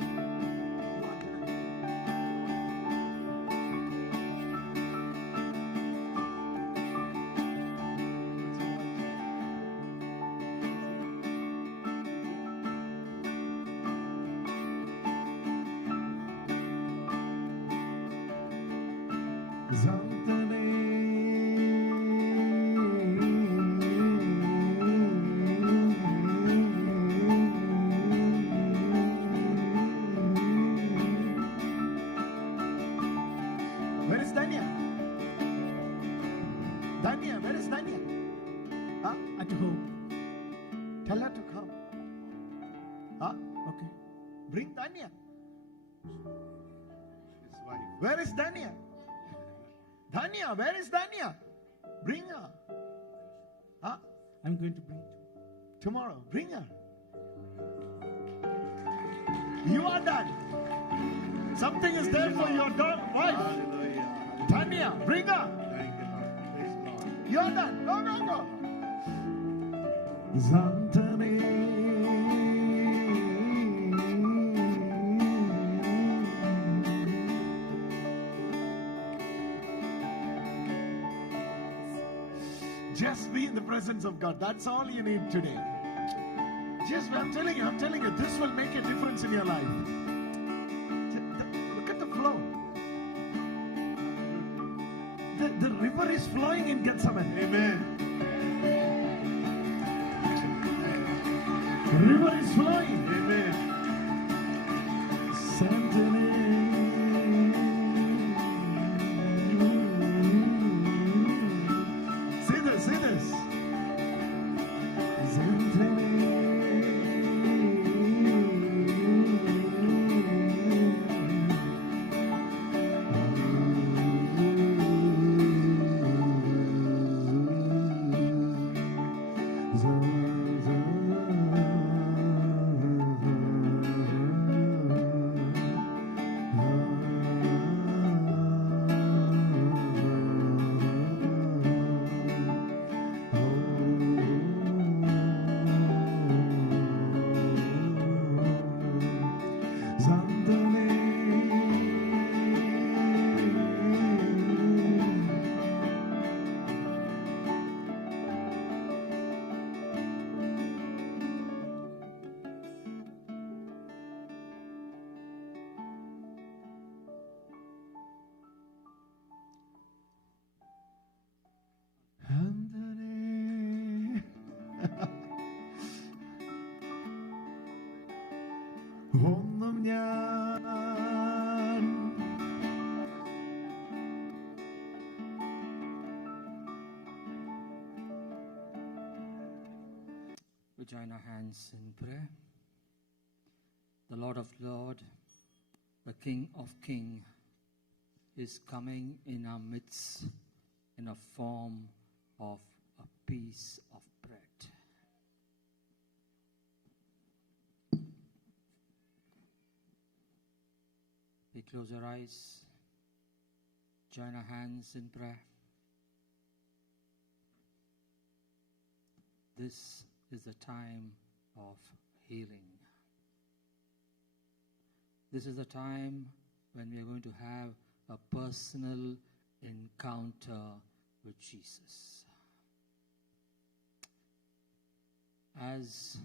Where is Danya? Where is Danya? At home. Tell her to come. Okay. Bring Danya. His Where is Danya? Danya, where is Danya? Bring her. Huh? I'm going to bring Tomorrow, bring her. You are done. Something is there for your wife. Hallelujah. Danya, bring her. Thank you, Lord. Praise the Lord. You're done. Go, go, go. Zantane. Just be in the presence of God. That's all you need today. Just, I'm telling you, this will make a difference in your life. Look at the flow. The river is flowing in Gethsemane. Amen. The river is flowing. Amen. See this, see this. ഒന്നും ഞാൻ We join our hands in prayer. The Lord of Lords, the King of Kings, is coming in our midst in a form of a piece of bread. We close our eyes, join our hands in prayer. This is the time of healing. This is the time when we are going to have a personal encounter with Jesus. As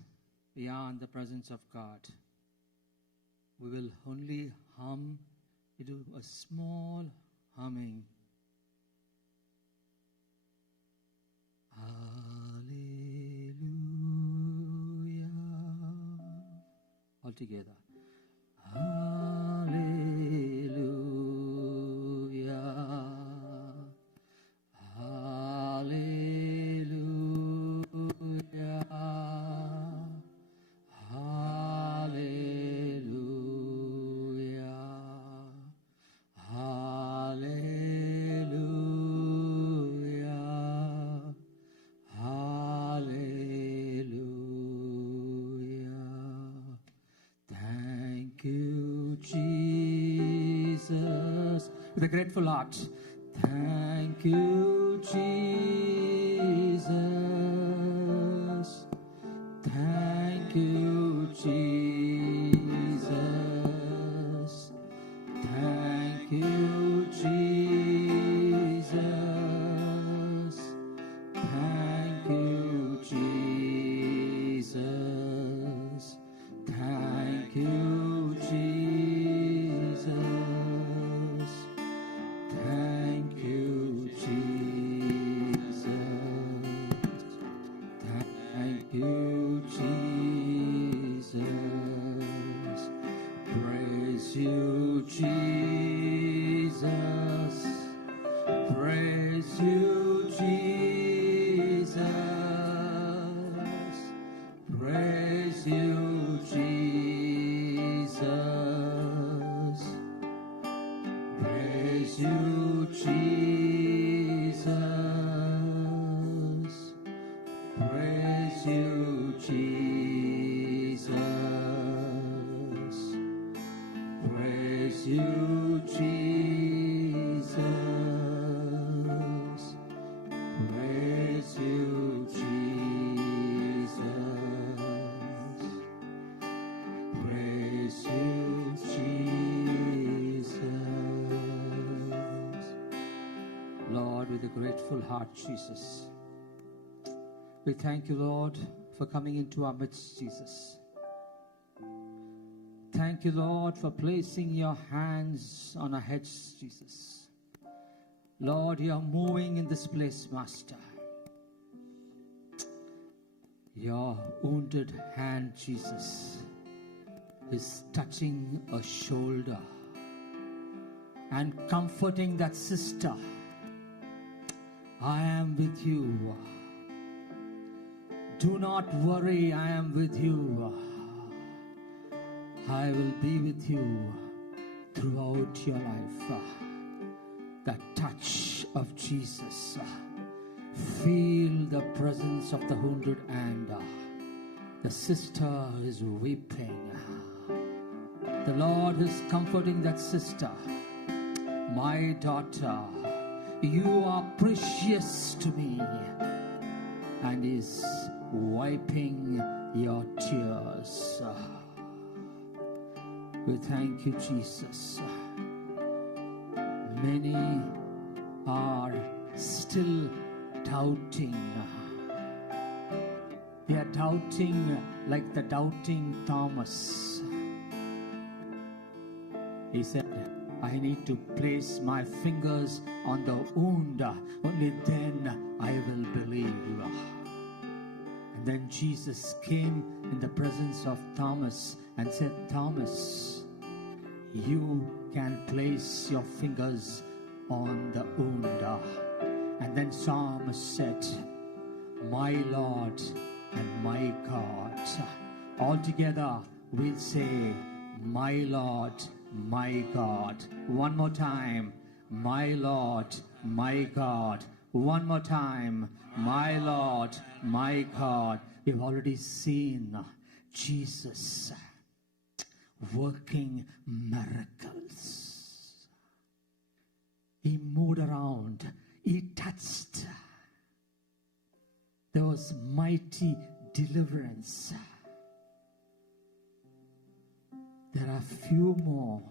we are in the presence of God, we will only hum, we do a small humming. Hallelujah. All together. Hallelujah. Hallelujah. Hallelujah. Hallelujah. Hallelujah. Thank you, Jesus. With a grateful heart. Thank you, Jesus. Thank you, Jesus. Thank you, Jesus. Thank you, Jesus. Thank you, Jesus. Thank you, Jesus. Thank you, Jesus. Praise you, Jesus. Praise you, Jesus. Praise you, Jesus. you, Jesus. Praise you, Jesus. Praise you, Jesus. Lord, with a grateful heart, Jesus, we thank you, Lord, for coming into our midst, Jesus. Thank you, Lord, for placing your hands on our heads, Jesus. Lord, you are moving in this place, Master. Your wounded hand, Jesus, is touching a shoulder and comforting that sister. I am with you. Do not worry, I am with you. I will be with you throughout your life. That touch of Jesus. Feel the presence of the wounded hand. The sister is weeping. The Lord is comforting that sister. My daughter, you are precious to me. And is wiping your tears. We thank you, Jesus. Many are still doubting. They are doubting like the doubting Thomas. He said, I need to place my fingers on the wound. Only then I will believe. And then Jesus came in the presence of Thomas and said, Thomas, you can place your fingers on the wound. And then Psalmist said, my Lord and my God. All together we'll say, my Lord, my God. One more time, my Lord, my God. One more time, my Lord, my God. We've already seen Jesus working miracles. He moved around. He touched. There was mighty deliverance. There are few more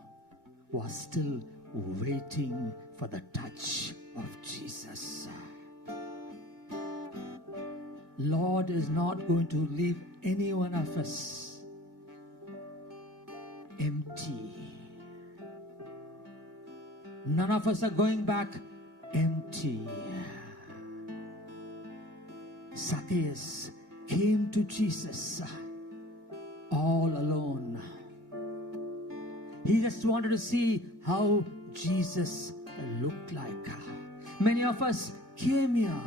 who are still waiting for the touch of Jesus. Lord is not going to leave any one of us empty. None of us are going back empty. Zacchaeus came to Jesus all alone. He just wanted to see how Jesus looked like. Many of us came here.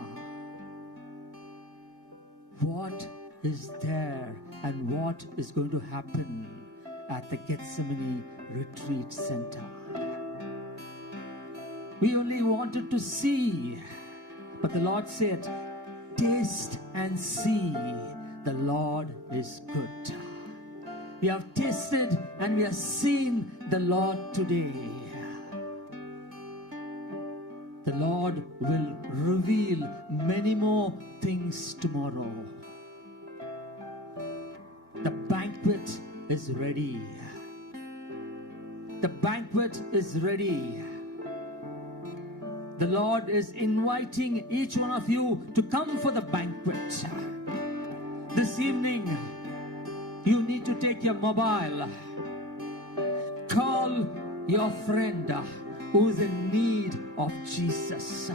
What is there and what is going to happen at the Gethsemane Retreat Center? We only wanted to see, but the Lord said, taste and see, the Lord is good. We have tasted and we have seen the Lord today. The Lord will reveal many more things tomorrow. The banquet is ready. The banquet is ready. The Lord is inviting each one of you to come for the banquet. This evening, you need to take your mobile. Call your friend who is in need of Jesus,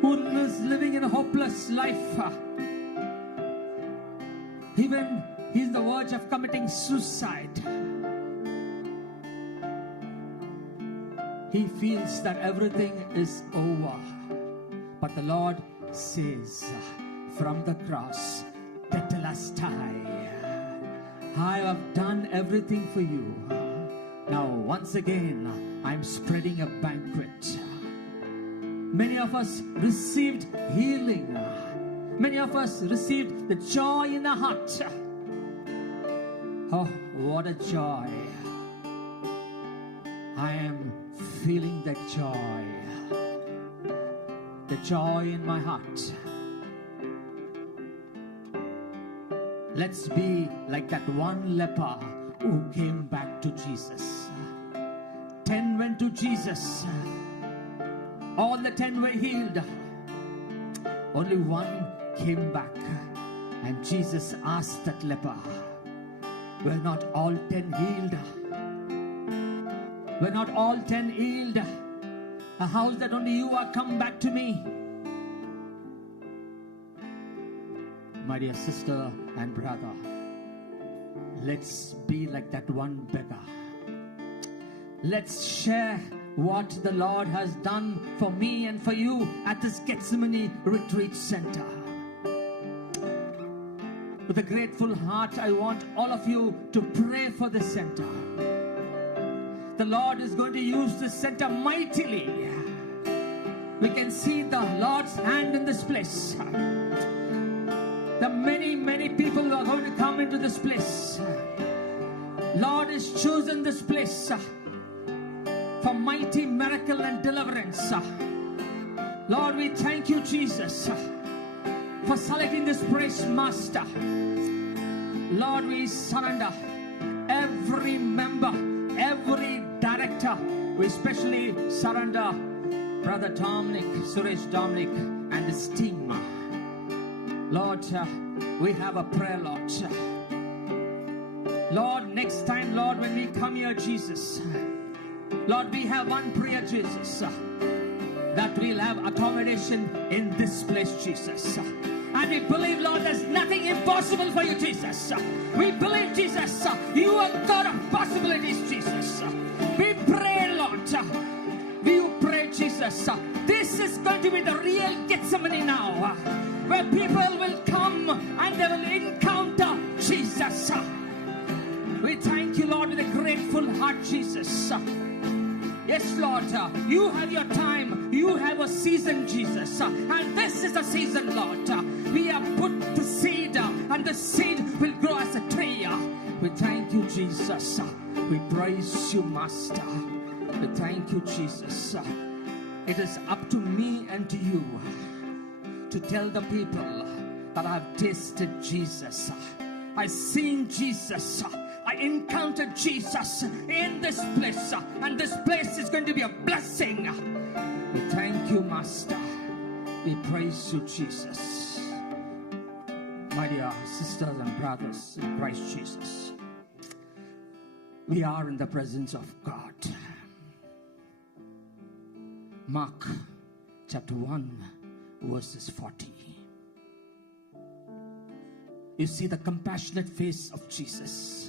who is living in a hopeless life. Even he's on the verge of committing suicide. He feels that everything is over. But the Lord says from the cross, Tetelestai, I have done everything for you. Now once again, I'm spreading a banquet. Many of us received healing. Many of us received the joy in our heart. Oh, what a joy. I am feeling that joy. The joy in my heart. Let's be like that one leper who came back to Jesus. 10 went to Jesus. All the 10 were healed. Only one came back. And Jesus asked that leper, were not all 10 healed? Were not all 10 healed? How is that only you are come back to me? My dear sister and brother, let's be like that one beggar. Let's share what the Lord has done for me and for you at this Gethsemane Retreat Center. With a grateful heart, I want all of you to pray for this center. The Lord is going to use this center mightily. We can see the Lord's hand in this place. The many people who are going to come into this place. Lord has chosen this place for mighty miracle and deliverance. Lord, we thank you, Jesus, for selecting this praise master. Lord, we surrender every member, every director. We especially surrender Brother Dominic, Suresh Dominic, and his team. Lord, we have a prayer, Lord. Lord, next time, Lord, when we come here, Jesus, Lord, we have one prayer, Jesus, that we'll have accommodation in this place, Jesus. And we believe, Lord, there's nothing impossible for you, Jesus. We believe, Jesus, you are God of possibilities, Jesus. We pray, Lord, we pray, Jesus, this is going to be the real Gethsemane now, where people will come and they will encounter Jesus. We thank you, Lord, with a grateful heart, Jesus. Yes, Lord, you have your time, you have a season, Jesus, and this is the season, Lord. We have put the seed, and the seed will grow as a tree. We thank you, Jesus. We praise you, Master. We thank you, Jesus. It is up to me and to you to tell the people that I've tasted Jesus. I've seen Jesus. I encountered Jesus in this place, and this place is going to be a blessing. We thank you, Master. We praise you, Jesus. My dear sisters and brothers in Christ Jesus, we are in the presence of God. Mark chapter 1, verses 40. You see the compassionate face of Jesus.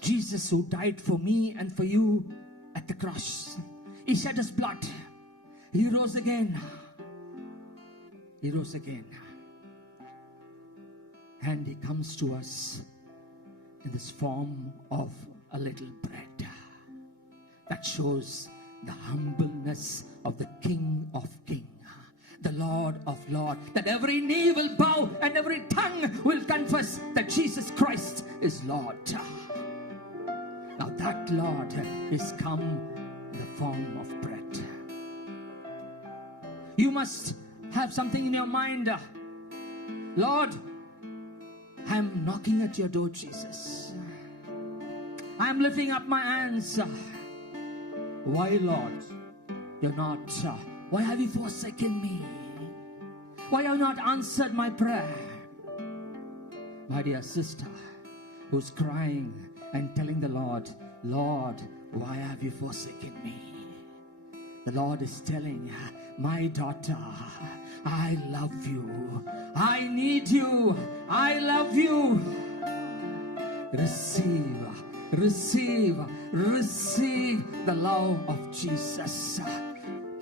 Jesus who died for me and for you at the cross. He shed his blood. He rose again. He rose again. And he comes to us in this form of a little bread that shows the humbleness of the King of Kings, the Lord of Lords, that every knee will bow and every tongue will confess that Jesus Christ is Lord. Now that Lord is come in the form of bread. You must have something in your mind. Lord, I am knocking at your door, Jesus. I am lifting up my hands. Why, Lord? You're not. Why have you forsaken me? Why have you not answered my prayer? My dear sister, who's crying and telling the Lord, Lord, why have you forsaken me? The Lord is telling, my daughter, I love you. I need you. I love you. Receive, receive, receive the love of Jesus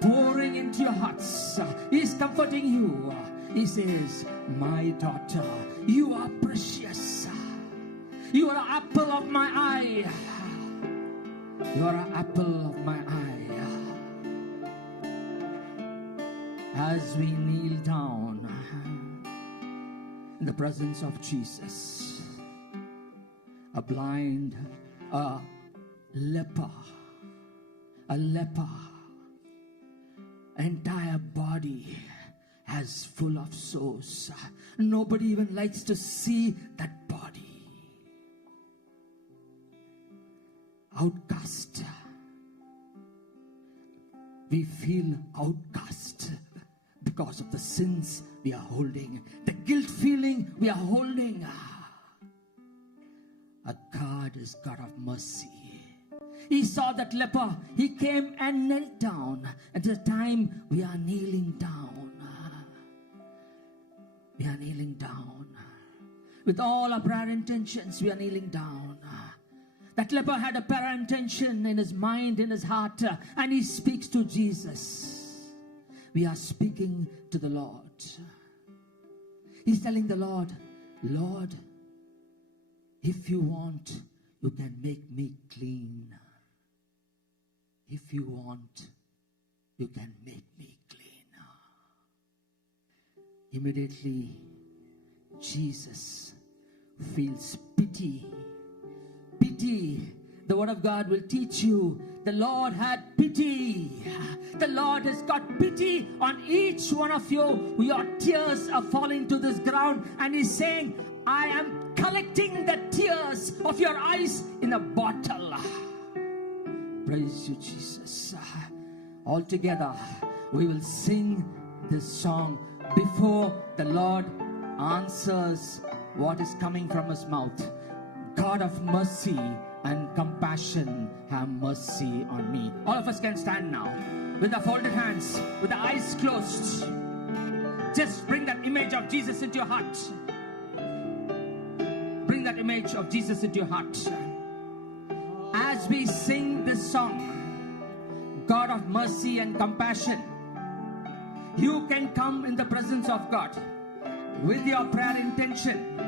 pouring into your hearts. He's comforting you. He says, my daughter, you are precious. You are an apple of my eye. You are an apple of my eye. As we kneel down in the presence of Jesus, a blind, a leper, a leper, entire body as full of sores. Nobody even likes to see that body. Outcast. We feel outcast because of the sins we are holding, the guilt feeling we are holding. Our God is God of mercy. He saw that leper. He came and knelt down. At the time we are kneeling down. We are kneeling down. With all our prayer intentions, we are kneeling down. That leper had a prayer intention in his mind, in his heart, and he speaks to Jesus. We are speaking to the Lord. He's telling the Lord, Lord, if you want, you can make me clean. If you want, you can make me clean. Immediately, Jesus feels pity. Pity. The Word of God will teach you. The Lord had pity. The Lord has got pity on each one of you. Your tears are falling to this ground, and He's saying, I am collecting the tears of your eyes in a bottle. Praise you, Jesus. All together, we will sing this song before the Lord answers what is coming from His mouth. God of mercy and compassion, have mercy on me. All of us can stand now with the folded hands, with the eyes closed. Just bring that image of Jesus into your heart. Bring that image of Jesus into your heart. As we sing this song, God of mercy and compassion, you can come in the presence of God with your prayer intention.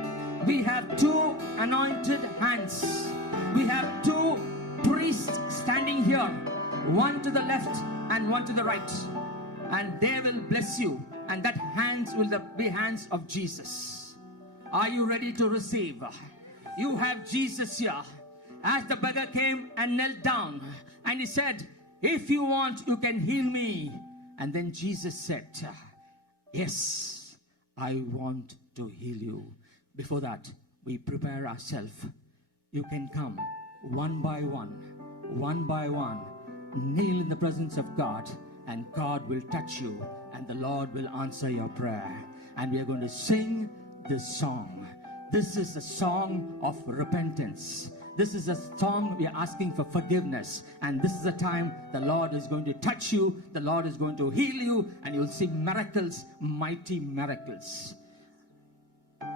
We have two anointed hands. We have two priests standing here, one to the left and one to the right, and they will bless you, and that hands will be hands of Jesus. Are you ready to receive? You have Jesus here. As the beggar came and knelt down, and he said, if you want, you can heal me. And then Jesus said, yes, I want to heal you. Before that, we prepare ourselves. You can come one by one, kneel in the presence of God, and God will touch you, and the Lord will answer your prayer. And we are going to sing this song. This is a song of repentance. This is a song we are asking for forgiveness. And this is a time the Lord is going to touch you. The Lord is going to heal you. And you'll see miracles, mighty miracles.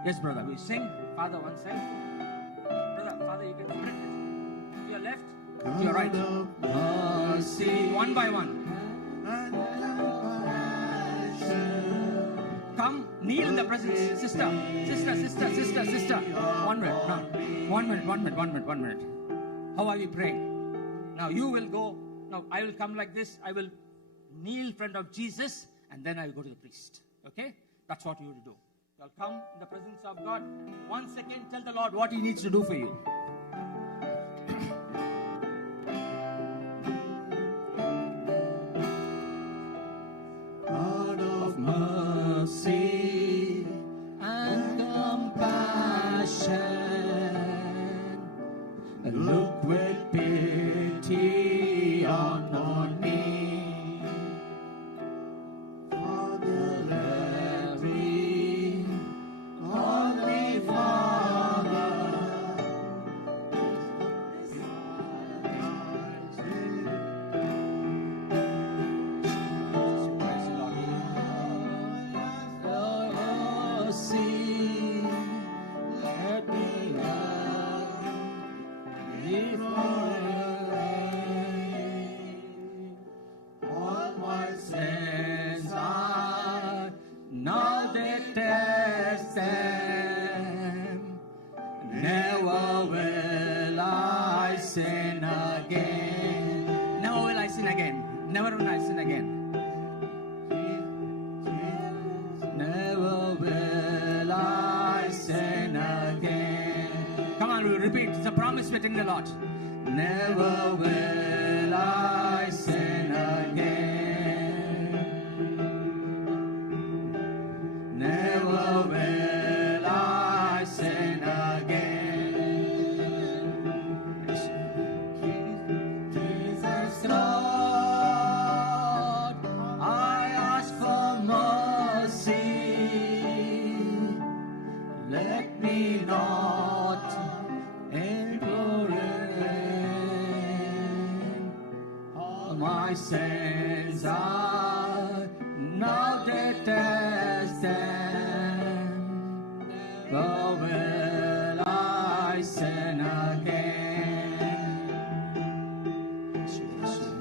Yes, brother, we sing. Father, one side. Brother, Father, you can spread this. To your left, to your right. Mercy. One by one. Come, kneel in the presence. Sister. 1 minute. How are you praying? Now you will go. Now I will come like this. I will kneel in front of Jesus, and then I will go to the priest. Okay? That's what you will do. You'll come in the presence of God. 1 second, tell the Lord what He needs to do for you. God of mercy and compassion, look with pity on me. Father, every Holy Father, see, let me love before all my sins are now detest them. Never will I sin again. Never will I sin again. Never will I sin again. Never will I sin again. Come on, we repeat. It's a promise we're telling the Lord. Never will will I sin again. Never will I sin again. Jesus, Lord, I ask for mercy. Let me not implore in. All my sins are now detested. Nor will I sin again.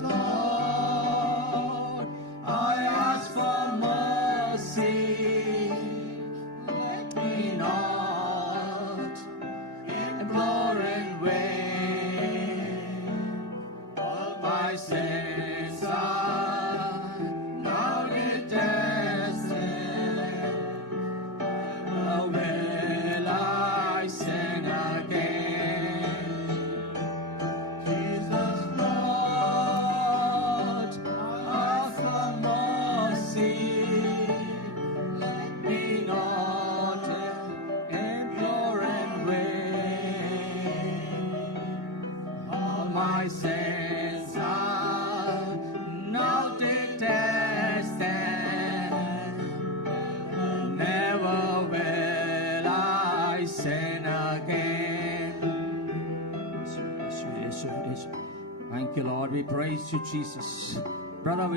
Lord, I ask for mercy. Let me not implore in vain. All my sins are now detested. Nor will I sin again. Jesus, Lord, ask for mercy. Let me not implore in vain. All my sins are now detested. Never will I sin again. Thank you, Lord. We praise you, Jesus. Brother,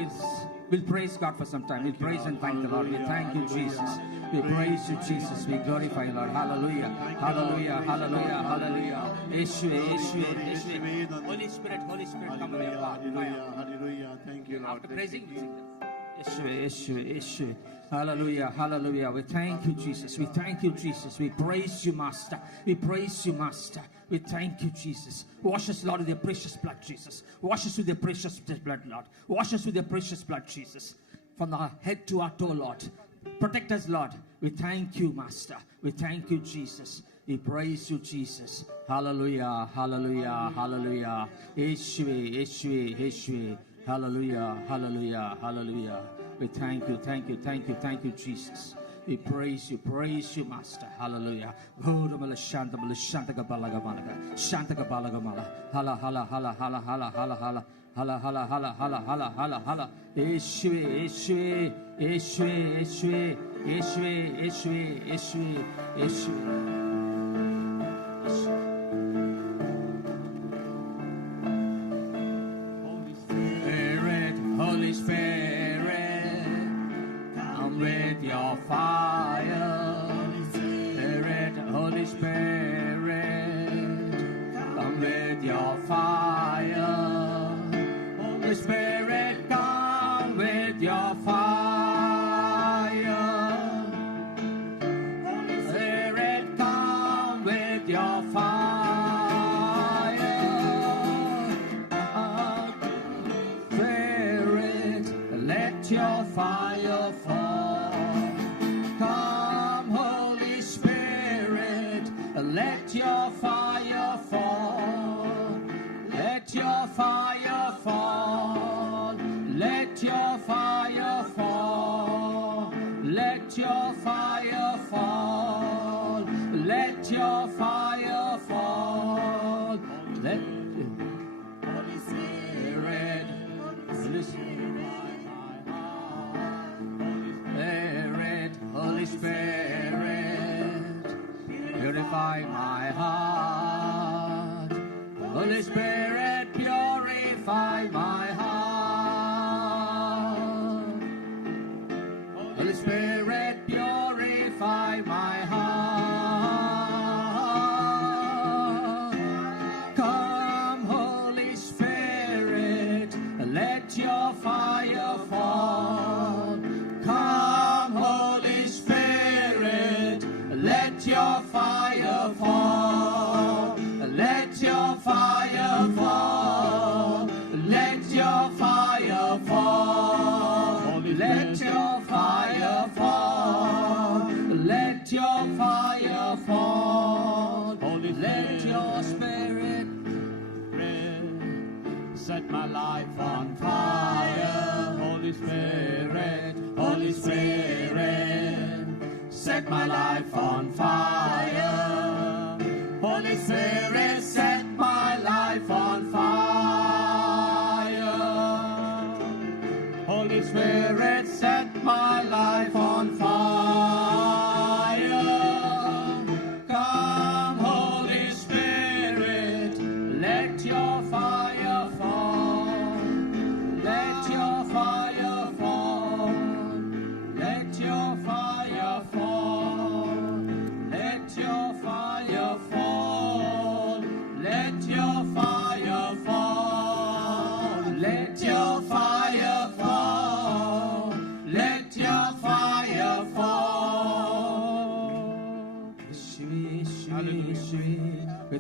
we'll praise God for some time. We'll praise and thank the Lord. We thank you, Jesus. We praise you, Jesus. We glorify you, Lord. Hallelujah. Hallelujah. Hallelujah. Hallelujah. Yeshua, Yeshua, Yeshua. Holy Spirit, come with your heart. Hallelujah. Thank you, Lord. After praising, we sing this. Yeshua, Yeshua, Yeshua. Hallelujah, hallelujah. We thank you, Jesus. We thank you, Jesus. We praise you, Master. We praise you, Master. We thank you, Jesus. Wash us, Lord, with your precious blood, Jesus. Wash us with your precious blood, Lord. Wash us with your precious blood, Jesus. From our head to our toe, Lord. Protect us, Lord. We thank you, Master. We thank you, Jesus. We praise you, Jesus. Hallelujah, hallelujah, hallelujah. Yeshua, Yeshua, Yeshua. Hallelujah, hallelujah, hallelujah. We thank you, thank you, thank you, thank you, Jesus. We praise you, Master. Hallelujah. Ghodamala shantamala shantakabalagamanaka. Shantakabalagamalaka. Hala, hala, hala, hala, hala, hala, hala. Hala, hala, hala, hala, hala, hala, hala. Yeshua, Yeshua, Yeshua, Yeshua, Yeshua, Yeshua, Yeshua, Yeshua. Holy Spirit, come with your fire. Holy Spirit, come with your fire. Holy Spirit, come with your fire. Holy Spirit, come with your fire. Spirit, let your fire fall. Come, Holy Spirit, let your fire fall. Let your fire fall. Let your fire fall. Let your fire fall. Let your fire fall. Let Holy Spirit, listen. Holy Spirit, purify my heart. Holy Spirit, purify my heart. Holy Spirit, purify my heart. Come, Holy Spirit, let your fire fall. Come, Holy Spirit, let your fire fall. Let your fire fall.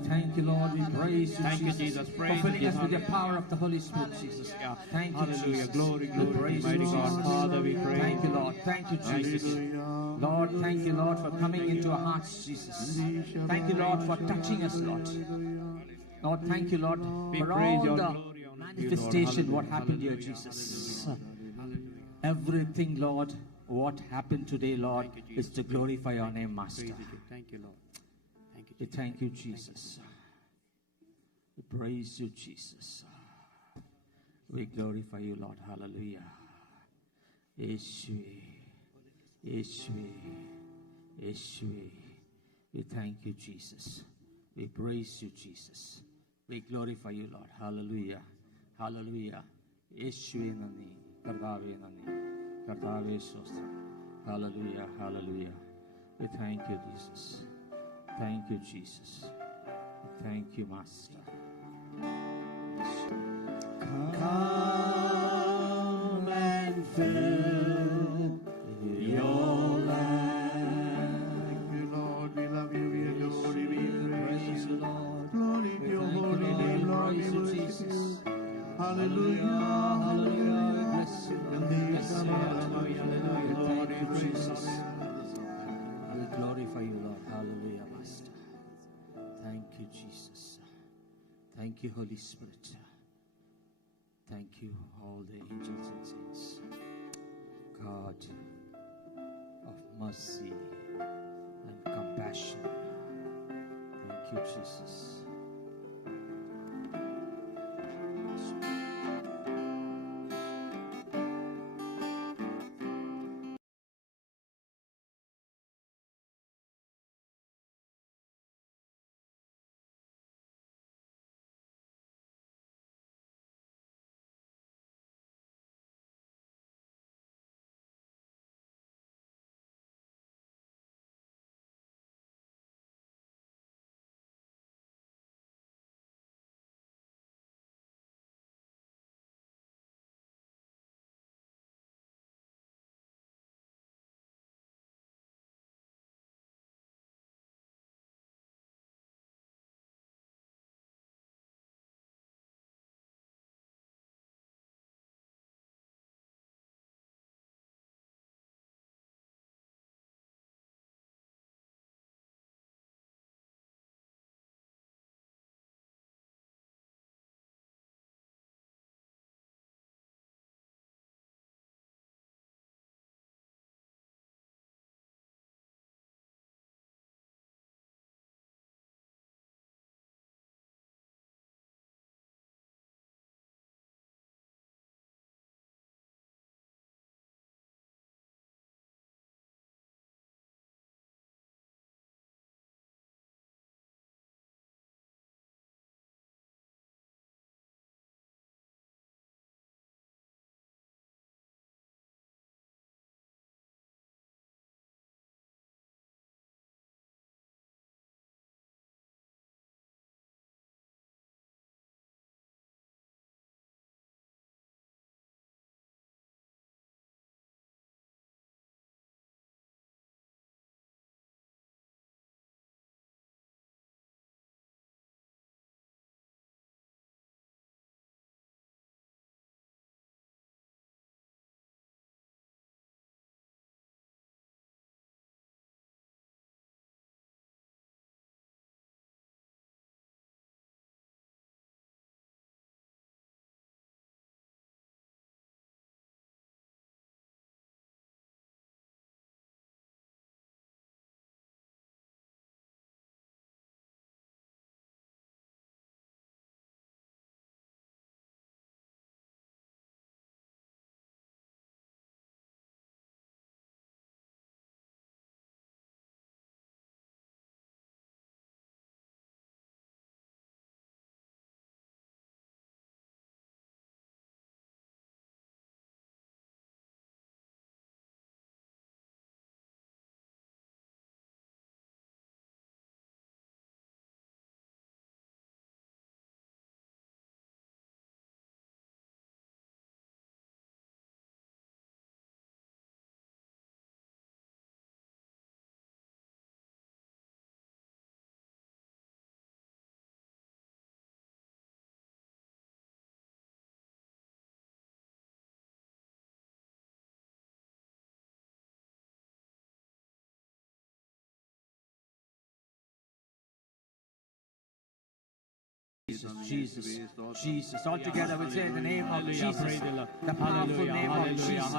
thank you, Lord. We praise you, Thank you, Jesus. Jesus. For Praise filling you. us with the Hallelujah. power of the Holy Spirit, Jesus. Yeah. Thank you, Hallelujah. Jesus. Glory, We glory, praise mighty you, God. Jesus. Father, we praise Thank you, you. Lord. Thank you, Jesus. Hallelujah. Lord, thank you, Lord, for coming into our hearts, Jesus. Thank you, Lord, for touching us, Lord. Lord, thank you, Lord, We for praise all your the glory, honor to you, Lord. manifestation, what Hallelujah. happened here, Hallelujah. Jesus. Hallelujah. Everything, Lord, what happened today, Lord, Thank you, is Jesus. to glorify your name, Praise Master. you. Thank you, Lord. Thank you, We Jesus. thank you, Jesus. We praise you, Jesus. We glorify you, Lord. Hallelujah. Yeshua. Yeshua. Yeshua. We thank you, Jesus. We praise you, Jesus. We glorify you, Lord. Hallelujah. Hallelujah. Yeshua nani. Kardave nani. Kardave sostra. Hallelujah. Hallelujah. We thank you, Jesus. Thank you, Jesus. Thank you, Master. Come and fill your land. Thank you, Lord. We love you. We adore you. We praise you, Lord. Glory to your holy name, Lord. We worship you. Hallelujah. Hallelujah. Bless you, Lord. Bless Bless you, Lord. Lord. Thank you, Jesus. We glorify you, Lord. Hallelujah, Master. Thank you, Jesus. Thank you, Holy Spirit. Thank you, all the angels and saints. God of mercy and compassion. Thank you, Jesus. Jesus, Jesus, Jesus. All together we say the name of Jesus, the powerful name of Jesus,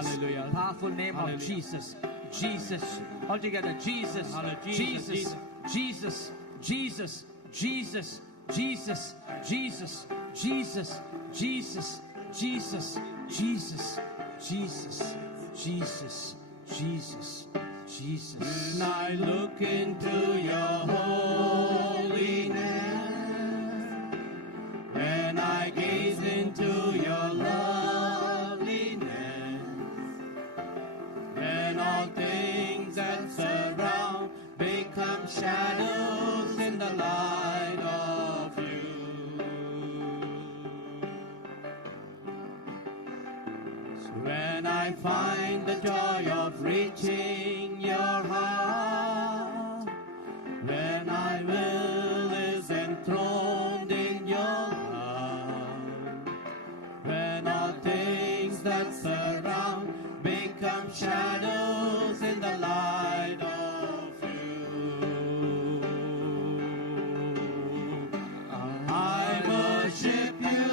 powerful name of Jesus, Jesus. All together, Jesus, Jesus, Jesus, Jesus, Jesus, Jesus, Jesus, Jesus, Jesus, Jesus, Jesus, Jesus, Jesus, Jesus, Jesus. When I look into your holiness, when I gaze into your loveliness, when all things that surround become shadows in the light of you. So when I find the joy of reaching your heart, when I will is enthroned in your heart, when all things that surround become shadows in the light of you, I worship you.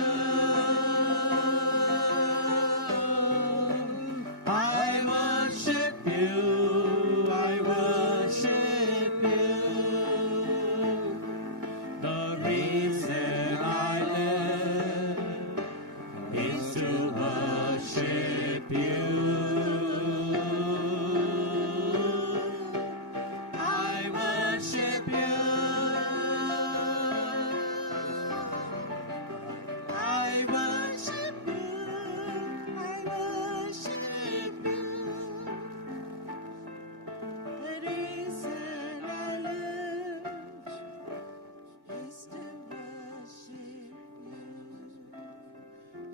I worship you. I worship you. The reason I live is to worship you. I worship you. I worship you. I worship you. The reason I live is to worship you.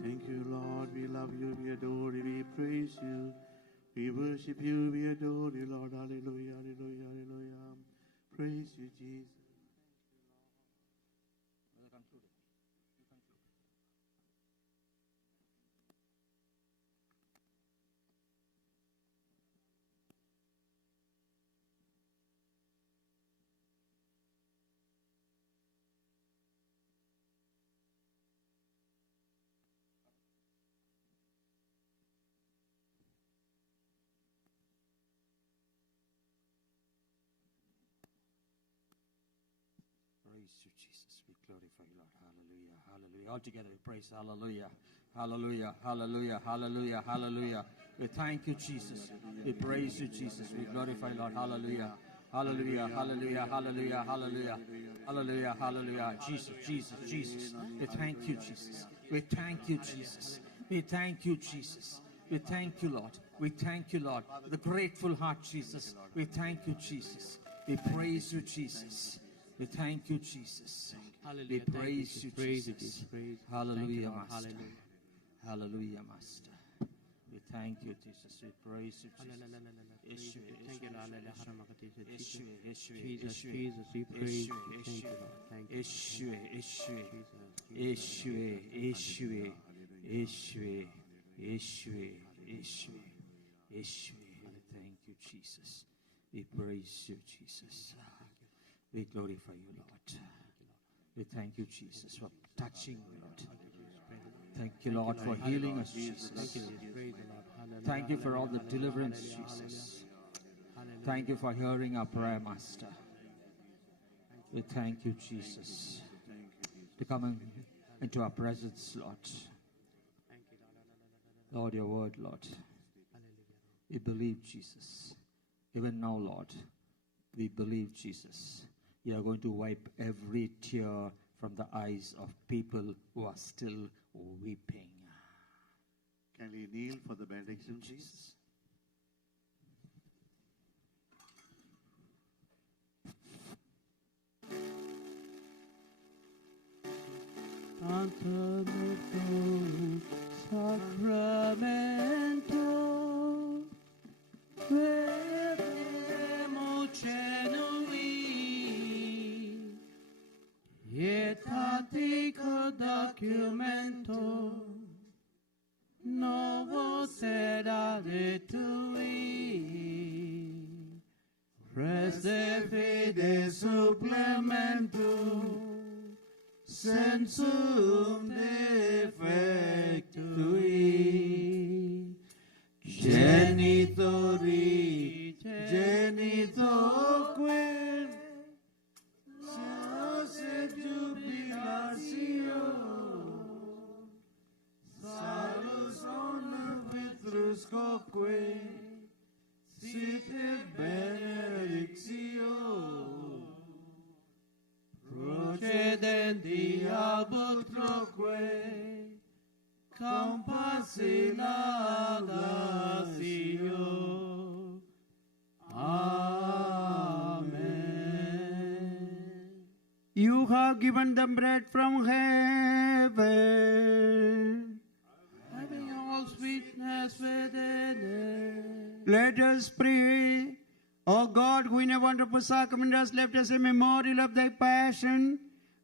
Thank you, Lord. We love you, we adore you, we praise you. We worship you, we adore you, Lord. Hallelujah, hallelujah, hallelujah. Praise you, Jesus. Praise you, Jesus. We glorify you, Lord. Hallelujah. Hallelujah. All together we praise. Hallelujah. Hallelujah. Hallelujah. Hallelujah. Hallelujah. We thank you, Jesus. We praise you, Jesus. We glorify you, Lord. Hallelujah. Hallelujah. Hallelujah. Hallelujah. Hallelujah. Hallelujah. Hallelujah. Jesus. Jesus. Jesus. We thank you, Jesus. We thank you, Jesus. We thank you, Jesus. We thank you, Lord. We thank you, Lord. The grateful heart, Jesus. We thank you, Jesus. We praise you, Jesus. We thank you, Jesus. We praise you, Jesus. Hallelujah, Master. Hallelujah, Master. We thank you, Jesus. We praise you, Jesus. Thank you, Lord. Jesus, Jesus, we praise you. Thank you, Lord. Thank you. Thank you, Jesus. We praise you, Jesus. We glorify you, Lord. We thank you, Jesus, for touching, Lord. Thank you, Lord, for healing us, Jesus. Thank you for all the deliverance, Jesus. Thank you for hearing our prayer, Master. We thank you, Jesus, to come into our presence, Lord. Lord, your word, Lord. We believe, Jesus. Even now, Lord, we believe, Jesus. You are going to wipe every tear from the eyes of people who are still weeping. Can we kneel for the benediction, Jesus? Sacramento, vedemo genuini, etatico documento, novo sera de tui, preste fide supplemento, sensum defectui, genitori, genitoque, se jubilatio, salus honor vitruscoque, sit benedictio, procedenti ab utroque, compassionadatio. Amen. You have given them bread from heaven. Having all sweetness within it. Let us pray. O God, who in a wonderful sacrament has left us a memorial of thy passion,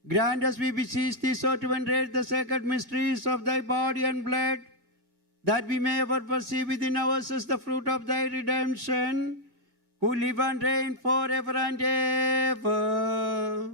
grant us, we beseech thee, so to venerate the sacred mysteries of thy body and blood, that we may ever perceive within ourselves the fruit of thy redemption, who live and reign forever and ever.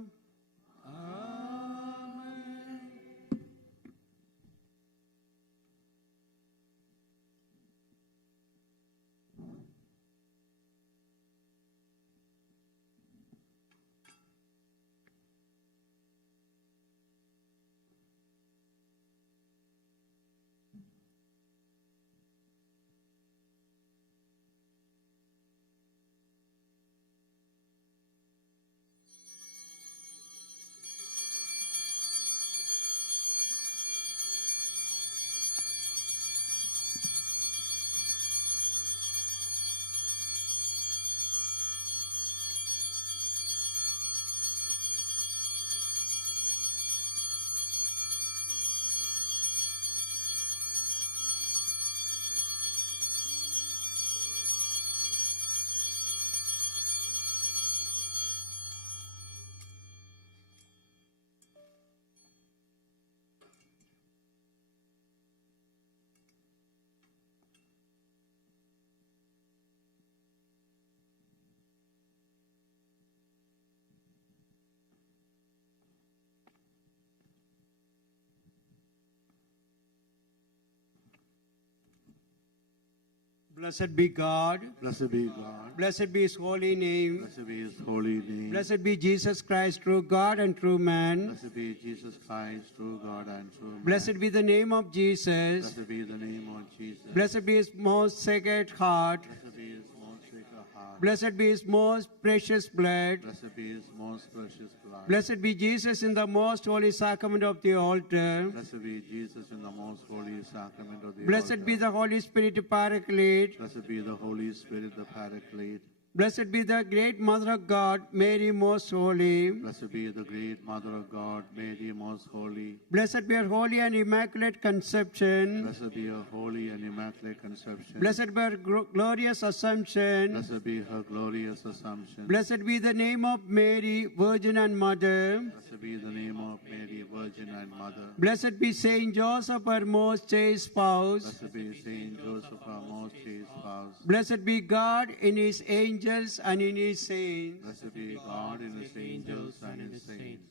Blessed be God. Blessed be God. Blessed be his holy name. Blessed be his holy name. Blessed be Jesus Christ, true God and true man. Blessed be Jesus Christ, true God and true man. Blessed be the name of Jesus. Blessed be the name of Jesus. Blessed be his most sacred heart. Blessed be his most sacred heart. Blessed be his most precious blood. Blessed be his most precious blood. Blessed be Jesus in the most holy sacrament of the altar. Blessed be Jesus in the most holy sacrament of the Blessed altar. be the Holy Spirit Paraclete. Blessed be the Holy Spirit, the Paraclete. Blessed be the great Mother of God, Mary most holy. Blessed be the great Mother of God, Mary most holy. Blessed be her holy and immaculate conception. Blessed be her holy and immaculate conception. Blessed be her glorious assumption. Blessed be her glorious assumption. Blessed be the name of Mary, Virgin and Mother. Blessed be the name of Mary, Virgin and Mother. Blessed be Saint Joseph, her most chaste spouse. Blessed be Saint Joseph, our most chaste spouse. Blessed be God in his angels and in his saints. Blessed be God in his angels and his saints.